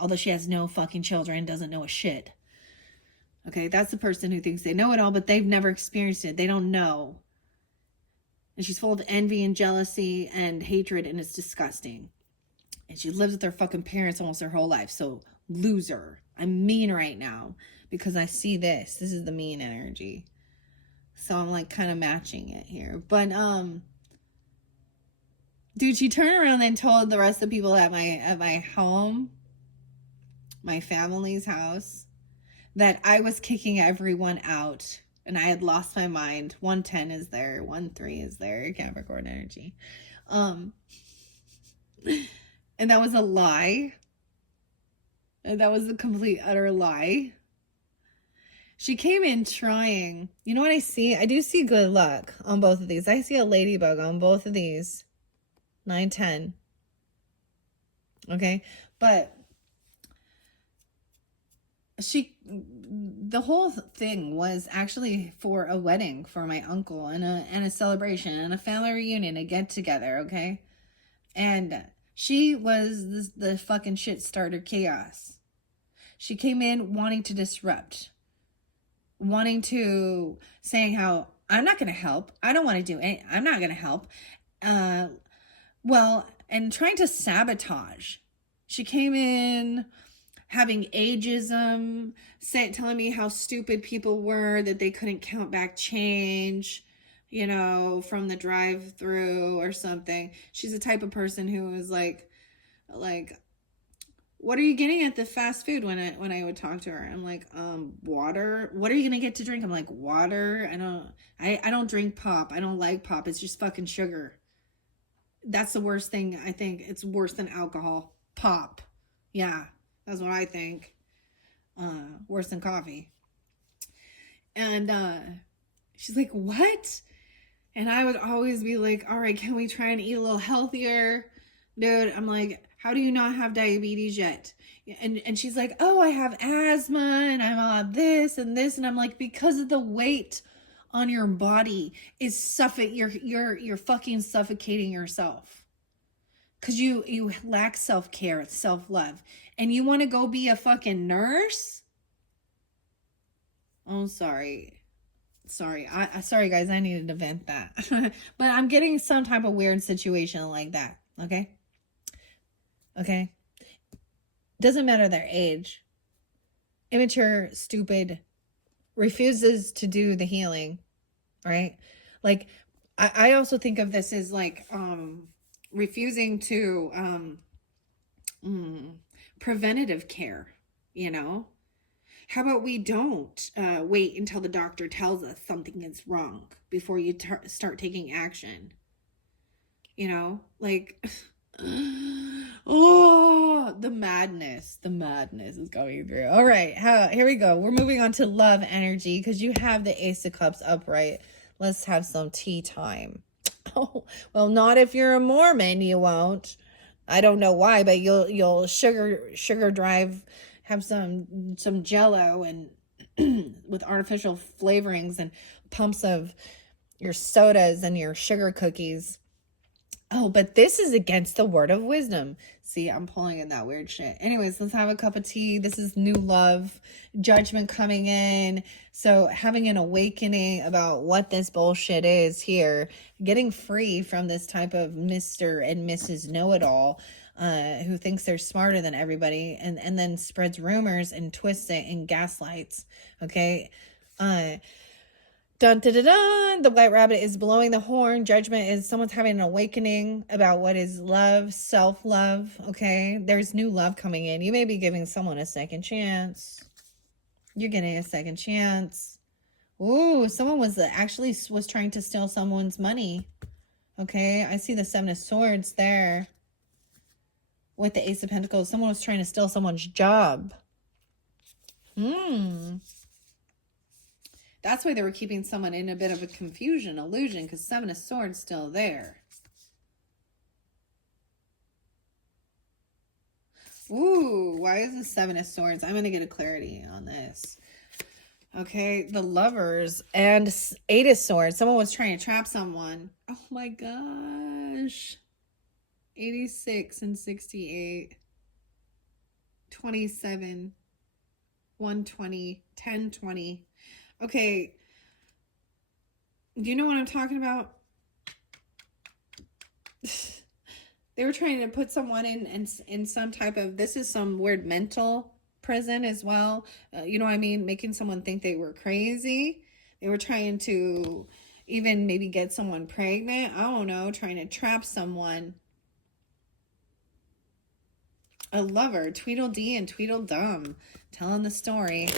although she has no fucking children, doesn't know a shit. Okay, that's the person who thinks they know it all, but they've never experienced it. They don't know. And she's full of envy and jealousy and hatred, and it's disgusting. And she lives with her fucking parents almost her whole life. So, loser. I'm mean right now because I see this. This is the mean energy. So I'm like kind of matching it here. But dude, she turned around and told the rest of the people at my home, my family's house, that I was kicking everyone out and I had lost my mind. 110 is there, 13 is there, Capricorn energy. And that was a lie. And that was a complete, utter lie. She came in trying. You know what I see? I do see good luck on both of these. I see a ladybug on both of these. 9, 10. Okay? But the whole thing was actually for a wedding for my uncle and a celebration and a family reunion, a get together, okay? And she was the fucking shit starter chaos. She came in wanting to disrupt, saying how I'm not going to help. I don't want to do it. I'm not going to help. And trying to sabotage. She came in having ageism, telling me how stupid people were, that they couldn't count back change, from the drive-through or something. She's the type of person who was like, what are you getting at the fast food when I would talk to her? I'm like, water. What are you gonna get to drink? I'm like, water. I don't drink pop. I don't like pop. It's just fucking sugar. That's the worst thing. I think it's worse than alcohol. Pop. Yeah, that's what I think. Worse than coffee. And she's like, what? And I would always be like, all right, can we try and eat a little healthier? Dude, I'm like, How do you not have diabetes yet? And she's like, oh, I have asthma and I'm on this and this. And I'm like, because of the weight on your body is you're fucking suffocating yourself. Because you lack self-care, self-love. And you want to go be a fucking nurse? Oh, sorry. Sorry, sorry guys, I needed to vent that. But I'm getting some type of weird situation like that. Okay? Okay? Doesn't matter their age. Immature, stupid, refuses to do the healing. Right? Like, I also think of this as like refusing to preventative care, you know? How about we don't wait until the doctor tells us something is wrong before you start taking action? You know, like, oh, the madness is going through. All right, here we go. We're moving on to love energy because you have the Ace of Cups upright. Let's have some tea time. Oh, well, not if you're a Mormon, you won't. I don't know why, but you'll sugar drive, have some Jello and with artificial flavorings and pumps of your sodas and your sugar cookies. Oh, but this is against the word of wisdom. See, I'm pulling in that weird shit. Anyways, let's have a cup of tea. This is new love, judgment coming in. So having an awakening about what this bullshit is here, getting free from this type of Mr. and Mrs. Know-it-all who thinks they're smarter than everybody and then spreads rumors and twists it and gaslights. Okay. Dun, dun, dun, dun. The white rabbit is blowing the horn. Judgment is someone's having an awakening about what is love, self-love. Okay. There's new love coming in. You may be giving someone a second chance. You're getting a second chance. Ooh, someone was trying to steal someone's money. Okay. I see the Seven of Swords there with the Ace of Pentacles. Someone was trying to steal someone's job. That's why they were keeping someone in a bit of a confusion, illusion, because Seven of Swords still there. Ooh, why is the Seven of Swords? I'm going to get a clarity on this. Okay, the Lovers and Eight of Swords. Someone was trying to trap someone. Oh my gosh. 86 and 68. 27. 120. 1020. Okay, do you know what I'm talking about? They were trying to put someone in some type of, this is some weird mental prison as well. You know what I mean? Making someone think they were crazy. They were trying to even maybe get someone pregnant. I don't know, trying to trap someone. A lover, Tweedledee and Tweedledum, telling the story.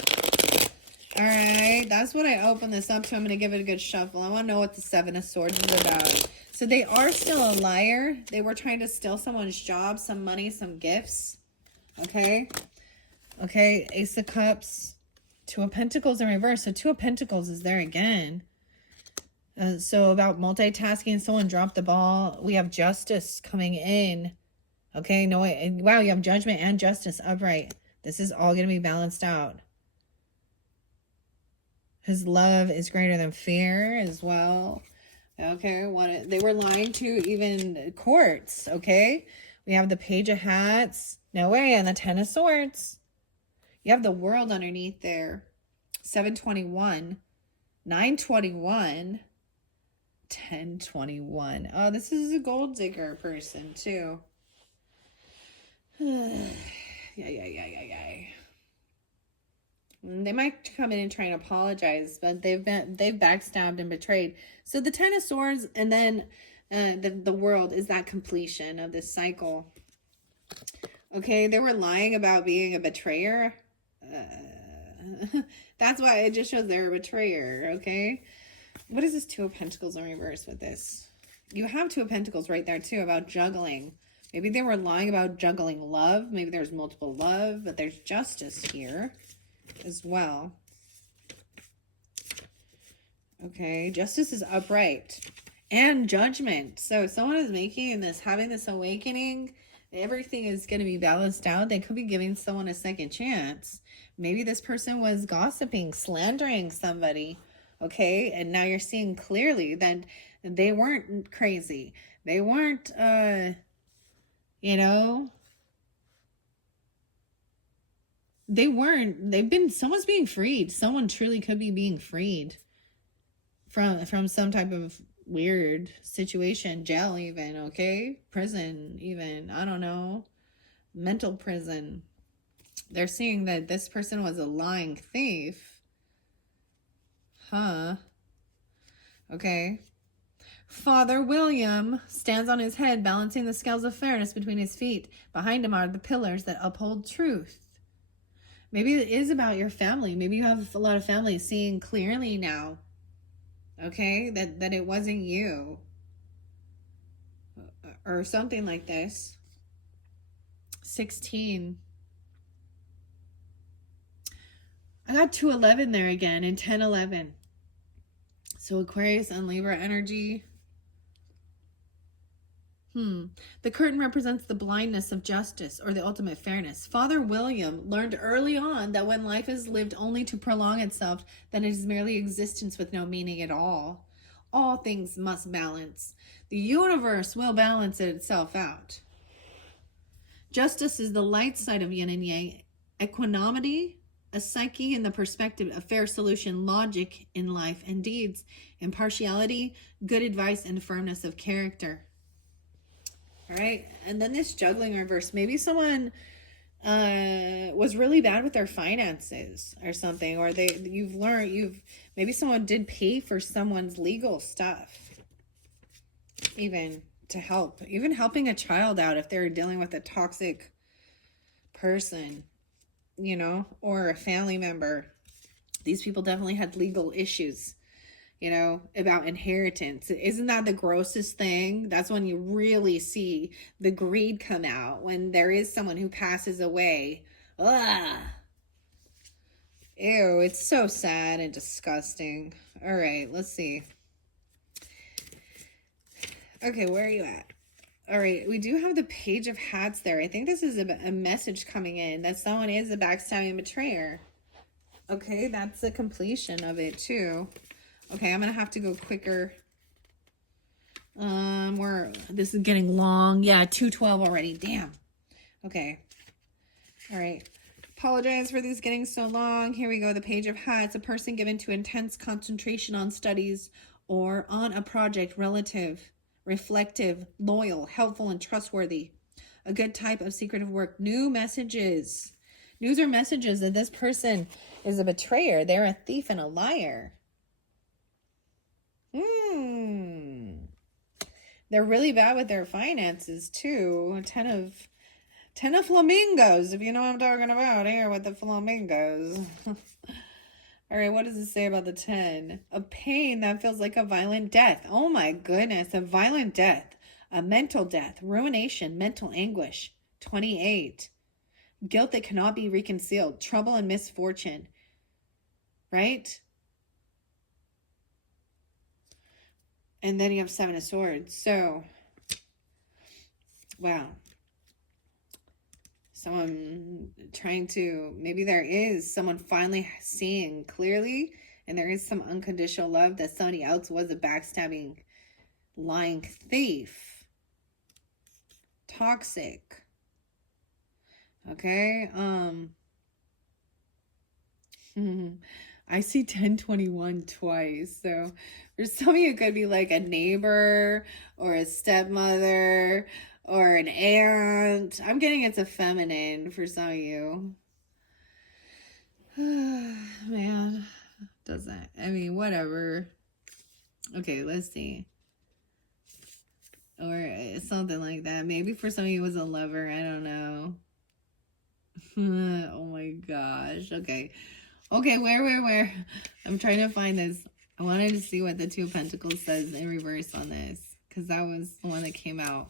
All right, that's what I opened this up to. I'm going to give it a good shuffle. I want to know what the Seven of Swords is about. So they are still a liar. They were trying to steal someone's job, some money, some gifts. Okay. Okay, Ace of Cups. Two of Pentacles in reverse. So Two of Pentacles is there again. So about multitasking, someone dropped the ball. We have Justice coming in. Okay, no, wow, you have Judgment and Justice upright. This is all going to be balanced out. His love is greater than fear as well. Okay, they were lying to even courts. Okay, we have the Page of Hats. No way, and the Ten of Swords. You have the World underneath there. 721, 921, 1021. Oh, this is a gold digger person too. Yeah. They might come in and try and apologize, but they've backstabbed and betrayed. So the Ten of Swords and then the World is that completion of this cycle. Okay, they were lying about being a betrayer. That's why it just shows they're a betrayer. Okay, what is this Two of Pentacles in reverse with this? You have Two of Pentacles right there too about juggling. Maybe they were lying about juggling love. Maybe there's multiple love, but there's justice here as well. Okay, Justice is upright and Judgment. So someone is having this awakening Everything is going to be balanced out. They could be giving someone a second chance. Maybe this person was gossiping, slandering somebody. Okay. And now you're seeing clearly that they weren't crazy. They weren't, you know, someone's being freed. Someone truly could be being freed from some type of weird situation, jail even, okay? Prison even, I don't know. Mental prison. They're seeing that this person was a lying thief. Huh. Okay. Father William stands on his head, balancing the scales of fairness between his feet. Behind him are the pillars that uphold truth. Maybe it is about your family. Maybe you have a lot of family seeing clearly now. Okay? That it wasn't you. Or something like this. 16. I got 211 there again and 1011. So Aquarius and Libra energy. The curtain represents the blindness of justice or the ultimate fairness. Father William learned early on that when life is lived only to prolong itself, then it is merely existence with no meaning at all. All things must balance. The universe will balance itself out. Justice is the light side of yin and yang. Equanimity, a psyche in the perspective of fair solution, logic in life and deeds. Impartiality, good advice, and firmness of character. All right. And then this juggling reverse. Maybe someone was really bad with their finances or something, or maybe someone did pay for someone's legal stuff, even to help, even helping a child out if they're dealing with a toxic person, you know, or a family member. These people definitely had legal issues, you know, about inheritance. Isn't that the grossest thing? That's when you really see the greed come out, when there is someone who passes away. Ugh. Ew, it's so sad and disgusting. All right, let's see. Okay, where are you at? All right, we do have the Page of Hats there. I think this is a message coming in that someone is a backstabbing betrayer. Okay, that's the completion of it too. Okay, I'm going to have to go quicker. This is getting long. Yeah, 2:12 already. Damn. Okay. All right. Apologize for these getting so long. Here we go. The Page of Hats. A person given to intense concentration on studies or on a project, relative, reflective, loyal, helpful, and trustworthy. A good type of secretive work. New messages. News or messages that this person is a betrayer. They're a thief and a liar. They're really bad with their finances too. 10 of flamingos, if you know what I'm talking about here with the flamingos. All right, what does it say about the 10? A pain that feels like a violent death. Oh my goodness, a violent death. A mental death, ruination, mental anguish. 28. Guilt that cannot be reconciled, trouble and misfortune. Right? And then you have 7 of Swords. So, wow. Someone trying to, maybe there is someone finally seeing clearly, and there is some unconditional love that somebody else was a backstabbing, lying thief. Toxic. Okay. I see 1021 twice. So for some of you, it could be like a neighbor or a stepmother or an aunt. I'm getting it's a feminine for some of you. Man, doesn't. I mean, whatever. Okay, let's see. Or something like that. Maybe for some of you it was a lover. I don't know. Oh my gosh. Okay. Okay, where? I'm trying to find this. I wanted to see what the 2 of Pentacles says in reverse on this, because that was the one that came out.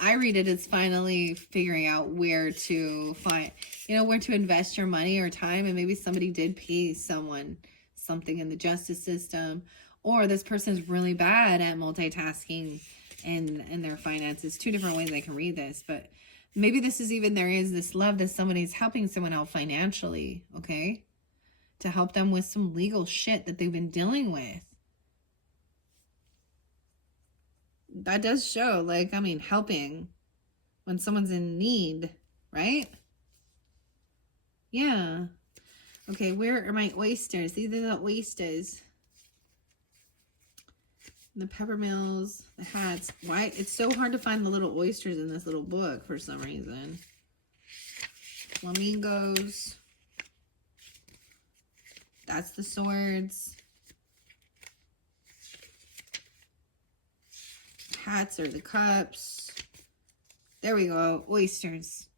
I read it as finally figuring out where to find, where to invest your money or time, and maybe somebody did pay someone something in the justice system, or this person is really bad at multitasking, and their finances. Two different ways I can read this, but maybe this is even, there is this love that somebody's helping someone out financially, okay? To help them with some legal shit that they've been dealing with. That does show, like, I mean, helping when someone's in need, right? Yeah. Okay, where are my oysters? These are the oysters. The peppermills, the hats. Why? It's so hard to find the little oysters in this little book for some reason. Flamingos. That's the swords. Hats are the cups. There we go. Oysters.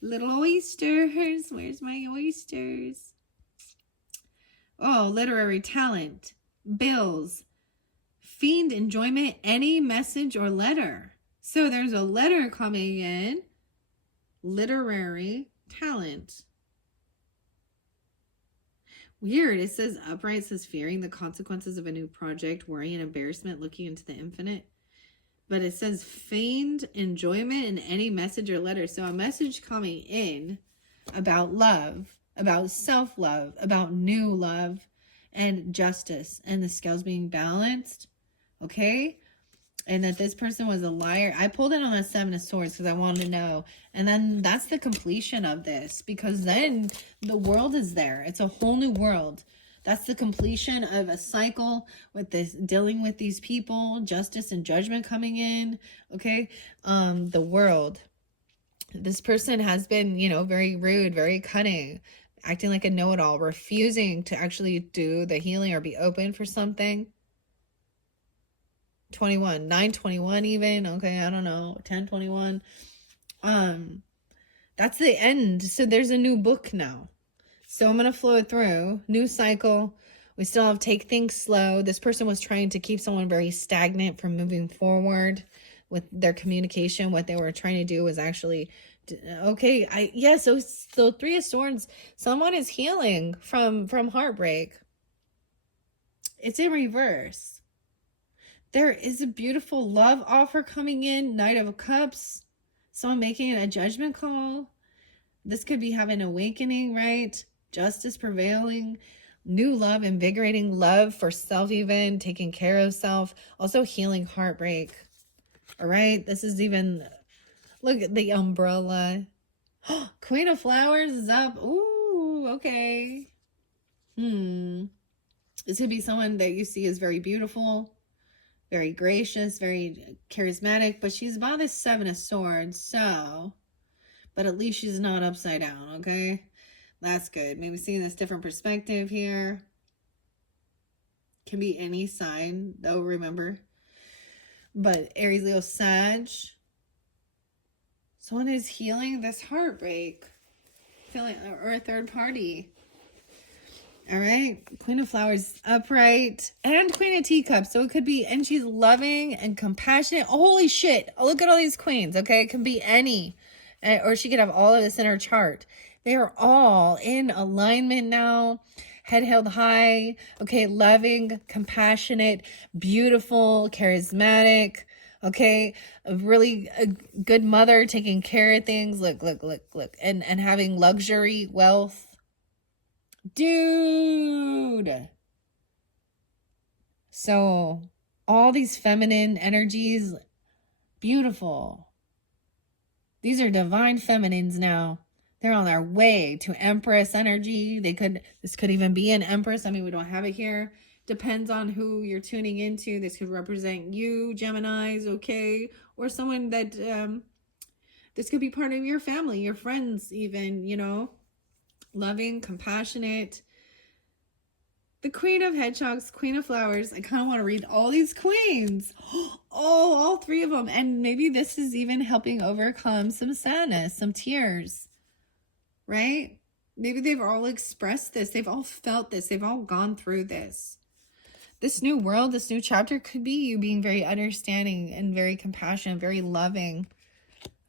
Little oysters. Where's my oysters? Oh, literary talent. Bills. Fiend enjoyment, any message or letter. So there's a letter coming in. Literary talent. Weird. It says upright. It says fearing the consequences of a new project, worry and embarrassment, looking into the infinite. But it says feigned enjoyment in any message or letter. So a message coming in about love, about self-love, about new love and justice and the scales being balanced. Okay? And that this person was a liar. I pulled it on a 7 of Swords because I wanted to know. And then that's the completion of this. Because then the world is there. It's a whole new world. That's the completion of a cycle with this, dealing with these people. Justice and judgment coming in. Okay? The world. This person has been, you know, very rude, very cutting. Acting like a know-it-all. Refusing to actually do the healing or be open for something. 21, 921 even. Okay, I don't know. 1021. That's the end. So there's a new book now. So I'm going to flow it through. New cycle. We still have take things slow. This person was trying to keep someone very stagnant from moving forward with their communication. What they were trying to do was actually, okay, so 3 of Swords. Someone is healing from heartbreak. It's in reverse. There is a beautiful love offer coming in. Knight of Cups. Someone making a judgment call. This could be having an awakening, right? Justice prevailing. New love, invigorating love for self even. Taking care of self. Also healing heartbreak. All right. This is even... Look at the umbrella. Queen of Flowers is up. Ooh, okay. This could be someone that you see as very beautiful. Very gracious, very charismatic, but she's about this 7 of Swords, so, but at least she's not upside down, okay? That's good. Maybe seeing this different perspective here. Can be any sign, though, remember. But Aries, Leo, Sag. Someone is healing this heartbreak. Feeling, or a third party. All right, Queen of Flowers upright and Queen of Teacups. So it could be, and she's loving and compassionate. Oh, holy shit. Look at all these queens. Okay, it can be any, or she could have all of this in her chart. They are all in alignment now. Head held high. Okay, loving, compassionate, beautiful, charismatic. Okay, a really good mother taking care of things. Look. And having luxury, wealth. Dude. So all these feminine energies, beautiful. These are divine feminines now. They're on their way to Empress energy. This could even be an Empress. I mean, we don't have it here. Depends on who you're tuning into. This could represent you, Geminis, okay? Or someone that, this could be part of your family, your friends even, you know? Loving, compassionate. The Queen of Hedgehogs, Queen of Flowers. I kind of want to read all these queens. Oh, all 3 of them. And maybe this is even helping overcome some sadness, some tears. Right? Maybe they've all expressed this. They've all felt this. They've all gone through this. This new world, this new chapter could be you being very understanding and very compassionate, very loving.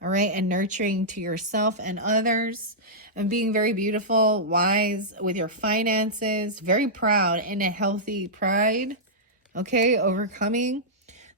All right, and nurturing to yourself and others, and being very beautiful, wise with your finances, very proud in a healthy pride. Okay, overcoming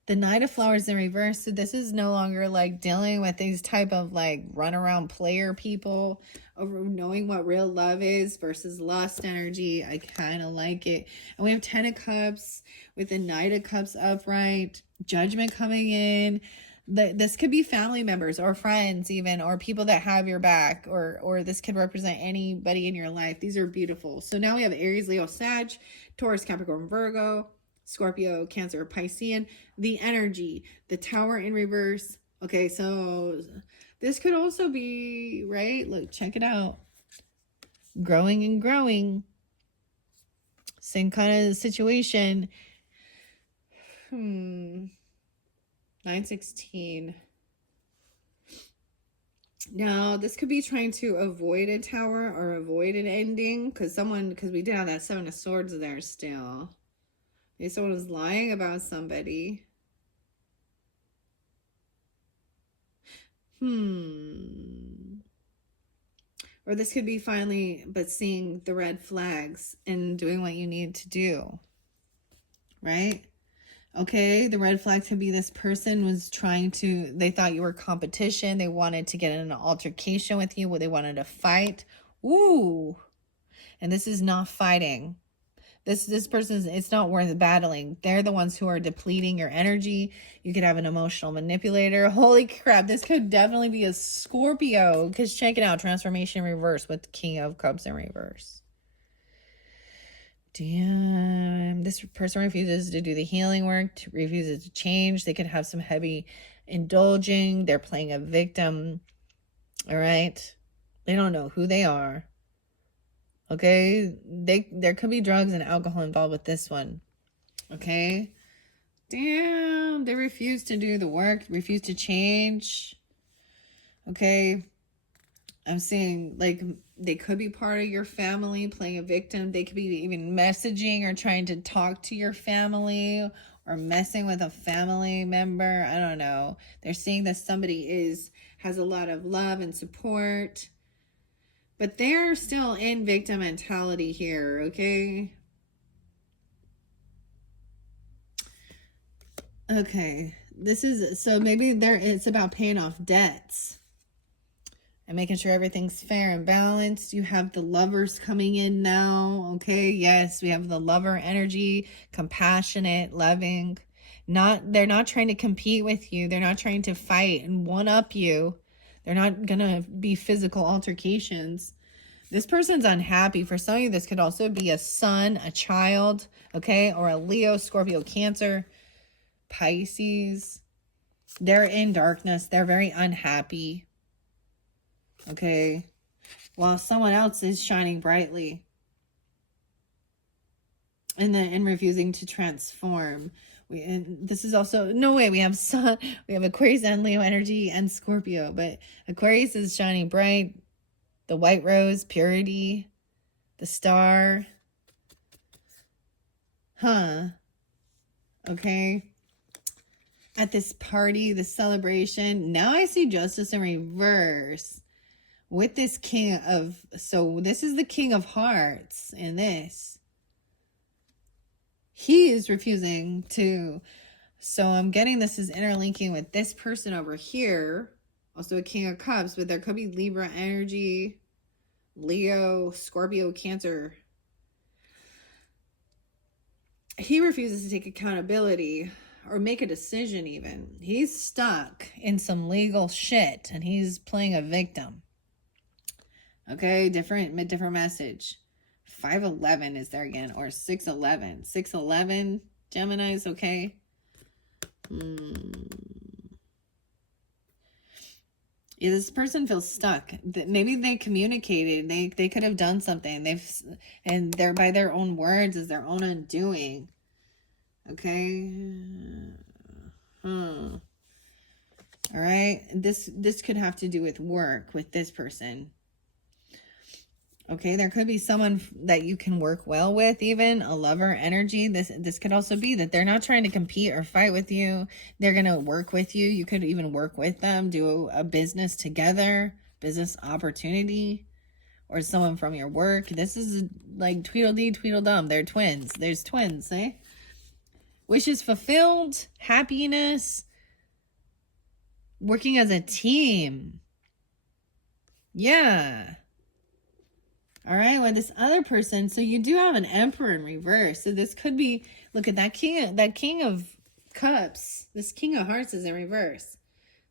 The Knight of Flowers in reverse. So this is no longer like dealing with these type of like runaround player people, over knowing what real love is versus lust energy. I kind of like it. And we have 10 of Cups with the Knight of Cups upright, Judgment coming in. This could be family members or friends even, or people that have your back, or this could represent anybody in your life. These are beautiful. So now we have Aries, Leo, Sag, Taurus, Capricorn, Virgo, Scorpio, Cancer, Piscean. The energy, the Tower in reverse. Okay, so this could also be, right? Look, check it out. Growing and growing. Same kind of situation. 916. Now, this could be trying to avoid a tower or avoid an ending, because we did have that 7 of Swords there still. Maybe someone was lying about somebody. Or this could be finally, but seeing the red flags and doing what you need to do. Right? Okay, the red flag could be this person was they thought you were competition. They wanted to get in an altercation with you. They wanted to fight. Ooh. And this is not fighting. This person's, it's not worth battling. They're the ones who are depleting your energy. You could have an emotional manipulator. Holy crap, this could definitely be a Scorpio. Because check it out, transformation reverse with King of Cups in reverse. Damn, this person refuses to do the healing work, refuses to change. They could have some heavy indulging. They're playing a victim. All right. They don't know who they are. Okay, there could be drugs and alcohol involved with this one. Okay, damn, they refuse to do the work, refuse to change. Okay, I'm seeing like they could be part of your family, playing a victim. They could be even messaging or trying to talk to your family or messing with a family member. I don't know. They're seeing that somebody has a lot of love and support. But they're still in victim mentality here, okay? Okay. So maybe it's about paying off debts and making sure everything's fair and balanced. You have the lovers coming in now, okay? Yes, we have the lover energy, compassionate, loving. They're not trying to compete with you. They're not trying to fight and one-up you. They're not going to be physical altercations. This person's unhappy. For some of you, this could also be a son, a child, okay? Or a Leo, Scorpio, Cancer, Pisces. They're in darkness. They're very unhappy, okay? While someone else is shining brightly and refusing to transform. And this is also, no way, we have Sun, we have Aquarius and Leo energy and Scorpio, but Aquarius is shining bright, the white rose, purity, the star. Okay. At this party, the celebration, now I see justice in reverse with this so this is the King of Hearts in this. He is refusing to. So I'm getting this is interlinking with this person over here. Also a King of Cups, but there could be Libra energy, Leo, Scorpio, Cancer. He refuses to take accountability or make a decision even. He's stuck in some legal shit and he's playing a victim. Okay, different message. 511 is there again, or 611. 611, Gemini's, okay? Yeah, this person feels stuck. Maybe they communicated. They could have done something. And they're by their own words is their own undoing. Okay? All right? This could have to do with work with this person. Okay, there could be someone that you can work well with, even a lover energy. This could also be that they're not trying to compete or fight with you. They're going to work with you. You could even work with them, do a business together, business opportunity, or someone from your work. This is like Tweedledee, Tweedledum. They're twins. There's twins, eh? Wishes fulfilled, happiness, working as a team. Yeah. All right, with this other person, so you do have an Emperor in reverse. So this could be, look at that king of cups. This King of Hearts is in reverse.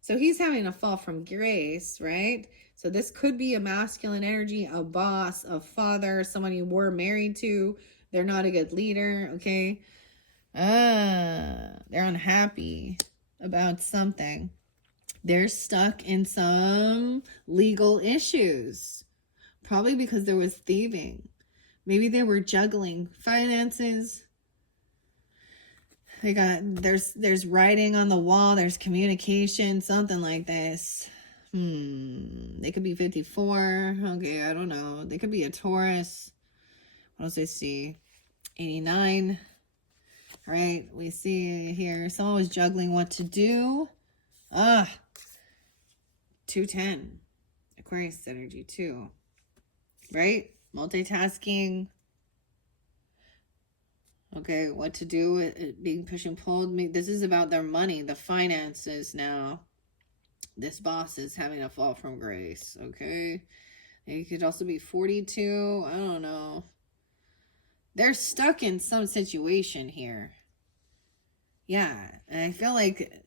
So he's having a fall from grace, right? So this could be a masculine energy, a boss, a father, someone you were married to. They're not a good leader, okay? They're unhappy about something. They're stuck in some legal issues. Probably because there was thieving. Maybe they were juggling finances. There's writing on the wall, there's communication, something like this. They could be 54. Okay, I don't know. They could be a Taurus. What else do I see? 89. All right, we see here someone was juggling what to do. 210. Aquarius energy too. Right? Multitasking. Okay, what to do, it being pushed and pulled. This is about their money, the finances now. This boss is having a fall from grace, okay? It could also be 42. I don't know. They're stuck in some situation here. Yeah, and I feel like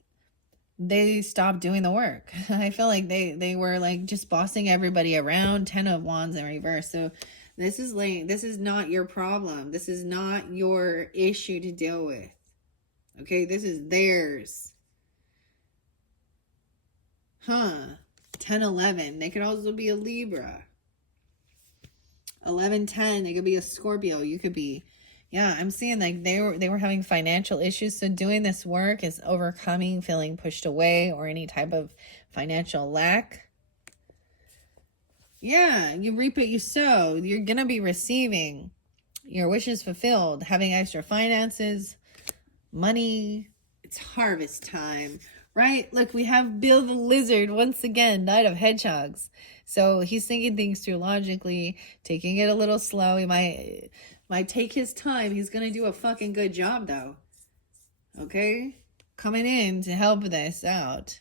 they stopped doing the work. I feel like they were like just bossing everybody around. 10 of Wands in reverse. So this is not your problem. This is not your issue to deal with. Okay, this is theirs. 10, 11. They could also be a Libra. 11, 10. They could be a Scorpio. You could be, yeah, I'm seeing like they were having financial issues. So doing this work is overcoming feeling pushed away or any type of financial lack. Yeah, you reap what you sow. You're going to be receiving your wishes fulfilled, having extra finances, money. It's harvest time, right? Look, we have Bill the Lizard once again, Knight of Hedgehogs. So he's thinking things through logically, taking it a little slow. He might take his time. He's going to do a fucking good job though. Okay? Coming in to help this out.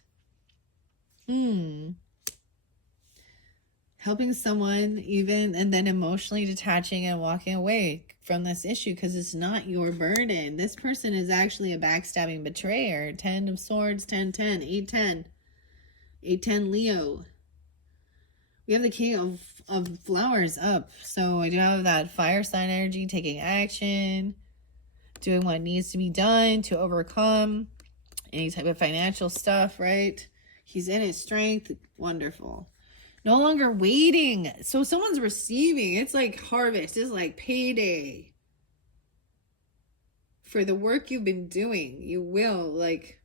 Helping someone even, and then emotionally detaching and walking away from this issue because it's not your burden. This person is actually a backstabbing betrayer. 10 of Swords, 10, 10, 8, 10. 8, 10 Leo. We have the King of Flowers up. So I do have that fire sign energy, taking action, doing what needs to be done to overcome any type of financial stuff, right? He's in his strength. Wonderful. No longer waiting. So someone's receiving. It's like harvest. It's like payday. For the work you've been doing, you will, like,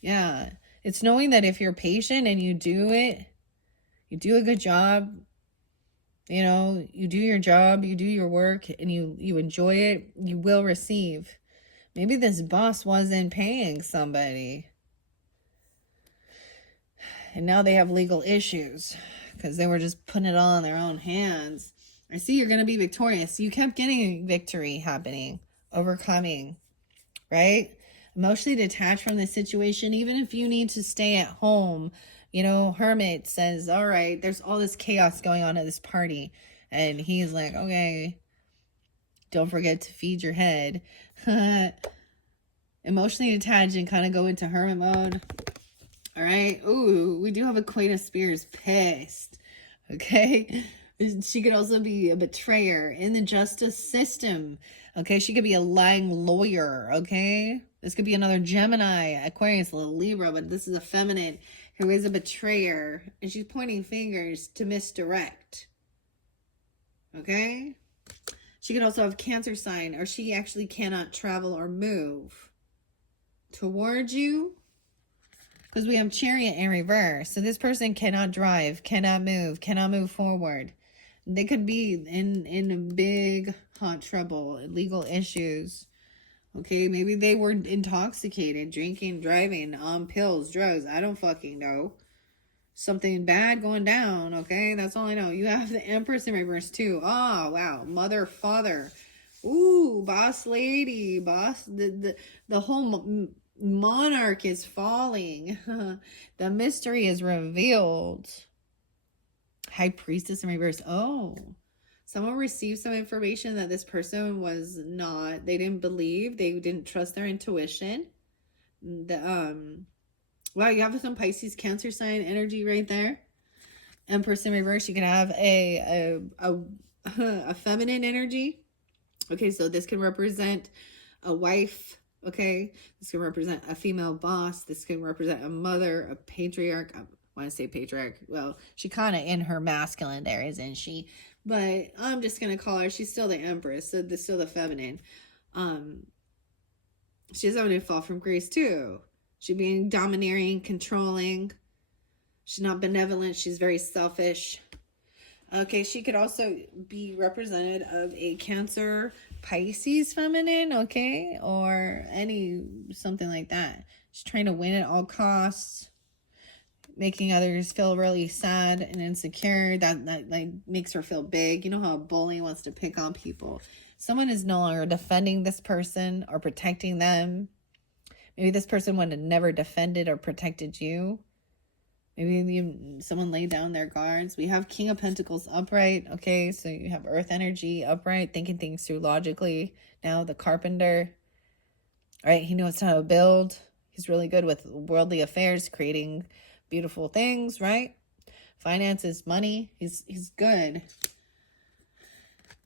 yeah. It's knowing that if you're patient and you do it, you do a good job, you know, you do your job, you do your work, and you enjoy it, you will receive. Maybe this boss wasn't paying somebody. And now they have legal issues because they were just putting it all in their own hands. I see you're going to be victorious. You kept getting victory happening, overcoming, right? Emotionally detached from the situation, even if you need to stay at home. You know, Hermit says, all right, there's all this chaos going on at this party. And he's like, okay, don't forget to feed your head. Emotionally detached and kind of go into hermit mode. All right. Ooh, we do have a Queen of Spears pissed. Okay. She could also be a betrayer in the justice system. Okay. She could be a lying lawyer. Okay. This could be another Gemini, Aquarius, a little Libra, but this is a feminine who is a betrayer. And she's pointing fingers to misdirect. Okay. She could also have Cancer sign, or she actually cannot travel or move towards you. Because we have Chariot in reverse. So this person cannot drive, cannot move forward. They could be in big hot trouble, legal issues. Okay, maybe they were intoxicated, drinking, driving, on pills, drugs. I don't fucking know. Something bad going down, okay? That's all I know. You have the Empress in reverse too. Oh, wow. Mother, father. Ooh, boss lady, boss. The whole monarch is falling. The mystery is revealed. High priestess in reverse. Oh, someone received some information that this person was not. They didn't believe. They didn't trust their intuition. Wow, you have some Pisces, Cancer sign energy right there. Empress in reverse. You can have a feminine energy. Okay, so this can represent a wife. Okay, this can represent a female boss. This can represent a mother, a patriarch. I want to say patriarch. Well, she kind of in her masculine there, isn't she? But I'm just gonna call her. She's still the empress, so still the feminine. She's having to fall from grace too. She's being domineering, controlling. She's not benevolent. She's very selfish. Okay, she could also be represented of a Cancer, Pisces feminine, okay? Or something like that. She's trying to win at all costs, making others feel really sad and insecure. That like makes her feel big. You know how a bully wants to pick on people. Someone is no longer defending this person or protecting them. Maybe this person would have never defended or protected you. Maybe someone laid down their guards. We have King of Pentacles upright. Okay, so you have Earth energy upright, thinking things through logically. Now the Carpenter. All right, he knows how to build. He's really good with worldly affairs, creating beautiful things, right? Finances, money. He's good.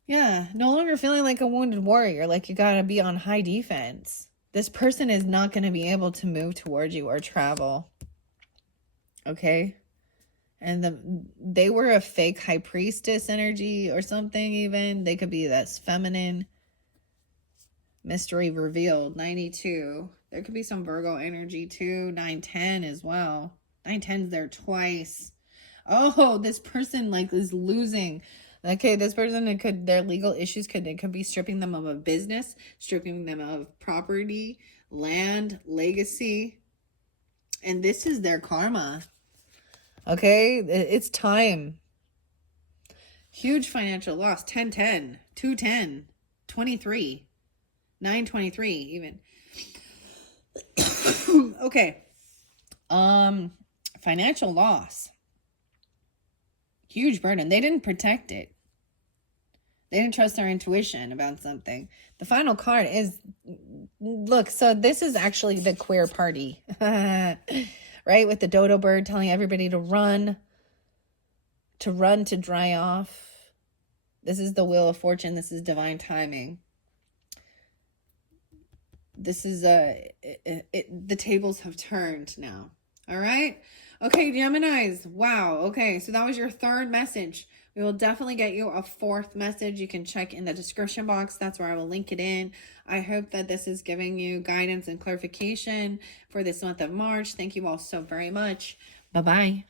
Yeah, no longer feeling like a wounded warrior, like you gotta be on high defense. This person is not going to be able to move towards you or travel. Okay, and they were a fake high priestess energy or something. Even they could be this feminine. Mystery revealed. 92. There could be some Virgo energy too. 910 as well. 910's there twice. Oh, this person like is losing. Okay, this person their legal issues could be stripping them of a business, stripping them of property, land, legacy, and this is their karma. Okay, it's time. Huge financial loss. 1010, 210, 23, 923 even. Okay. Financial loss. Huge burden. They didn't protect it. They didn't trust their intuition about something. The final card is, look, so this is actually the queer party. Right? With the dodo bird telling everybody to run, to dry off. This is the wheel of fortune. This is divine timing. This is the tables have turned now. All right. Okay, Geminis. Wow. Okay, so that was your third message. We will definitely get you a fourth message. You can check in the description box. That's where I will link it in. I hope that this is giving you guidance and clarification for this month of March. Thank you all so very much. Bye-bye.